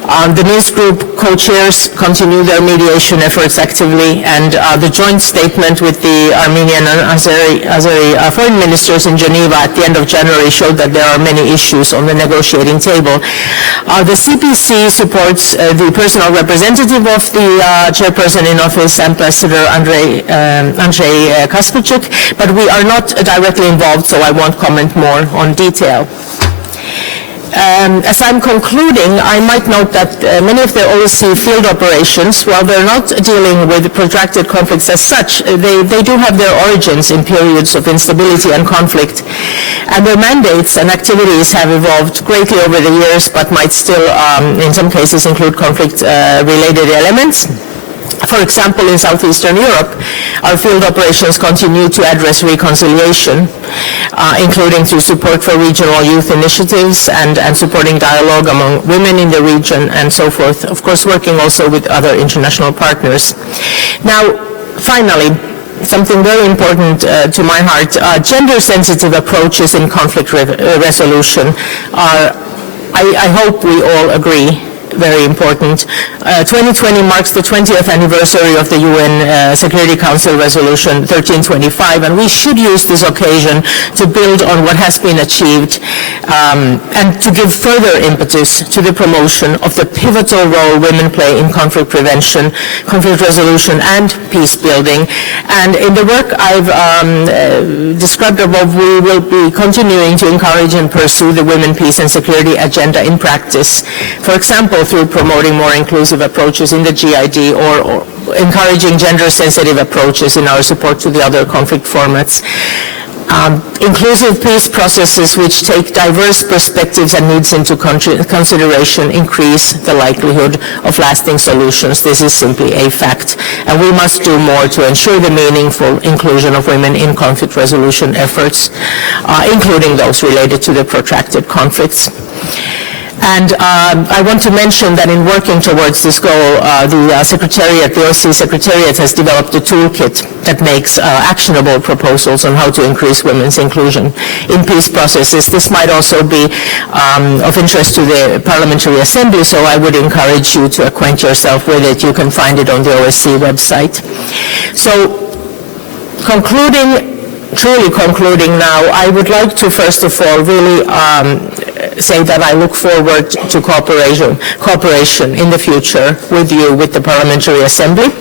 The Minsk Group co-chairs continue their mediation efforts actively, and the joint statement with the Armenian and Azeri foreign ministers in Geneva at the end of January showed that there are many issues on the negotiating table. The CPC supports the personal representative of the chairperson in office, Ambassador Andrei Kasperchuk, but we are not directly involved, so I won't comment more on detail. As I'm concluding, I might note that many of the OSCE field operations, while they're not dealing with protracted conflicts as such, they do have their origins in periods of instability and conflict. And their mandates and activities have evolved greatly over the years, but might still, in some cases, include conflict-related elements. For example, in Southeastern Europe, our field operations continue to address reconciliation, including through support for regional youth initiatives and supporting dialogue among women in the region and so forth, of course working also with other international partners. Now, finally, something very important to my heart, gender-sensitive approaches in conflict resolution are, I hope we all agree, very important. 2020 marks the 20th anniversary of the UN Security Council Resolution 1325, and we should use this occasion to build on what has been achieved and to give further impetus to the promotion of the pivotal role women play in conflict prevention, conflict resolution, and peace building. And in the work I've described above, we will be continuing to encourage and pursue the women, peace, and security agenda in practice. For example, through promoting more inclusive approaches in the GID or encouraging gender-sensitive approaches in our support to the other conflict formats. Inclusive peace processes which take diverse perspectives and needs into consideration increase the likelihood of lasting solutions. This is simply a fact. And we must do more to ensure the meaningful inclusion of women in conflict resolution efforts, including those related to the protracted conflicts. And I want to mention that in working towards this goal, the Secretariat, the OSCE Secretariat, has developed a toolkit that makes actionable proposals on how to increase women's inclusion in peace processes. This might also be of interest to the Parliamentary Assembly, so I would encourage you to acquaint yourself with it. You can find it on the OSCE website. So, truly concluding now, I would like to first of all really say that I look forward to cooperation in the future with you, with the Parliamentary Assembly.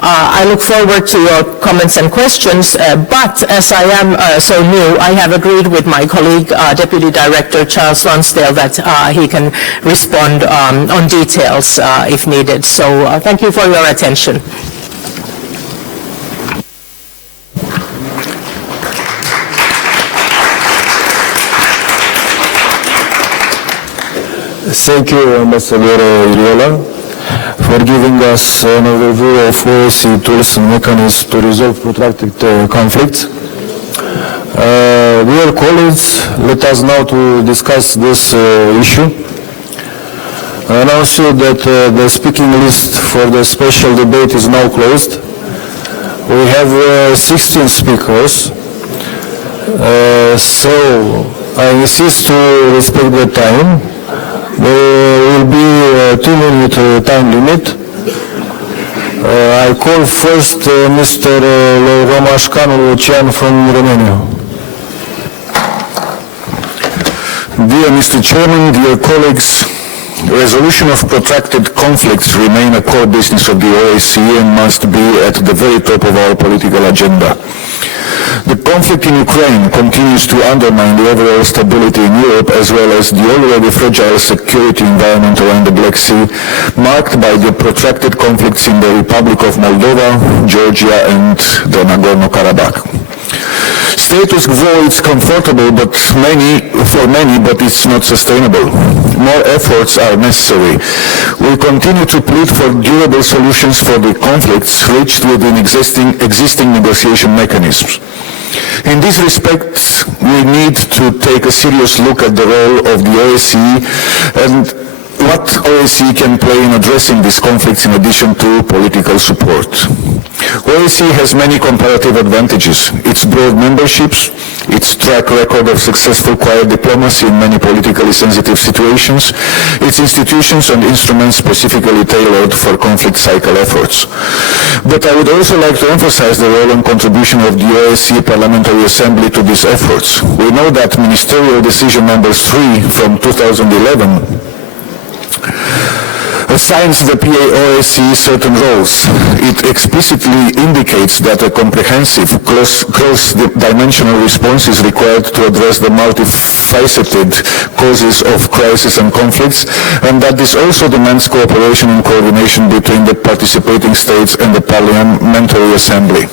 I look forward to your comments and questions, but as I am so new, I have agreed with my colleague, Deputy Director Charles Lonsdale, that he can respond on details if needed. So thank you for your attention. Thank you, Ambassador Iriola, for giving us an overview of OSCE tools and mechanisms to resolve protracted conflicts. Dear colleagues, let us now to discuss this issue. I announce you that the speaking list for the special debate is now closed. We have 16 speakers, so I insist to respect the time. There will be a 2-minute time limit. I call first Mr. Romașcanu Lucian from Romania. Dear Mr. Chairman, dear colleagues, resolution of protracted conflicts remain a core business of the OSCE and must be at the very top of our political agenda. The conflict in Ukraine continues to undermine the overall stability in Europe as well as the already fragile security environment around the Black Sea, marked by the protracted conflicts in the Republic of Moldova, Georgia and the Nagorno-Karabakh. Status quo is comfortable for many, but it's not sustainable. More efforts are necessary. We continue to plead for durable solutions for the conflicts reached within existing negotiation mechanisms. In this respect, we need to take a serious look at the role of the OSCE and what OSCE can play in addressing these conflicts in addition to political support. OSCE has many comparative advantages. Its broad memberships, its track record of successful quiet diplomacy in many politically sensitive situations, its institutions and instruments specifically tailored for conflict cycle efforts. But I would also like to emphasize the role and contribution of the OSCE Parliamentary Assembly to these efforts. We know that Ministerial Decision number 3 from 2011 assigns the PA-OSCE certain roles. It explicitly indicates that a comprehensive, cross-dimensional response is required to address the multifaceted causes of crisis and conflicts, and that this also demands cooperation and coordination between the participating states and the Parliamentary Assembly.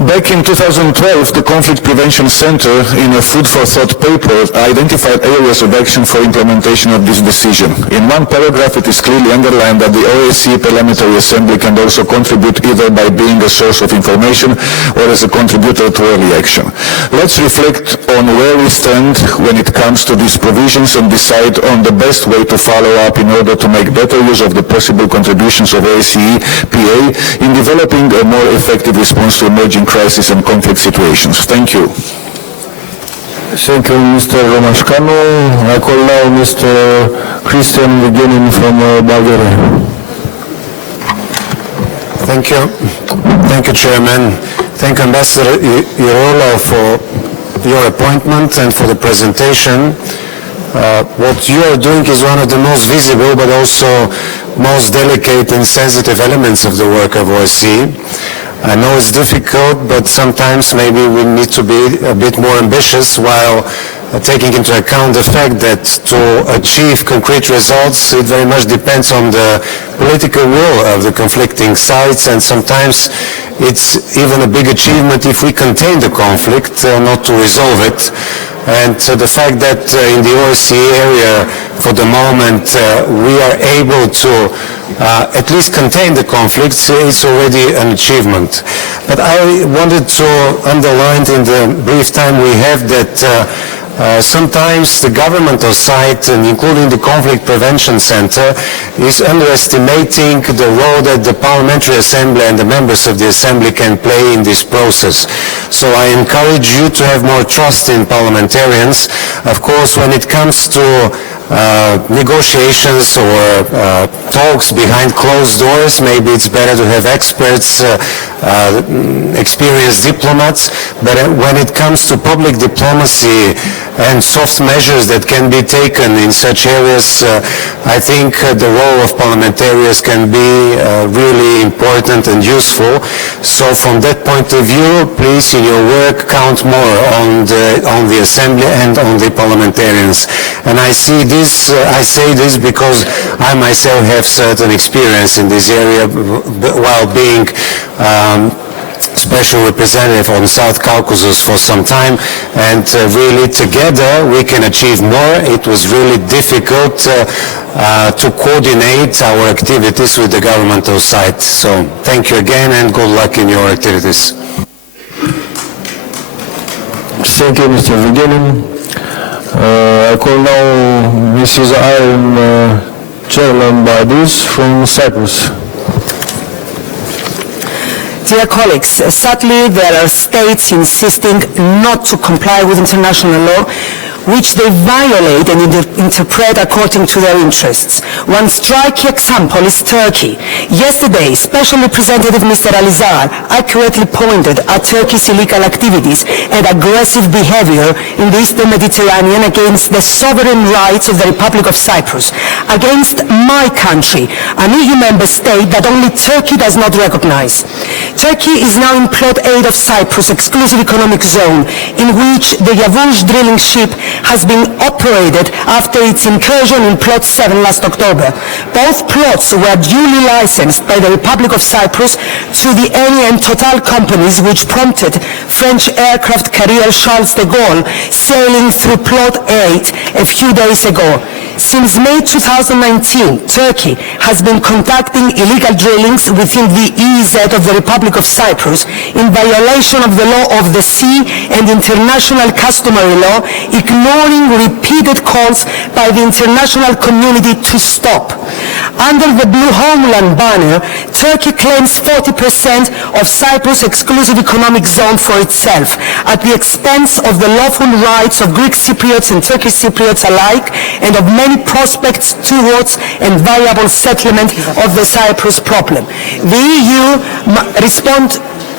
Back in 2012, the Conflict Prevention Center, in a food for thought paper, identified areas of action for implementation of this decision. In one paragraph, it is clearly underlined that the OSCE Parliamentary Assembly can also contribute either by being a source of information or as a contributor to early action. Let's reflect on where we stand when it comes to these provisions and decide on the best way to follow up in order to make better use of the possible contributions of OSCE PA in developing a more effective response to emerging crisis and conflict situations. Thank you. Thank you, Mr. Romashkanu. I call now Mr. Christian Vigenin from Bulgaria. Thank you. Thank you, Chairman. Thank you, Ambassador Irola, for your appointment and for the presentation. What you are doing is one of the most visible but also most delicate and sensitive elements of the work of OSCE. I know it's difficult, but sometimes maybe we need to be a bit more ambitious while taking into account the fact that to achieve concrete results, it very much depends on the political will of the conflicting sides, and sometimes it's even a big achievement if we contain the conflict, not to resolve it. And the fact that in the OSCE area, for the moment, we are able to at least contain the conflicts, it's already an achievement. But I wanted to underline in the brief time we have that sometimes the governmental side, and including the Conflict Prevention Center, is underestimating the role that the Parliamentary Assembly and the members of the Assembly can play in this process. So I encourage you to have more trust in parliamentarians. Of course, when it comes to negotiations or talks behind closed doors, maybe it's better to have experts, experienced diplomats, but when it comes to public diplomacy and soft measures that can be taken in such areas, I think the role of parliamentarians can be really important and useful. So from that point of view, please in your work count more on the Assembly and on the parliamentarians. And I say this because I myself have certain experience in this area while being special representative on South Caucasus for some time, and really together we can achieve more. It was really difficult to coordinate our activities with the governmental side. So thank you again and good luck in your activities. Thank you, Mr. Vigenin. I call now Mrs. Irene Cherlan-Bardis from Cyprus. Dear colleagues, sadly there are states insisting not to comply with international law, which they violate and interpret according to their interests. One striking example is Turkey. Yesterday, Special Representative Mr. Alizar accurately pointed at Turkey's illegal activities and aggressive behavior in the Eastern Mediterranean against the sovereign rights of the Republic of Cyprus, against my country, an EU member state that only Turkey does not recognize. Turkey is now in Plot 8 of Cyprus Exclusive Economic Zone, in which the Yavuz drilling ship has been operated after its incursion in Plot 7 last October. Both plots were duly licensed by the Republic of Cyprus to the Eni and Total companies, which prompted French aircraft carrier Charles de Gaulle sailing through Plot 8 a few days ago. Since May 2019, Turkey has been conducting illegal drillings within the EEZ of the Republic of Cyprus in violation of the law of the sea and international customary law, ignoring repeated calls by the international community to stop. Under the Blue Homeland banner, Turkey claims 40% of Cyprus' exclusive economic zone for itself, at the expense of the lawful rights of Greek Cypriots and Turkish Cypriots alike, and of many prospects towards and viable settlement of the Cyprus problem. The EU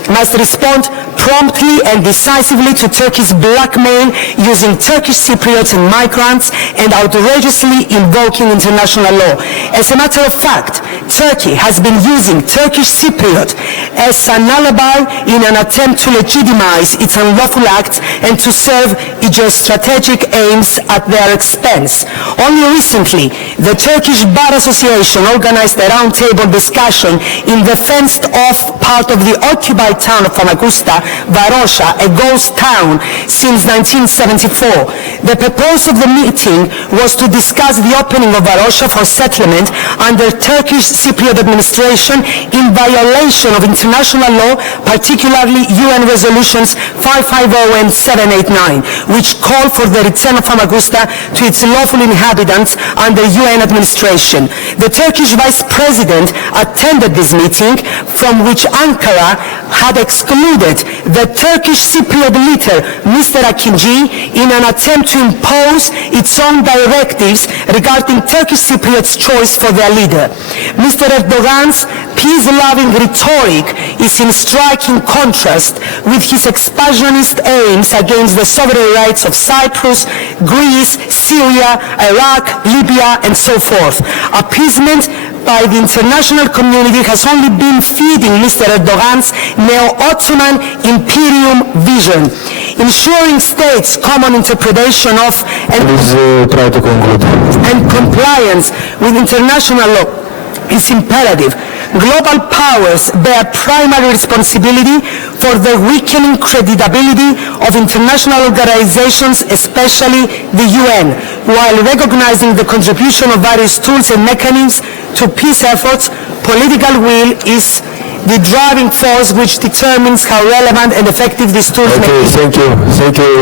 must respond promptly and decisively to Turkey's blackmail using Turkish Cypriots and migrants and outrageously invoking international law. As a matter of fact, Turkey has been using Turkish Cypriot as an alibi in an attempt to legitimize its unlawful acts and to serve geostrategic aims at their expense. Only recently, the Turkish Bar Association organized a roundtable discussion in the fenced-off part of the occupied town of Famagusta, Varosha, a ghost town since 1974. The purpose of the meeting was to discuss the opening of Varosha for settlement under Turkish Cypriot administration in violation of international law, particularly UN resolutions 550 and 789, which call for the return of Famagusta to its lawful inhabitants under UN administration. The Turkish Vice President attended this meeting, from which Ankara had excluded the Turkish Cypriot leader, Mr. Akinci, in an attempt to impose its own directives regarding Turkish Cypriots' choice for their leader. Mr. Erdogan's peace-loving rhetoric is in striking contrast with his expansionist aims against the sovereign rights of Cyprus, Greece, Syria, Iraq, Libya, and so forth. Appeasement by the international community has only been feeding Mr. Erdogan's neo-Ottoman imperium vision. Ensuring states' common interpretation of and compliance with international law is imperative. Global powers bear primary responsibility for the weakening credibility of international organizations, especially the UN, while recognizing the contribution of various tools and mechanisms to peace efforts. Political will is the driving force which determines how relevant and effective these tools may be. Thank you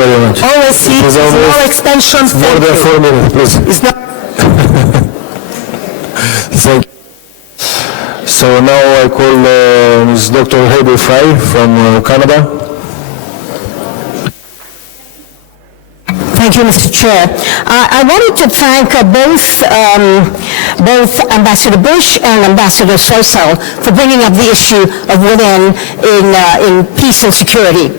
very much. OSCE is no extension. More than 4 minutes, please. It's not. Thank you. So now I call Ms. Dr. Heidi Fry from Canada. Thank you, Mr. Chair. I wanted to thank both Ambassador Bush and Ambassador Sosa for bringing up the issue of women in peace and security.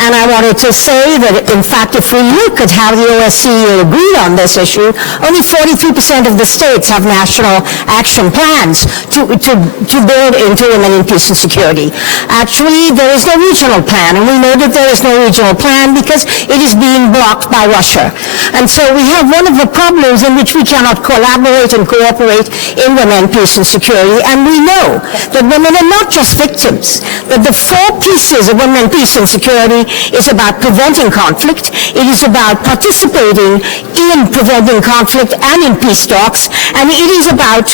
And I wanted to say that, in fact, if we look at how the OSCE agreed on this issue, only 43% of the states have national action plans to build into women in peace and security. Actually, there is no regional plan, and we know that there is no regional plan because it is being blocked by Russia. And so we have one of the problems in which we cannot collaborate and cooperate in women, peace and security. And we know that women are not just victims, that the 4 pieces of women, peace and security is about preventing conflict, it is about participating in preventing conflict and in peace talks, and it is about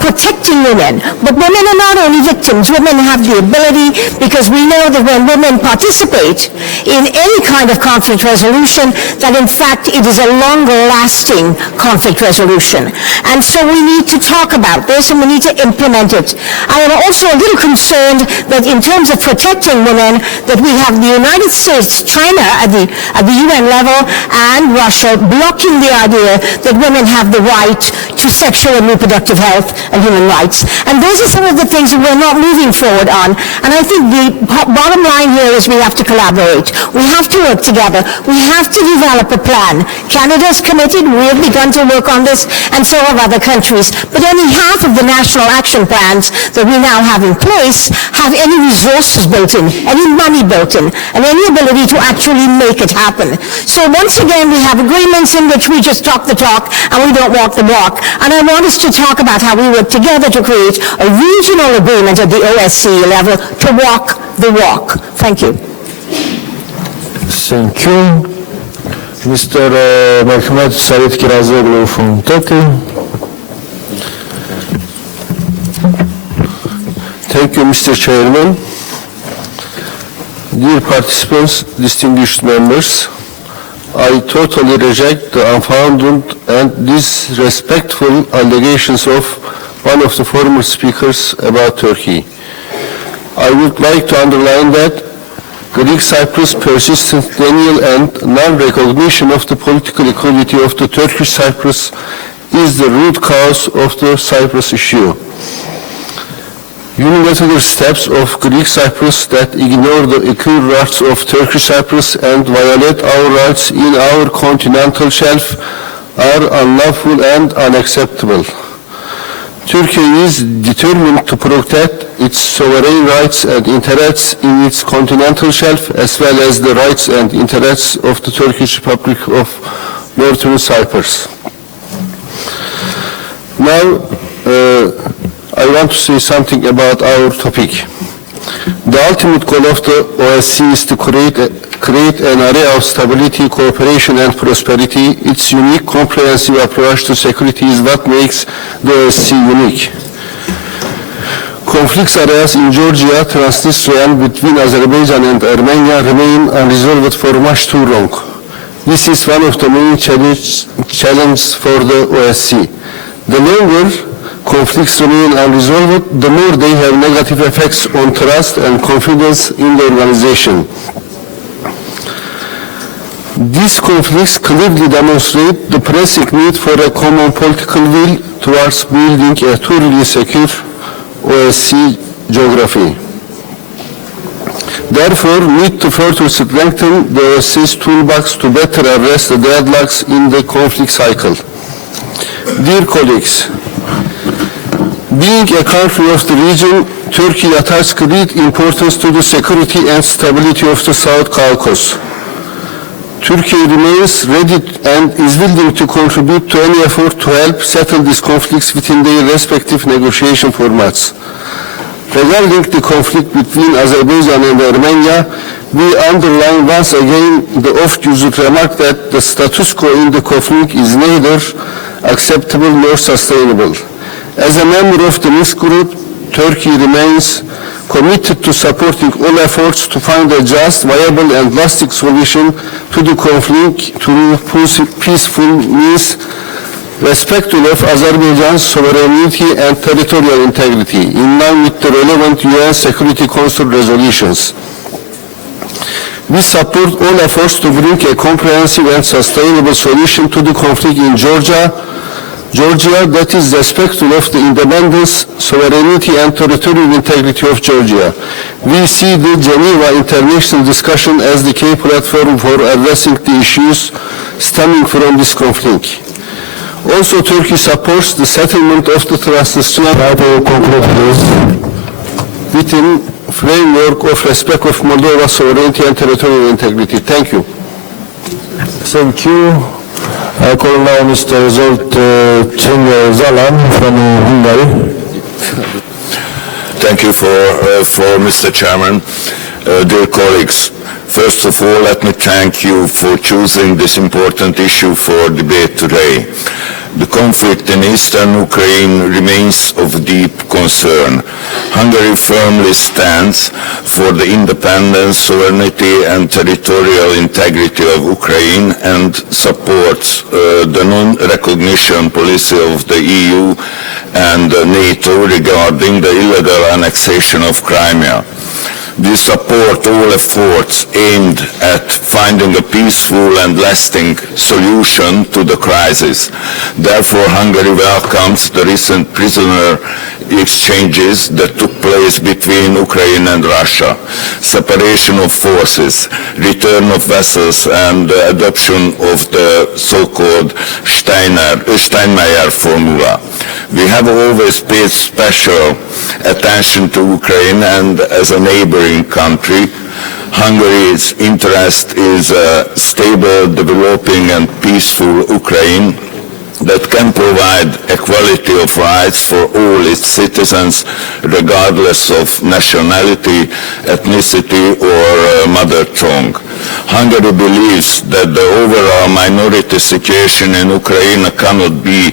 protecting women. But women are not only victims, women have the ability, because we know that when women participate in any kind of conflict resolution, that in fact it is a longer-lasting conflict resolution. And so we need to talk about this and we need to implement it. I am also a little concerned that in terms of protecting women, that we have the United States, China at the UN level, and Russia blocking the idea that women have the right to sexual and reproductive health and human rights. And those are some of the things that we're not moving forward on. And I think the bottom line here is we have to collaborate. We have to work together. We have to develop a plan. Canada's committed. We have begun to work on this, and so have other countries. But only half of the national action plans that we now have in place have any resources built in, any money built in, and any ability to actually make it happen. So once again, we have agreements in which we just talk the talk and we don't walk the walk. And I want us to talk about how we work together to create a regional agreement at the OSCE level to walk the walk. Thank you. Thank you. Mr. Mehmet Sarit Kirazoglu from Turkey. Thank you, Mr. Chairman. Dear participants, distinguished members, I totally reject the unfounded and disrespectful allegations of one of the former speakers about Turkey. I would like to underline that Greek Cyprus' persistent denial and non-recognition of the political equality of the Turkish Cyprus is the root cause of the Cyprus issue. Unilateral steps of Greek Cyprus that ignore the equal rights of Turkish Cyprus and violate our rights in our continental shelf are unlawful and unacceptable. Turkey is determined to protect its sovereign rights and interests in its continental shelf, as well as the rights and interests of the Turkish Republic of Northern Cyprus. Now, I want to say something about our topic. The ultimate goal of the OSCE is to create an area of stability, cooperation, and prosperity. Its unique, comprehensive approach to security is what makes the OSCE unique. conflict areas in Georgia, Transnistria, and between Azerbaijan and Armenia remain unresolved for much too long. This is one of the main challenges for the OSCE. The longer conflicts remain unresolved, the more they have negative effects on trust and confidence in the organization. These conflicts clearly demonstrate the pressing need for a common political will towards building a truly secure OSCE geography. Therefore, need to further strengthen the OSCE's toolbox to better address the deadlocks in the conflict cycle. Dear colleagues, being a country of the region, Turkey attaches great importance to the security and stability of the South Caucasus. Turkey remains ready and is willing to contribute to any effort to help settle these conflicts within their respective negotiation formats. Regarding the conflict between Azerbaijan and Armenia, we underline once again the oft-used remark that the status quo in the conflict is neither acceptable nor sustainable. As a member of the Minsk group, Turkey remains committed to supporting all efforts to find a just, viable and lasting solution to the conflict through peaceful means, respectful of Azerbaijan's sovereignty and territorial integrity, in line with the relevant UN Security Council resolutions. We support all efforts to bring a comprehensive and sustainable solution to the conflict in Georgia that is respectful of the independence, sovereignty and territorial integrity of Georgia. We see the Geneva International Discussion as the key platform for addressing the issues stemming from this conflict. Also, Turkey supports the settlement of the Transnistrian within framework of respect of Moldova's sovereignty and territorial integrity. Thank you. Thank you. I call now Mr. Zsolt Zalan from Hungary. Thank you for Mr. Chairman. Dear colleagues, first of all, let me thank you for choosing this important issue for debate today. The conflict in eastern Ukraine remains of deep concern. Hungary firmly stands for the independence, sovereignty and territorial integrity of Ukraine and supports the non-recognition policy of the EU and NATO regarding the illegal annexation of Crimea. We support all efforts aimed at finding a peaceful and lasting solution to the crisis. Therefore, Hungary welcomes the recent prisoner exchanges that took place between Ukraine and Russia, separation of forces, return of vessels, and the adoption of the so-called Steinmeier formula. We have always paid special attention to Ukraine, and as a neighboring country, Hungary's interest is a stable, developing and peaceful Ukraine that can provide equality of rights for all its citizens, regardless of nationality, ethnicity or mother tongue. Hungary believes that the overall minority situation in Ukraine cannot be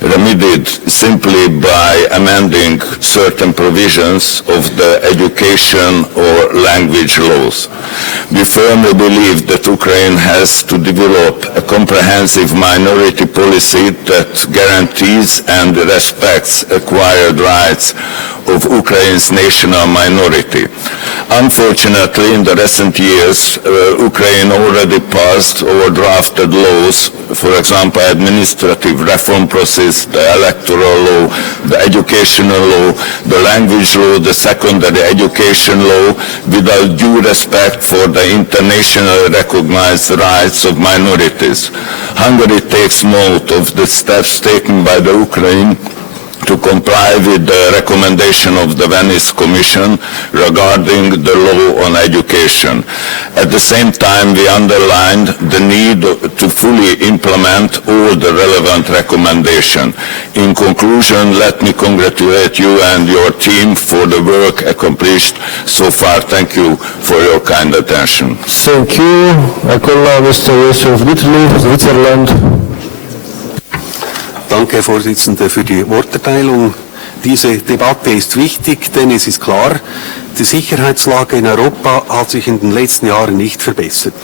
remedied simply by amending certain provisions of the education or language laws. We firmly believe that Ukraine has to develop a comprehensive minority policy that guarantees and respects acquired rights of Ukraine's national minority. Unfortunately, in the recent years, Ukraine already passed or drafted laws, for example, administrative reform process, the electoral law, the educational law, the language law, the secondary education law, without due respect for the internationally recognized rights of minorities. Hungary takes note of the steps taken by the Ukraine to comply with the recommendation of the Venice Commission regarding the law on education. At the same time, we underlined the need to fully implement all the relevant recommendations. In conclusion, let me congratulate you and your team for the work accomplished so far. Thank you for your kind attention. Thank you. I call now Mr. Josef Wittli, Switzerland. Danke, Herr Vorsitzender, für die Worterteilung. Diese Debatte ist wichtig, denn es ist klar, die Sicherheitslage in Europa hat sich in den letzten Jahren nicht verbessert.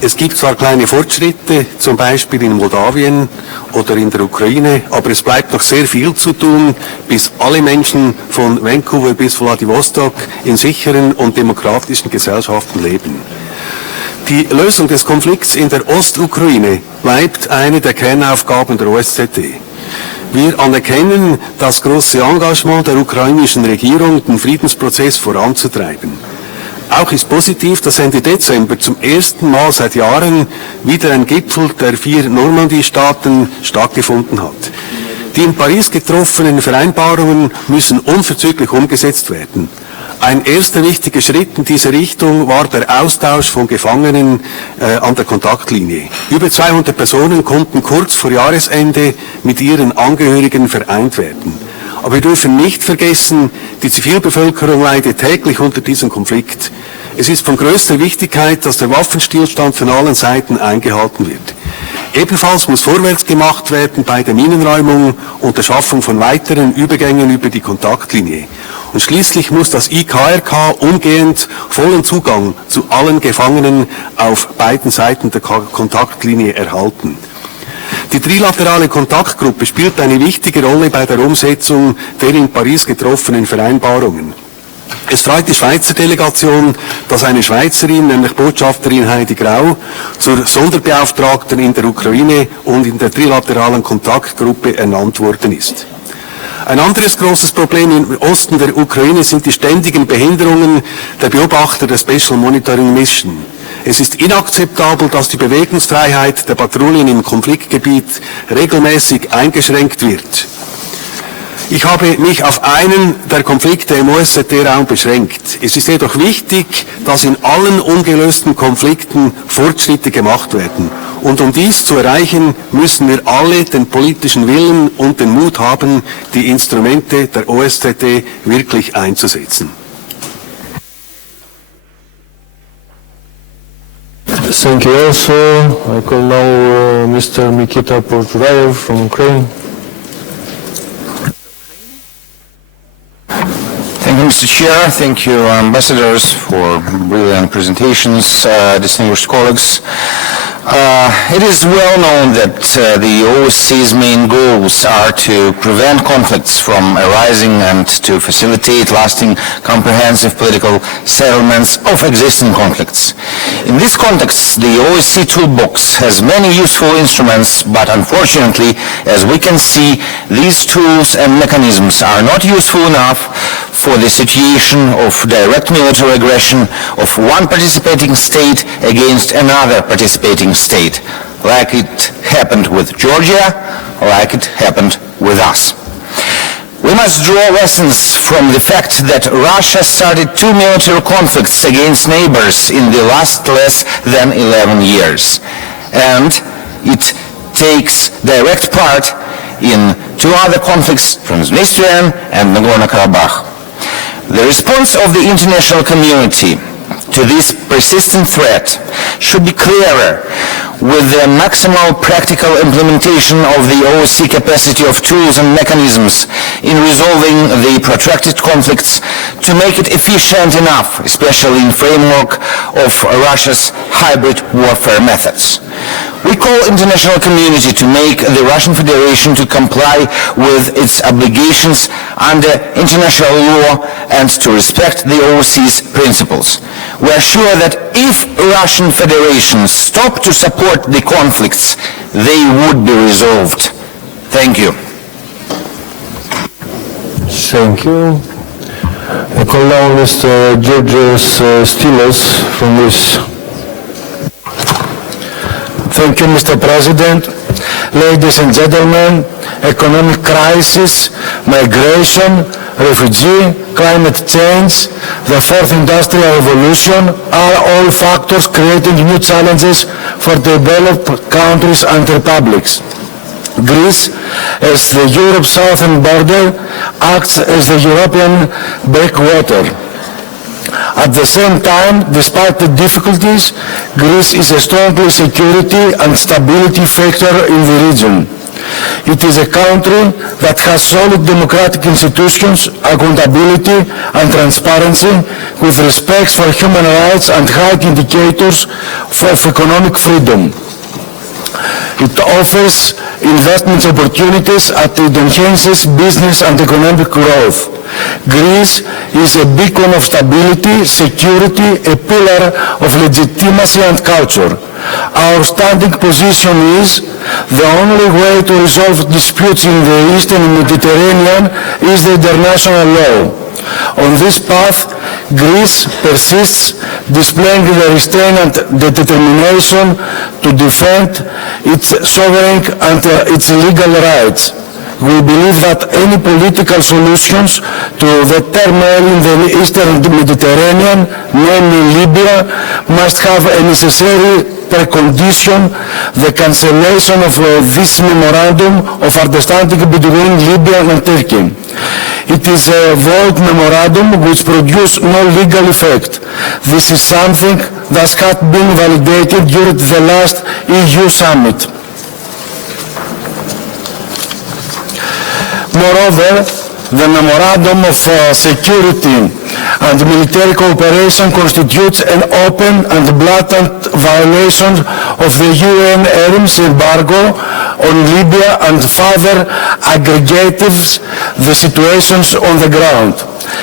Es gibt zwar kleine Fortschritte, zum Beispiel in Moldawien oder in der Ukraine, aber es bleibt noch sehr viel zu tun, bis alle Menschen von Vancouver bis Vladivostok in sicheren und demokratischen Gesellschaften leben. Die Lösung des Konflikts in der Ostukraine bleibt eine der Kernaufgaben der OSZE. Wir anerkennen das große Engagement der ukrainischen Regierung, den Friedensprozess voranzutreiben. Auch ist positiv, dass Ende Dezember zum ersten Mal seit Jahren wieder ein Gipfel der 4 Normandie-Staaten stattgefunden hat. Die in Paris getroffenen Vereinbarungen müssen unverzüglich umgesetzt werden. Ein erster wichtiger Schritt in diese Richtung war der Austausch von Gefangenen an der Kontaktlinie. Über 200 Personen konnten kurz vor Jahresende mit ihren Angehörigen vereint werden. Aber wir dürfen nicht vergessen, die Zivilbevölkerung leidet täglich unter diesem Konflikt. Es ist von größter Wichtigkeit, dass der Waffenstillstand von allen Seiten eingehalten wird. Ebenfalls muss vorwärts gemacht werden bei der Minenräumung und der Schaffung von weiteren Übergängen über die Kontaktlinie. Und schließlich muss das IKRK umgehend vollen Zugang zu allen Gefangenen auf beiden Seiten der Kontaktlinie erhalten. Die trilaterale Kontaktgruppe spielt eine wichtige Rolle bei der Umsetzung der in Paris getroffenen Vereinbarungen. Es freut die Schweizer Delegation, dass eine Schweizerin, nämlich Botschafterin Heidi Grau, zur Sonderbeauftragten in der Ukraine und in der trilateralen Kontaktgruppe ernannt worden ist. Ein anderes großes Problem im Osten der Ukraine sind die ständigen Behinderungen der Beobachter der Special Monitoring Mission. Es ist inakzeptabel, dass die Bewegungsfreiheit der Patrouillen im Konfliktgebiet regelmäßig eingeschränkt wird. Ich habe mich auf einen der Konflikte im OSZE-Raum beschränkt. Es ist jedoch wichtig, dass in allen ungelösten Konflikten Fortschritte gemacht werden. Und um dies zu erreichen, müssen wir alle den politischen Willen und den Mut haben, die Instrumente der OSZE wirklich einzusetzen. Thank you also. I call now Mr. Mikita Porturaev from Ukraine. Thank you, Mr. Chair. Thank you, ambassadors, for brilliant presentations, distinguished colleagues. It is well known that the OSCE's main goals are to prevent conflicts from arising and to facilitate lasting, comprehensive political settlements of existing conflicts. In this context, the OSCE toolbox has many useful instruments, but unfortunately, as we can see, these tools and mechanisms are not useful enough for the situation of direct military aggression of one participating state against another participating state, like it happened with Georgia, like it happened with us. We must draw lessons from the fact that Russia started 2 military conflicts against neighbors in the last less than 11 years, and it takes direct part in 2 other conflicts, Transnistrian and Nagorno-Karabakh. The response of the international community to this persistent threat should be clearer, with the maximal practical implementation of the OSCE capacity of tools and mechanisms in resolving the protracted conflicts to make it efficient enough, especially in framework of Russia's hybrid warfare methods. We call international community to make the Russian Federation to comply with its obligations under international law and to respect the OSCE's principles. We are sure that if Russian Federation stopped to support the conflicts, they would be resolved. Thank you. Thank you. I call now Mr. Georgios Stilos from Greece. Thank you, Mr. President. Ladies and gentlemen, economic crisis, migration, refugee, climate change, the fourth industrial revolution are all factors creating new challenges for developed countries and republics. Greece, as the Europe's southern border, acts as the European breakwater. At the same time, despite the difficulties, Greece is a strong security and stability factor in the region. It is a country that has solid democratic institutions, accountability and transparency, with respect for human rights and high indicators of economic freedom. It offers investment opportunities that it enhances business and economic growth. Greece is a beacon of stability, security, a pillar of legitimacy and culture. Our standing position is the only way to resolve disputes in the Eastern Mediterranean is the international law. On this path, Greece persists, displaying the restraint and the determination to defend its sovereignty and its legal rights. We believe that any political solutions to the turmoil in the Eastern Mediterranean, namely Libya, must have a necessary precondition, the cancellation of this memorandum of understanding between Libya and Turkey. It is a void memorandum which produced no legal effect. This is something that had been validated during the last EU summit. Moreover, the Memorandum of Security and Military Cooperation constitutes an open and blatant violation of the UN arms embargo on Libya and further aggravates the situations on the ground.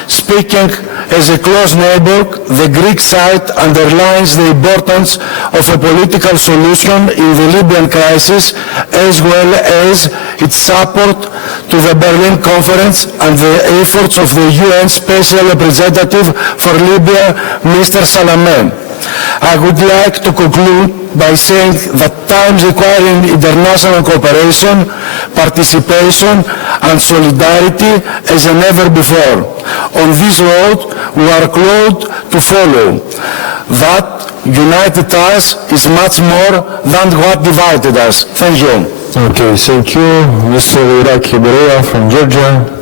Speaking as a close neighbor, the Greek side underlines the importance of a political solution in the Libyan crisis, as well as its support to the Berlin Conference and the efforts of the UN Special Representative for Libya, Mr. Salamé. I would like to conclude by saying that times requiring international cooperation, participation and solidarity as never before. On this road, we are close to follow. That united us is much more than what divided us. Thank you. Okay, thank you. Mr. Iraqi Berea from Georgia.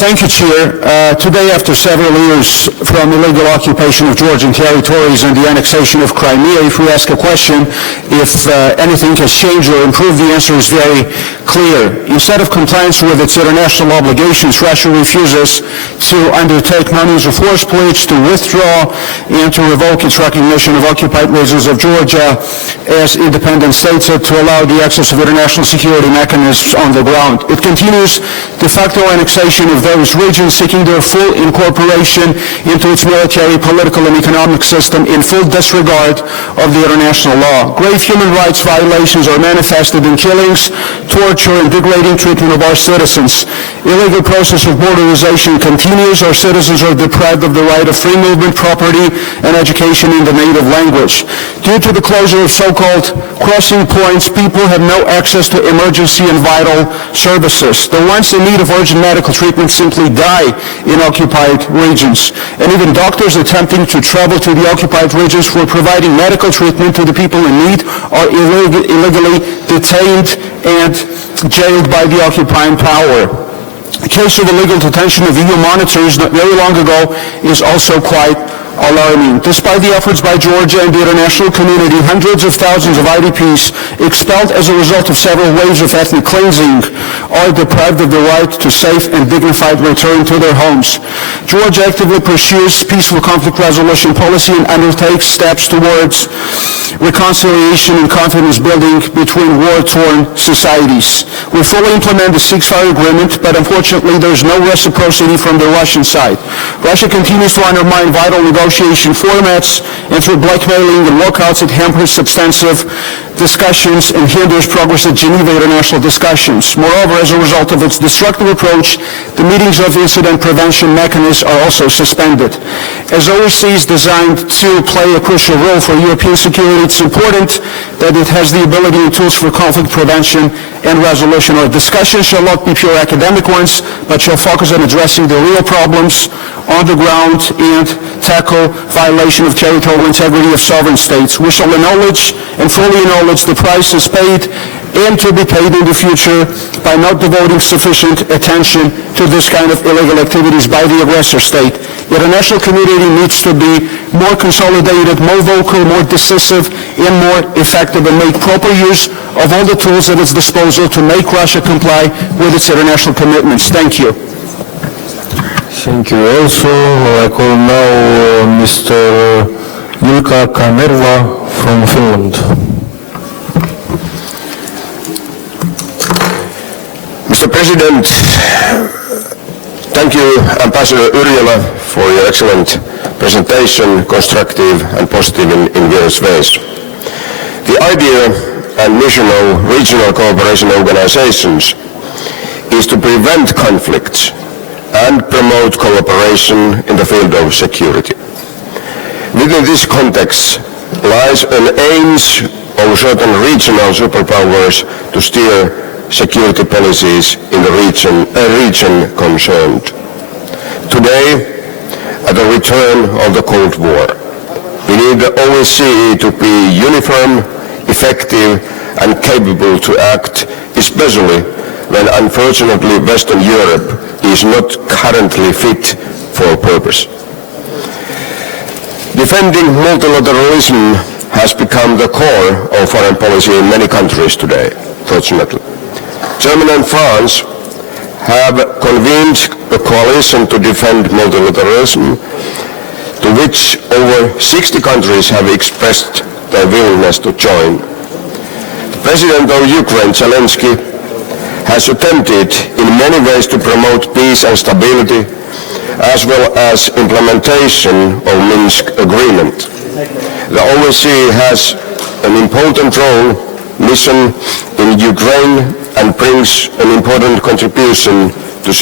Thank you, Chair. Today, after several years from illegal occupation of Georgian territories and the annexation of Crimea, if we ask a question if anything has changed or improved, the answer is very clear. Instead of compliance with its international obligations, Russia refuses to undertake non-use of force pledge, to withdraw, and to revoke its recognition of occupied regions of Georgia as independent states, to allow the access of international security mechanisms on the ground. It continues de facto annexation of those regions, seeking their full incorporation into its military, political, and economic system in full disregard of the international law. Grave human rights violations are manifested in killings, torture, and degrading treatment of our citizens. Illegal process of borderization continues. Our citizens are deprived of the right of free movement, property, and education in the native language. Due to the closure of so-called crossing points, people have no access to emergency and vital services. The ones in need of urgent medical treatment simply die in occupied regions. And even doctors attempting to travel to the occupied regions for providing medical treatment to the people in need are illegally detained and jailed by the occupying power. The case of illegal detention of EU monitors not very long ago is also quite alarming. Despite the efforts by Georgia and the international community, hundreds of thousands of IDPs expelled as a result of several waves of ethnic cleansing are deprived of the right to safe and dignified return to their homes. Georgia actively pursues peaceful conflict resolution policy and undertakes steps towards reconciliation and confidence building between war-torn societies. We fully implement the ceasefire agreement, but unfortunately there's no reciprocity from the Russian side. Russia continues to undermine vital negotiation formats, and through blackmailing and walkouts it hampers substantive discussions and hinders progress at Geneva international discussions. Moreover, as a result of its destructive approach, the meetings of incident prevention mechanisms are also suspended. As OSCE is designed to play a crucial role for European security, it's important that it has the ability and tools for conflict prevention and resolution. Our discussions shall not be pure academic ones, but shall focus on addressing the real problems on the ground and tackle violation of territorial integrity of sovereign states. We shall acknowledge and fully acknowledge the prices paid and to be paid in the future by not devoting sufficient attention to this kind of illegal activities by the aggressor state. The international community needs to be more consolidated, more vocal, more decisive, and more effective, and make proper use of all the tools at its disposal to make Russia comply with its international commitments. Thank you. Thank you also. I call now Mr. Ilkka Kanerva from Finland. Mr. President, thank you, Ambassador Yrjölä, for your excellent presentation, constructive and positive in various ways. The idea and mission of regional cooperation organizations is to prevent conflicts and promote cooperation in the field of security. Within this context lies an aim of certain regional superpowers to steer security policies in the region concerned. Today, at the return of the Cold War, we need the OSCE to be uniform, effective, and capable to act, especially when unfortunately Western Europe is not currently fit for purpose. Defending multilateralism has become the core of foreign policy in many countries today, fortunately. Germany and France have convened a coalition to defend multilateralism, to which over 60 countries have expressed their willingness to join. The President of Ukraine, Zelensky, has attempted in many ways to promote peace and stability, as well as implementation of Minsk agreement. The OSCE has an important mission in Ukraine and brings an important contribution to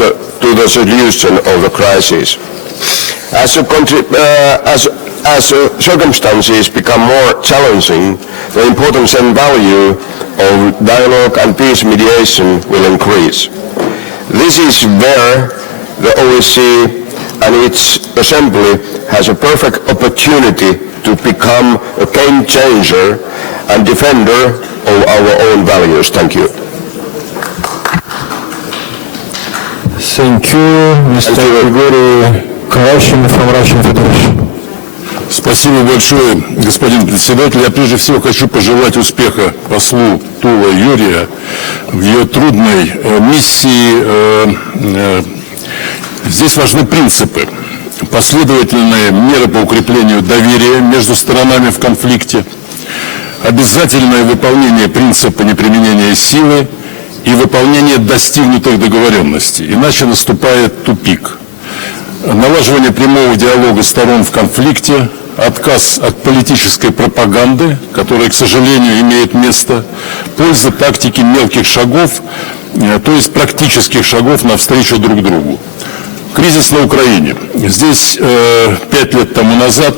the solution of the crisis. As circumstances become more challenging, the importance and value of dialogue and peace mediation will increase. This is where the OSCE and its assembly has a perfect opportunity to become a game changer and defender of our own values. Thank you. Thank you, Mr. Grigori Kalashин from Russian Federation. Спасибо большое, господин председатель. Я прежде всего хочу пожелать успеха послу Тула Юрия в ее трудной миссии. Здесь важны принципы, последовательные меры по укреплению доверия между сторонами в конфликте, обязательное выполнение принципа неприменения силы и выполнение достигнутых договоренностей, иначе наступает тупик. Налаживание прямого диалога сторон в конфликте, отказ от политической пропаганды, которая, к сожалению, имеет место, польза тактики мелких шагов, то есть практических шагов навстречу друг другу. Кризис на Украине. Здесь 5 лет тому назад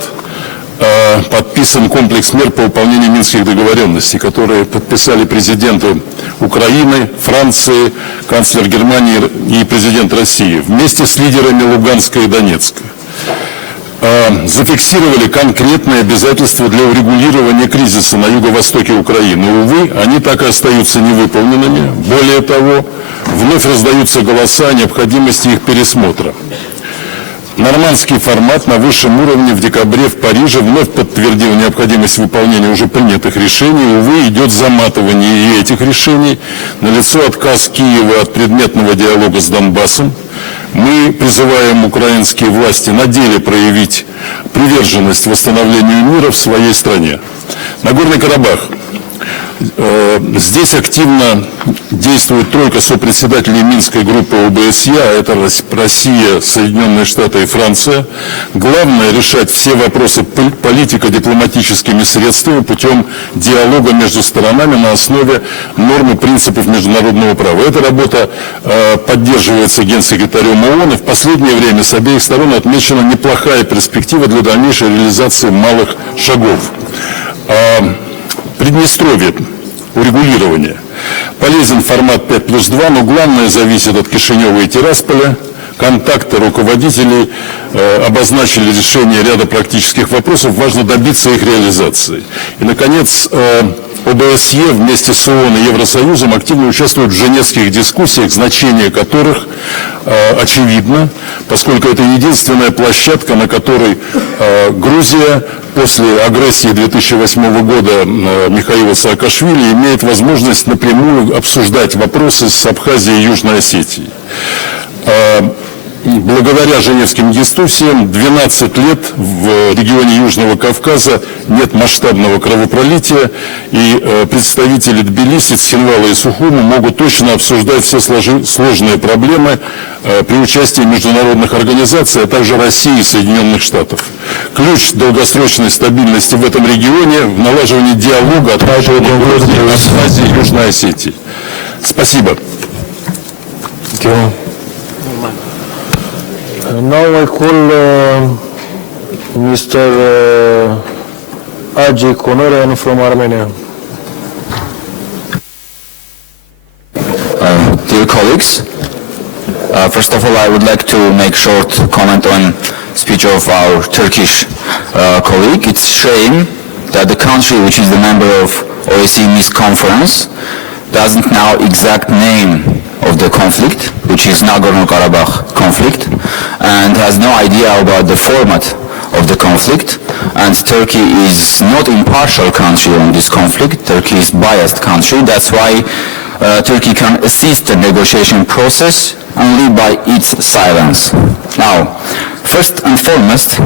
подписан комплекс мер по выполнению Минских договоренностей, которые подписали президенты Украины, Франции, канцлер Германии и президент России вместе с лидерами Луганска и Донецка. Зафиксировали конкретные обязательства для урегулирования кризиса на юго-востоке Украины. Увы, они так и остаются невыполненными. Более того, вновь раздаются голоса о необходимости их пересмотра. Нормандский формат на высшем уровне в декабре в Париже вновь подтвердил необходимость выполнения уже принятых решений. Увы, идет заматывание и этих решений. Налицо отказ Киева от предметного диалога с Донбассом. Мы призываем украинские власти на деле проявить приверженность восстановлению мира в своей стране. Нагорный Карабах. Здесь активно действует тройка сопредседателей Минской группы ОБСЕ, а это Россия, Соединенные Штаты и Франция. Главное — решать все вопросы политико-дипломатическими средствами путем диалога между сторонами на основе норм и принципов международного права. Эта работа поддерживается генсекретарем ООН, и в последнее время с обеих сторон отмечена неплохая перспектива для дальнейшей реализации малых шагов. Приднестровье, урегулирование. Полезен формат 5+2, но главное зависит от Кишинева и Тирасполя. Контакты руководителей обозначили решение ряда практических вопросов, важно добиться их реализации. И, наконец, ОБСЕ вместе с ООН и Евросоюзом активно участвуют в женевских дискуссиях, значение которых очевидно, поскольку это единственная площадка, на которой Грузия после агрессии 2008 года Михаила Саакашвили имеет возможность напрямую обсуждать вопросы с Абхазией и Южной Осетией. Благодаря женевским дискуссиям 12 лет в регионе Южного Кавказа нет масштабного кровопролития, и представители Тбилиси, Цхинвала и Сухуми могут точно обсуждать все сложные проблемы при участии международных организаций, а также России и Соединенных Штатов. Ключ долгосрочной стабильности в этом регионе в налаживании диалога от Абхазии и Южной Осетии. Спасибо. Now I call Mr. Ajay Konoran from Armenia. Dear colleagues, first of all I would like to make short comment on speech of our Turkish colleague. It's a shame that the country which is the member of OSCE Minsk Conference doesn't know exact name of the conflict, which is Nagorno-Karabakh conflict, and has no idea about the format of the conflict. And Turkey is not impartial country on this conflict. Turkey is biased country. That's why Turkey can assist the negotiation process only by its silence. Now, first and foremost,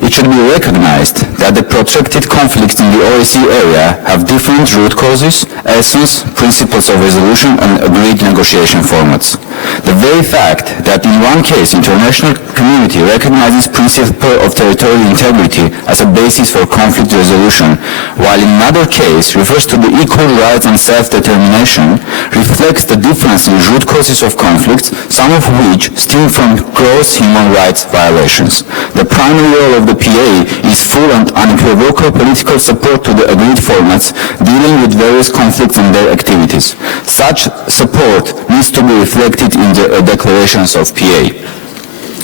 it should be recognized that the protracted conflicts in the OSCE area have different root causes, essence, principles of resolution, and agreed negotiation formats. The very fact that in one case international community recognizes principle of territorial integrity as a basis for conflict resolution, while in another case refers to the equal rights and self-determination, reflects the difference in root causes of conflicts, some of which stem from gross human rights violations. The primary role of the PA is full and unequivocal political support to the agreed formats dealing with various conflicts and their activities. Such support needs to be reflected in the declarations of PA.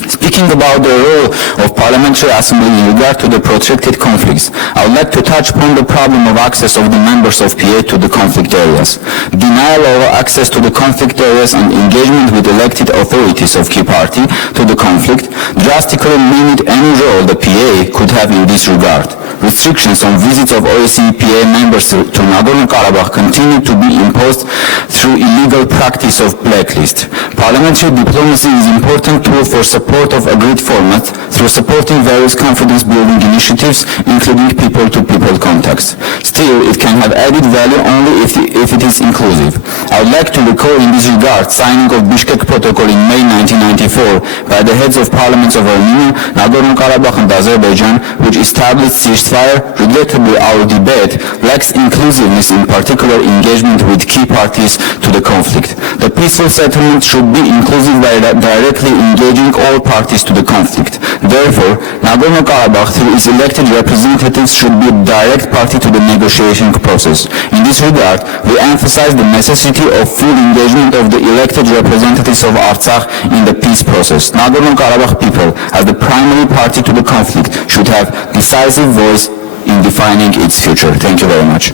Speaking about the role of Parliamentary Assembly in regard to the protracted conflicts, I would like to touch upon the problem of access of the members of PA to the conflict areas. Denial of access to the conflict areas and engagement with elected authorities of key party to the conflict drastically limit any role the PA could have in this regard. Restrictions on visits of OSCE PA members to Nagorno-Karabakh continue to be imposed through illegal practice of blacklist. Parliamentary diplomacy is an important tool for support of agreed formats through supporting various confidence-building initiatives, including people-to-people contacts. Still, it can have added value only if it is inclusive. I would like to recall in this regard signing of Bishkek Protocol in May 1994 by the heads of parliaments of Armenia, Nagorno-Karabakh and Azerbaijan, which established ceasefire. Regrettably, our debate lacks inclusiveness, in particular engagement with key parties to the conflict. The peaceful settlement should be inclusive by directly engaging all parties to the conflict. Therefore, Nagorno-Karabakh, through its elected representatives, should be a direct party to the negotiation process. In this regard, we emphasize the necessity of full engagement of the elected representatives of Artsakh in the peace process. Nagorno-Karabakh people, as the primary party to the conflict, should have decisive voice in defining its future. Thank you very much.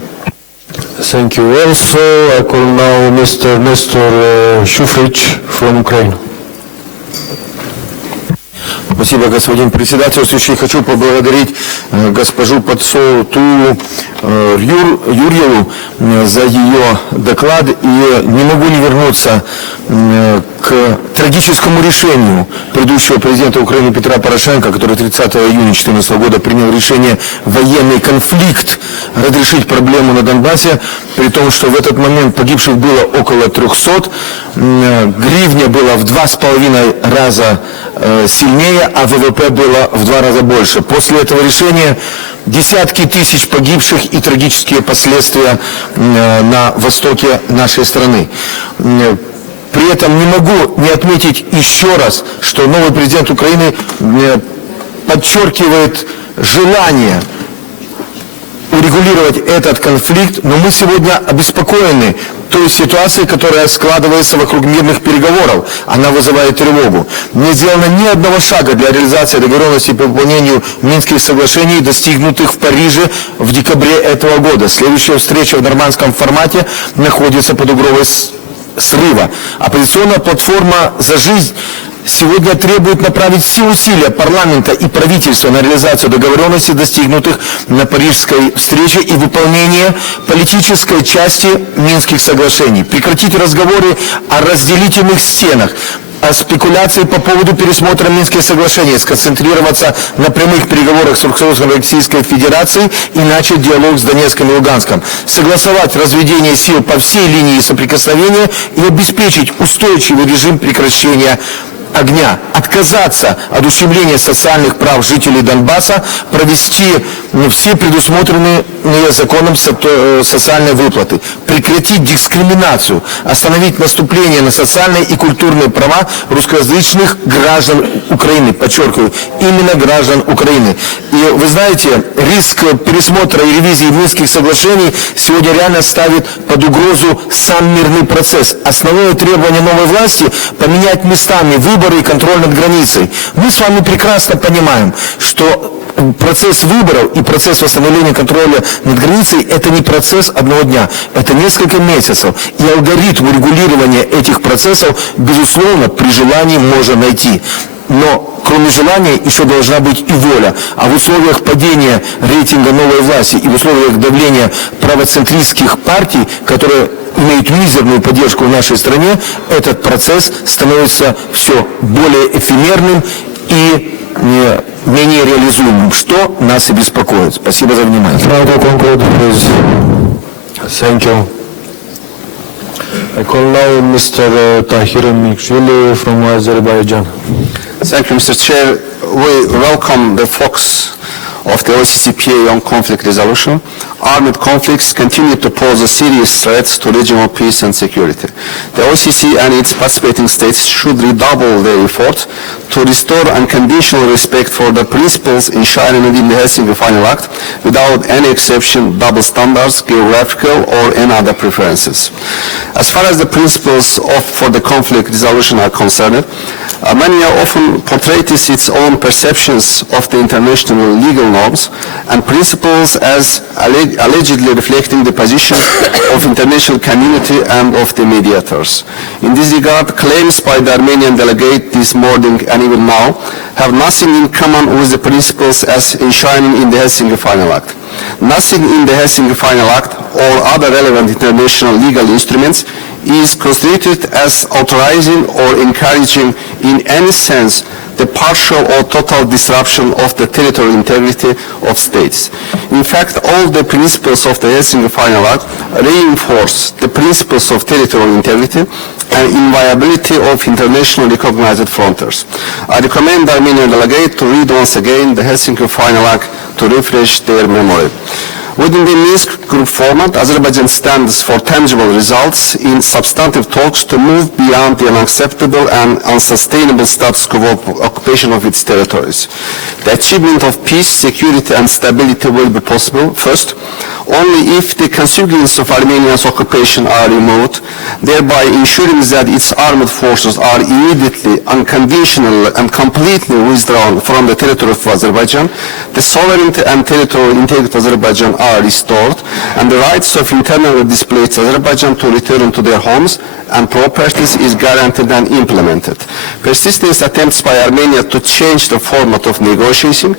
Thank you. Also, I call now Mr. Nestor Shufrich from Ukraine. Спасибо, господин председательствующий. Хочу поблагодарить госпожу посол Тулу Юрьеву за ее доклад. И не могу не вернуться к трагическому решению предыдущего президента Украины Петра Порошенко, который 30 июня 2014 года принял решение военный конфликт разрешить проблему на Донбассе, при том, что в этот момент погибших было около 300, гривня была в 2,5 раза сильнее, а ВВП было в 2 раза больше. После этого решения десятки тысяч погибших и трагические последствия на востоке нашей страны. При этом не могу не отметить еще раз, что новый президент Украины подчеркивает желание урегулировать этот конфликт, но мы сегодня обеспокоены той ситуации, которая складывается вокруг мирных переговоров. Она вызывает тревогу. Не сделано ни одного шага для реализации договоренностей по выполнению Минских соглашений, достигнутых в Париже в декабре этого года. Следующая встреча в нормандском формате находится под угрозой срыва. Оппозиционная платформа «За жизнь» сегодня требует направить все усилия парламента и правительства на реализацию договоренностей, достигнутых на парижской встрече, и выполнение политической части Минских соглашений. Прекратить разговоры о разделительных стенах, о спекуляции по поводу пересмотра Минских соглашений, сконцентрироваться на прямых переговорах с руководством Российской Федерации и начать диалог с Донецком и Луганском. Согласовать разведение сил по всей линии соприкосновения и обеспечить устойчивый режим прекращения огня, отказаться от ущемления социальных прав жителей Донбасса, провести все предусмотренные законом социальные выплаты, прекратить дискриминацию, остановить наступление на социальные и культурные права русскоязычных граждан Украины, подчеркиваю, именно граждан Украины. И вы знаете, риск пересмотра и ревизии Минских соглашений сегодня реально ставит под угрозу сам мирный процесс. Основное требование новой власти – поменять местами выборы и контроль над границей. Мы с вами прекрасно понимаем, что процесс выборов и процесс восстановления контроля над границей – это не процесс одного дня, это несколько месяцев. И алгоритм регулирования этих процессов, безусловно, при желании можно найти. Но кроме желания еще должна быть и воля. А в условиях падения рейтинга новой власти и в условиях давления правоцентристских партий, которые имеют мизерную поддержку в нашей стране, этот процесс становится все более эфемерным и менее реализуемым, что нас и беспокоит. Спасибо за внимание. Thank you. I call now Mr. Tahir Mikshvili from Azerbaijan. Thank you, Mr. Chair. We welcome the focus of the OSCE on conflict resolution. Armed conflicts continue to pose a serious threat to regional peace and security. The OSCE and its participating states should redouble their effort to restore unconditional respect for the principles enshrined in the Helsinki Final Act without any exception, double standards, geographical or any other preferences. As far as the principles for the conflict resolution are concerned, Armenia often portrays its own perceptions of the international legal norms and principles as allegedly reflecting the position of international community and of the mediators. In this regard, claims by the Armenian delegate this morning and even now have nothing in common with the principles as enshrined in the Helsinki Final Act. Nothing in the Helsinki Final Act or other relevant international legal instruments is constituted as authorizing or encouraging in any sense the partial or total disruption of the territorial integrity of states. In fact, all the principles of the Helsinki Final Act reinforce the principles of territorial integrity and inviolability of internationally recognized frontiers. I recommend the Armenian delegate to read once again the Helsinki Final Act to refresh their memory. Within the Minsk group format, Azerbaijan stands for tangible results in substantive talks to move beyond the unacceptable and unsustainable status quo of occupation of its territories. The achievement of peace, security and stability will be possible, first, only if the consequences of Armenia's occupation are removed, thereby ensuring that its armed forces are immediately, unconditionally and completely withdrawn from the territory of Azerbaijan, the sovereignty and territorial integrity of Azerbaijan are restored, and the rights of internally displaced Azerbaijan to return to their homes and properties is guaranteed and implemented. Persistent attempts by Armenia to change the format of negotiation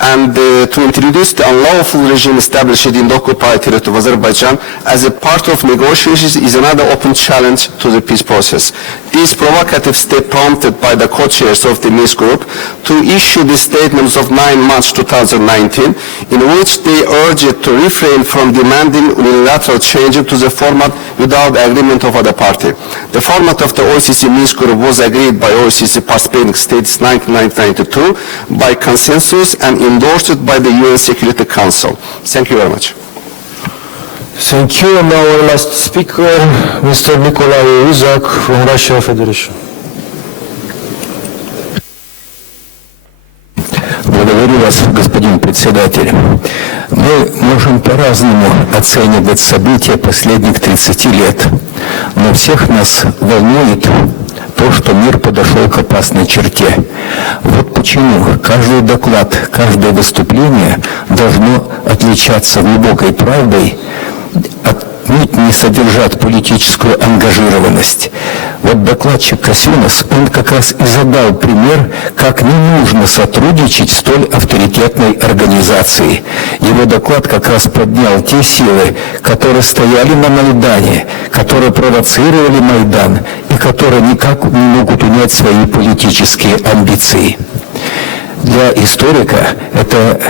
and to introduce the unlawful regime established in the occupied territory of Azerbaijan as a part of negotiations is another open challenge to the peace process. This provocative step prompted by the co-chairs of the Minsk group to issue the statements of 9 March 2019 in which they urged to refrain from demanding unilateral change to the format without agreement of other party. The format of the OSCE Minsk group was agreed by OSCE participating states in 1992 by consensus and endorsed by the UN Security Council. Thank you very much. Thank you. And now our last speaker, Mr. Nikolai Uzak from Russia Federation. Благодарю вас, господин председатель. Мы можем по-разному оценивать события последних 30 лет, но всех нас волнует то, что мир подошел к опасной черте. Вот почему каждый доклад, каждое выступление должно отличаться глубокой правдой, отнюдь не содержать политическую ангажированность. Вот докладчик Касюнас, он как раз и задал пример, как не нужно сотрудничать с столь авторитетной организацией. Его доклад как раз поднял те силы, которые стояли на Майдане, которые провоцировали Майдан и которые никак не могут унять свои политические амбиции. Для историка это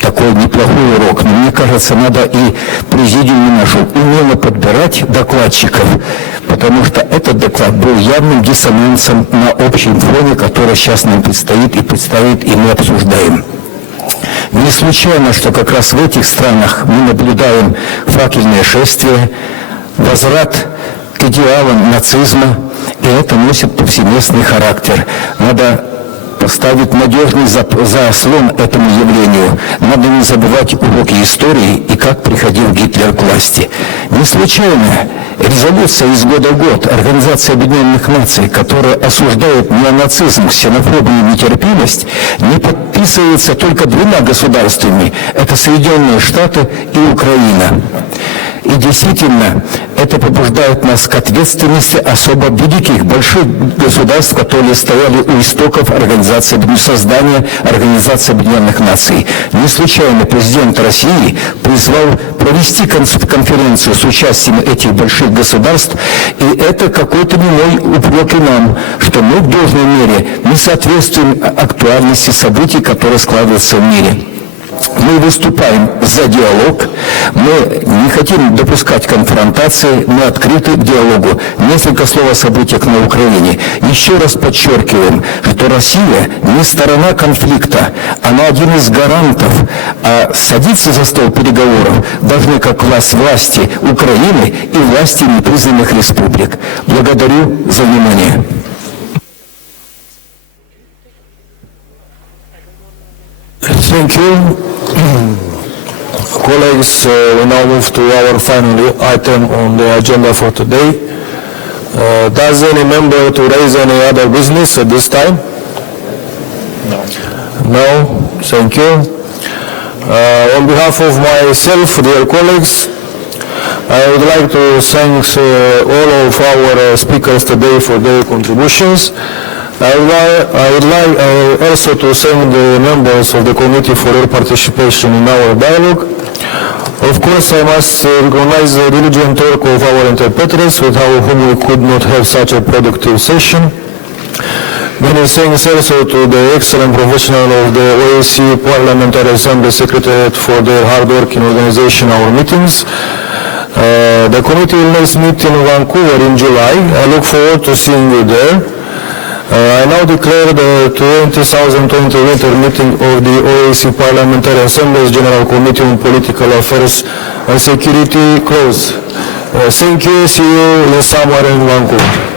такой неплохой урок, но мне кажется, надо и президиуму нашу умело подбирать докладчиков, потому что этот доклад был явным диссонансом на общем фоне, который сейчас нам предстоит и мы обсуждаем. Не случайно, что как раз в этих странах мы наблюдаем факельное шествие, возврат к идеалам нацизма, и это носит повсеместный характер. Надо поставить надежный заслон этому явлению. Надо не забывать уроки истории и как приходил Гитлер к власти. Не случайно резолюция из года в год Организации Объединенных Наций, которая осуждает неонацизм, ксенофобию и нетерпимость, не подписывается только двумя государствами. Это Соединенные Штаты и Украина. И действительно, это побуждает нас к ответственности особо великих, больших государств, которые стояли у истоков создания Организации Объединенных Наций. Не случайно президент России призвал провести конференцию с участием этих больших государств, и это какой-то немой упрек и нам, что мы в должной мере не соответствуем актуальности событий, которые складываются в мире. Мы выступаем за диалог, мы не хотим допускать конфронтации, мы открыты к диалогу. Несколько слов о событиях на Украине. Еще раз подчеркиваем, что Россия не сторона конфликта, она один из гарантов, а садиться за стол переговоров должны как власти Украины и власти непризнанных республик. Благодарю за внимание. Thank you. Colleagues, we now move to our final item on the agenda for today. Does any member to raise any other business at this time? No. No? Thank you. On behalf of myself, dear colleagues, I would like to thank all of our speakers today for their contributions. I would like also to thank the members of the committee for their participation in our dialogue. Of course, I must recognize the diligent work of our interpreters, without whom we could not have such a productive session. Many thanks also to the excellent professionals of the OSCE Parliamentary Assembly Secretariat for their hard work in organizing our meetings. The committee will next meet in Vancouver in July. I look forward to seeing you there. I now declare the 2020 winter meeting of the OSCE Parliamentary Assembly's General Committee on Political Affairs and Security closed. Thank you. See you in summer in Vancouver.